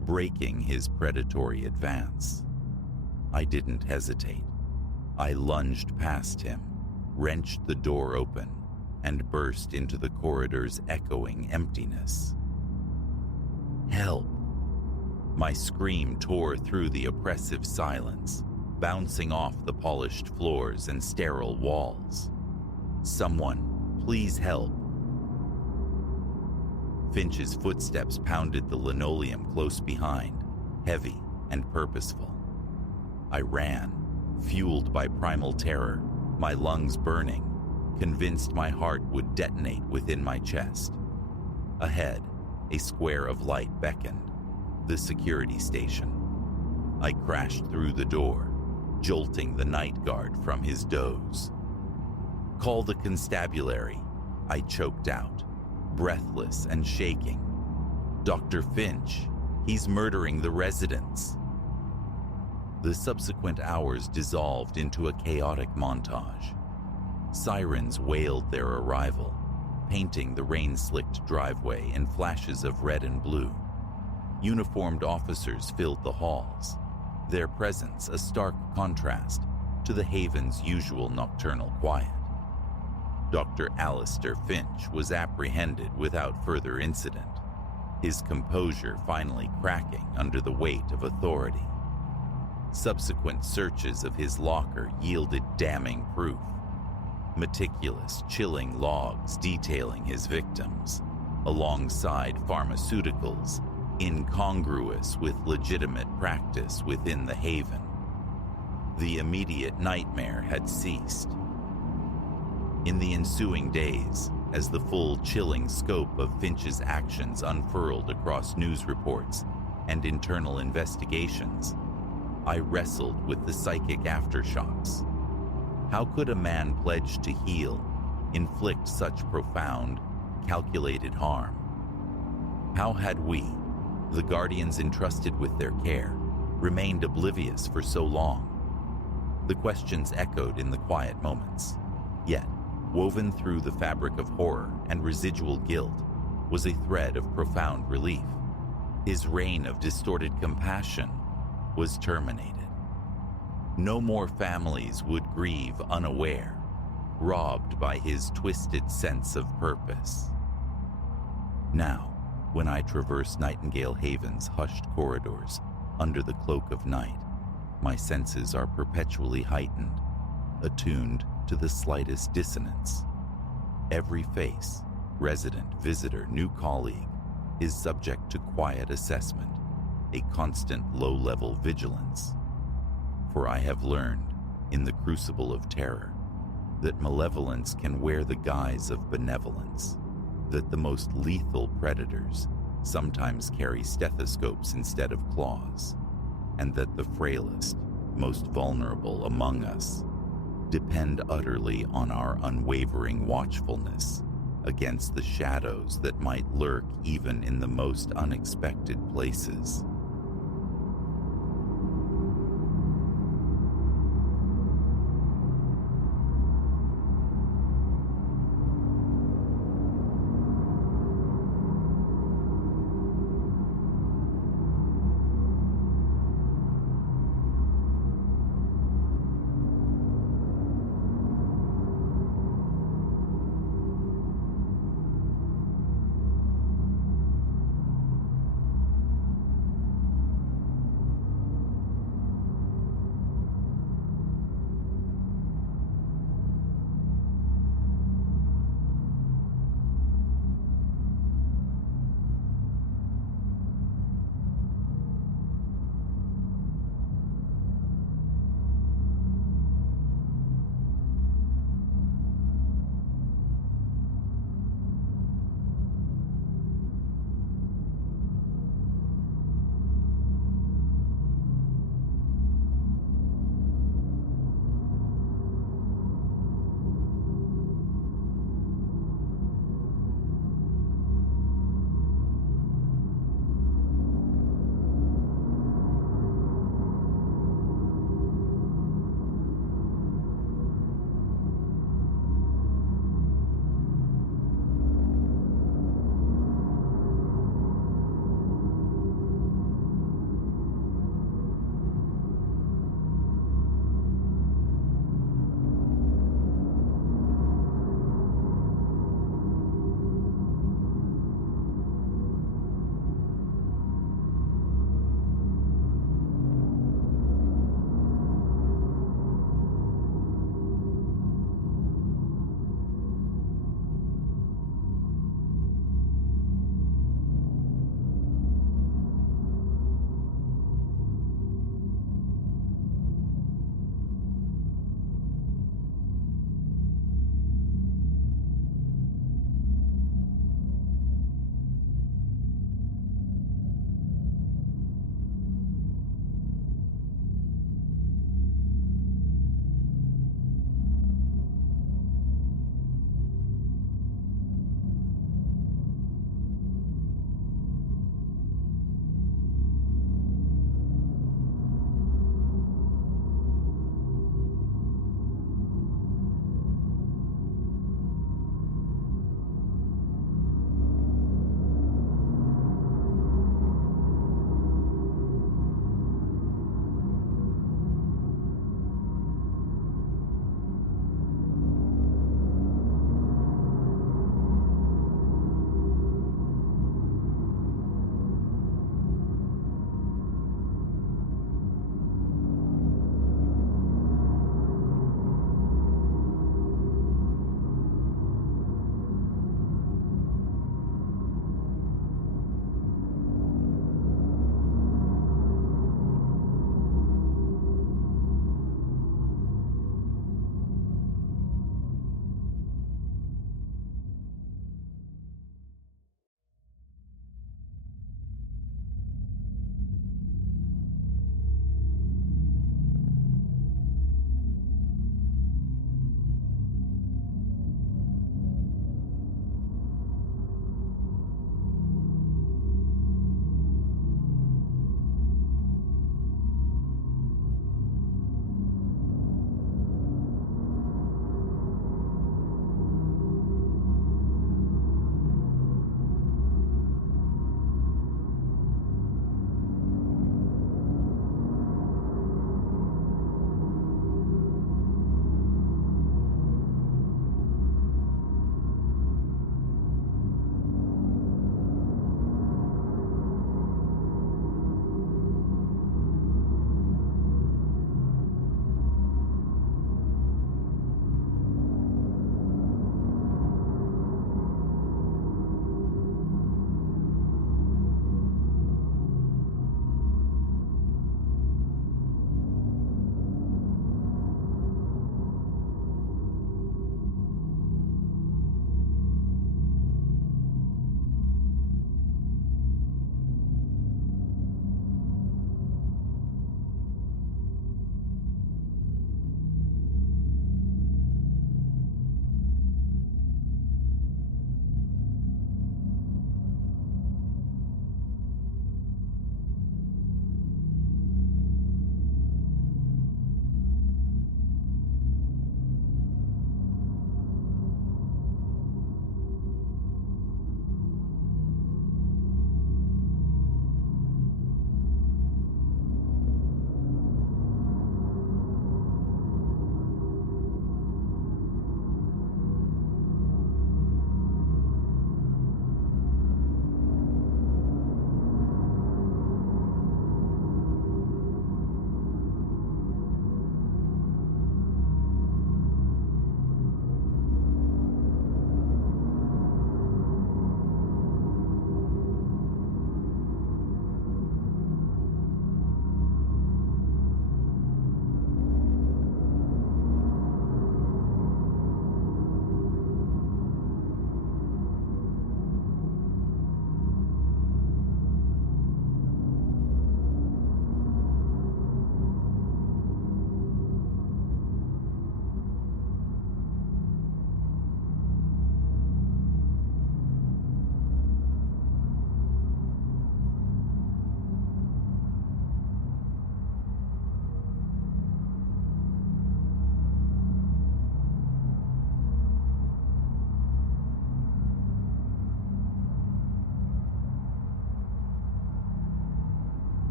breaking his predatory advance. I didn't hesitate. I lunged past him, wrenched the door open, and burst into the corridor's echoing emptiness. Help! My scream tore through the oppressive silence, bouncing off the polished floors and sterile walls. Someone, please help. Finch's footsteps pounded the linoleum close behind, heavy and purposeful. I ran, fueled by primal terror, my lungs burning, convinced my heart would detonate within my chest. Ahead, a square of light beckoned, the security station. I crashed through the door, jolting the night guard from his doze. Call the constabulary, I choked out, breathless and shaking. Dr. Finch, he's murdering the residents. The subsequent hours dissolved into a chaotic montage. Sirens wailed their arrival, painting the rain-slicked driveway in flashes of red and blue. Uniformed officers filled the halls, their presence a stark contrast to the haven's usual nocturnal quiet. Dr. Alistair Finch was apprehended without further incident, his composure finally cracking under the weight of authority. Subsequent searches of his locker yielded damning proof. Meticulous, chilling logs detailing his victims, alongside pharmaceuticals incongruous with legitimate practice within the haven. The immediate nightmare had ceased. In the ensuing days, as the full chilling scope of Finch's actions unfurled across news reports and internal investigations, I wrestled with the psychic aftershocks. How could a man pledged to heal inflict such profound, calculated harm? How had we, the guardians entrusted with their care, remained oblivious for so long? The questions echoed in the quiet moments, yet, woven through the fabric of horror and residual guilt, was a thread of profound relief. His reign of distorted compassion was terminated. No more families would grieve unaware, robbed by his twisted sense of purpose. Now, when I traverse Nightingale Haven's hushed corridors under the cloak of night, my senses are perpetually heightened, attuned to the slightest dissonance. Every face, resident, visitor, new colleague, is subject to quiet assessment, a constant low-level vigilance. For I have learned, in the crucible of terror, that malevolence can wear the guise of benevolence, that the most lethal predators sometimes carry stethoscopes instead of claws, and that the frailest, most vulnerable among us depend utterly on our unwavering watchfulness against the shadows that might lurk even in the most unexpected places.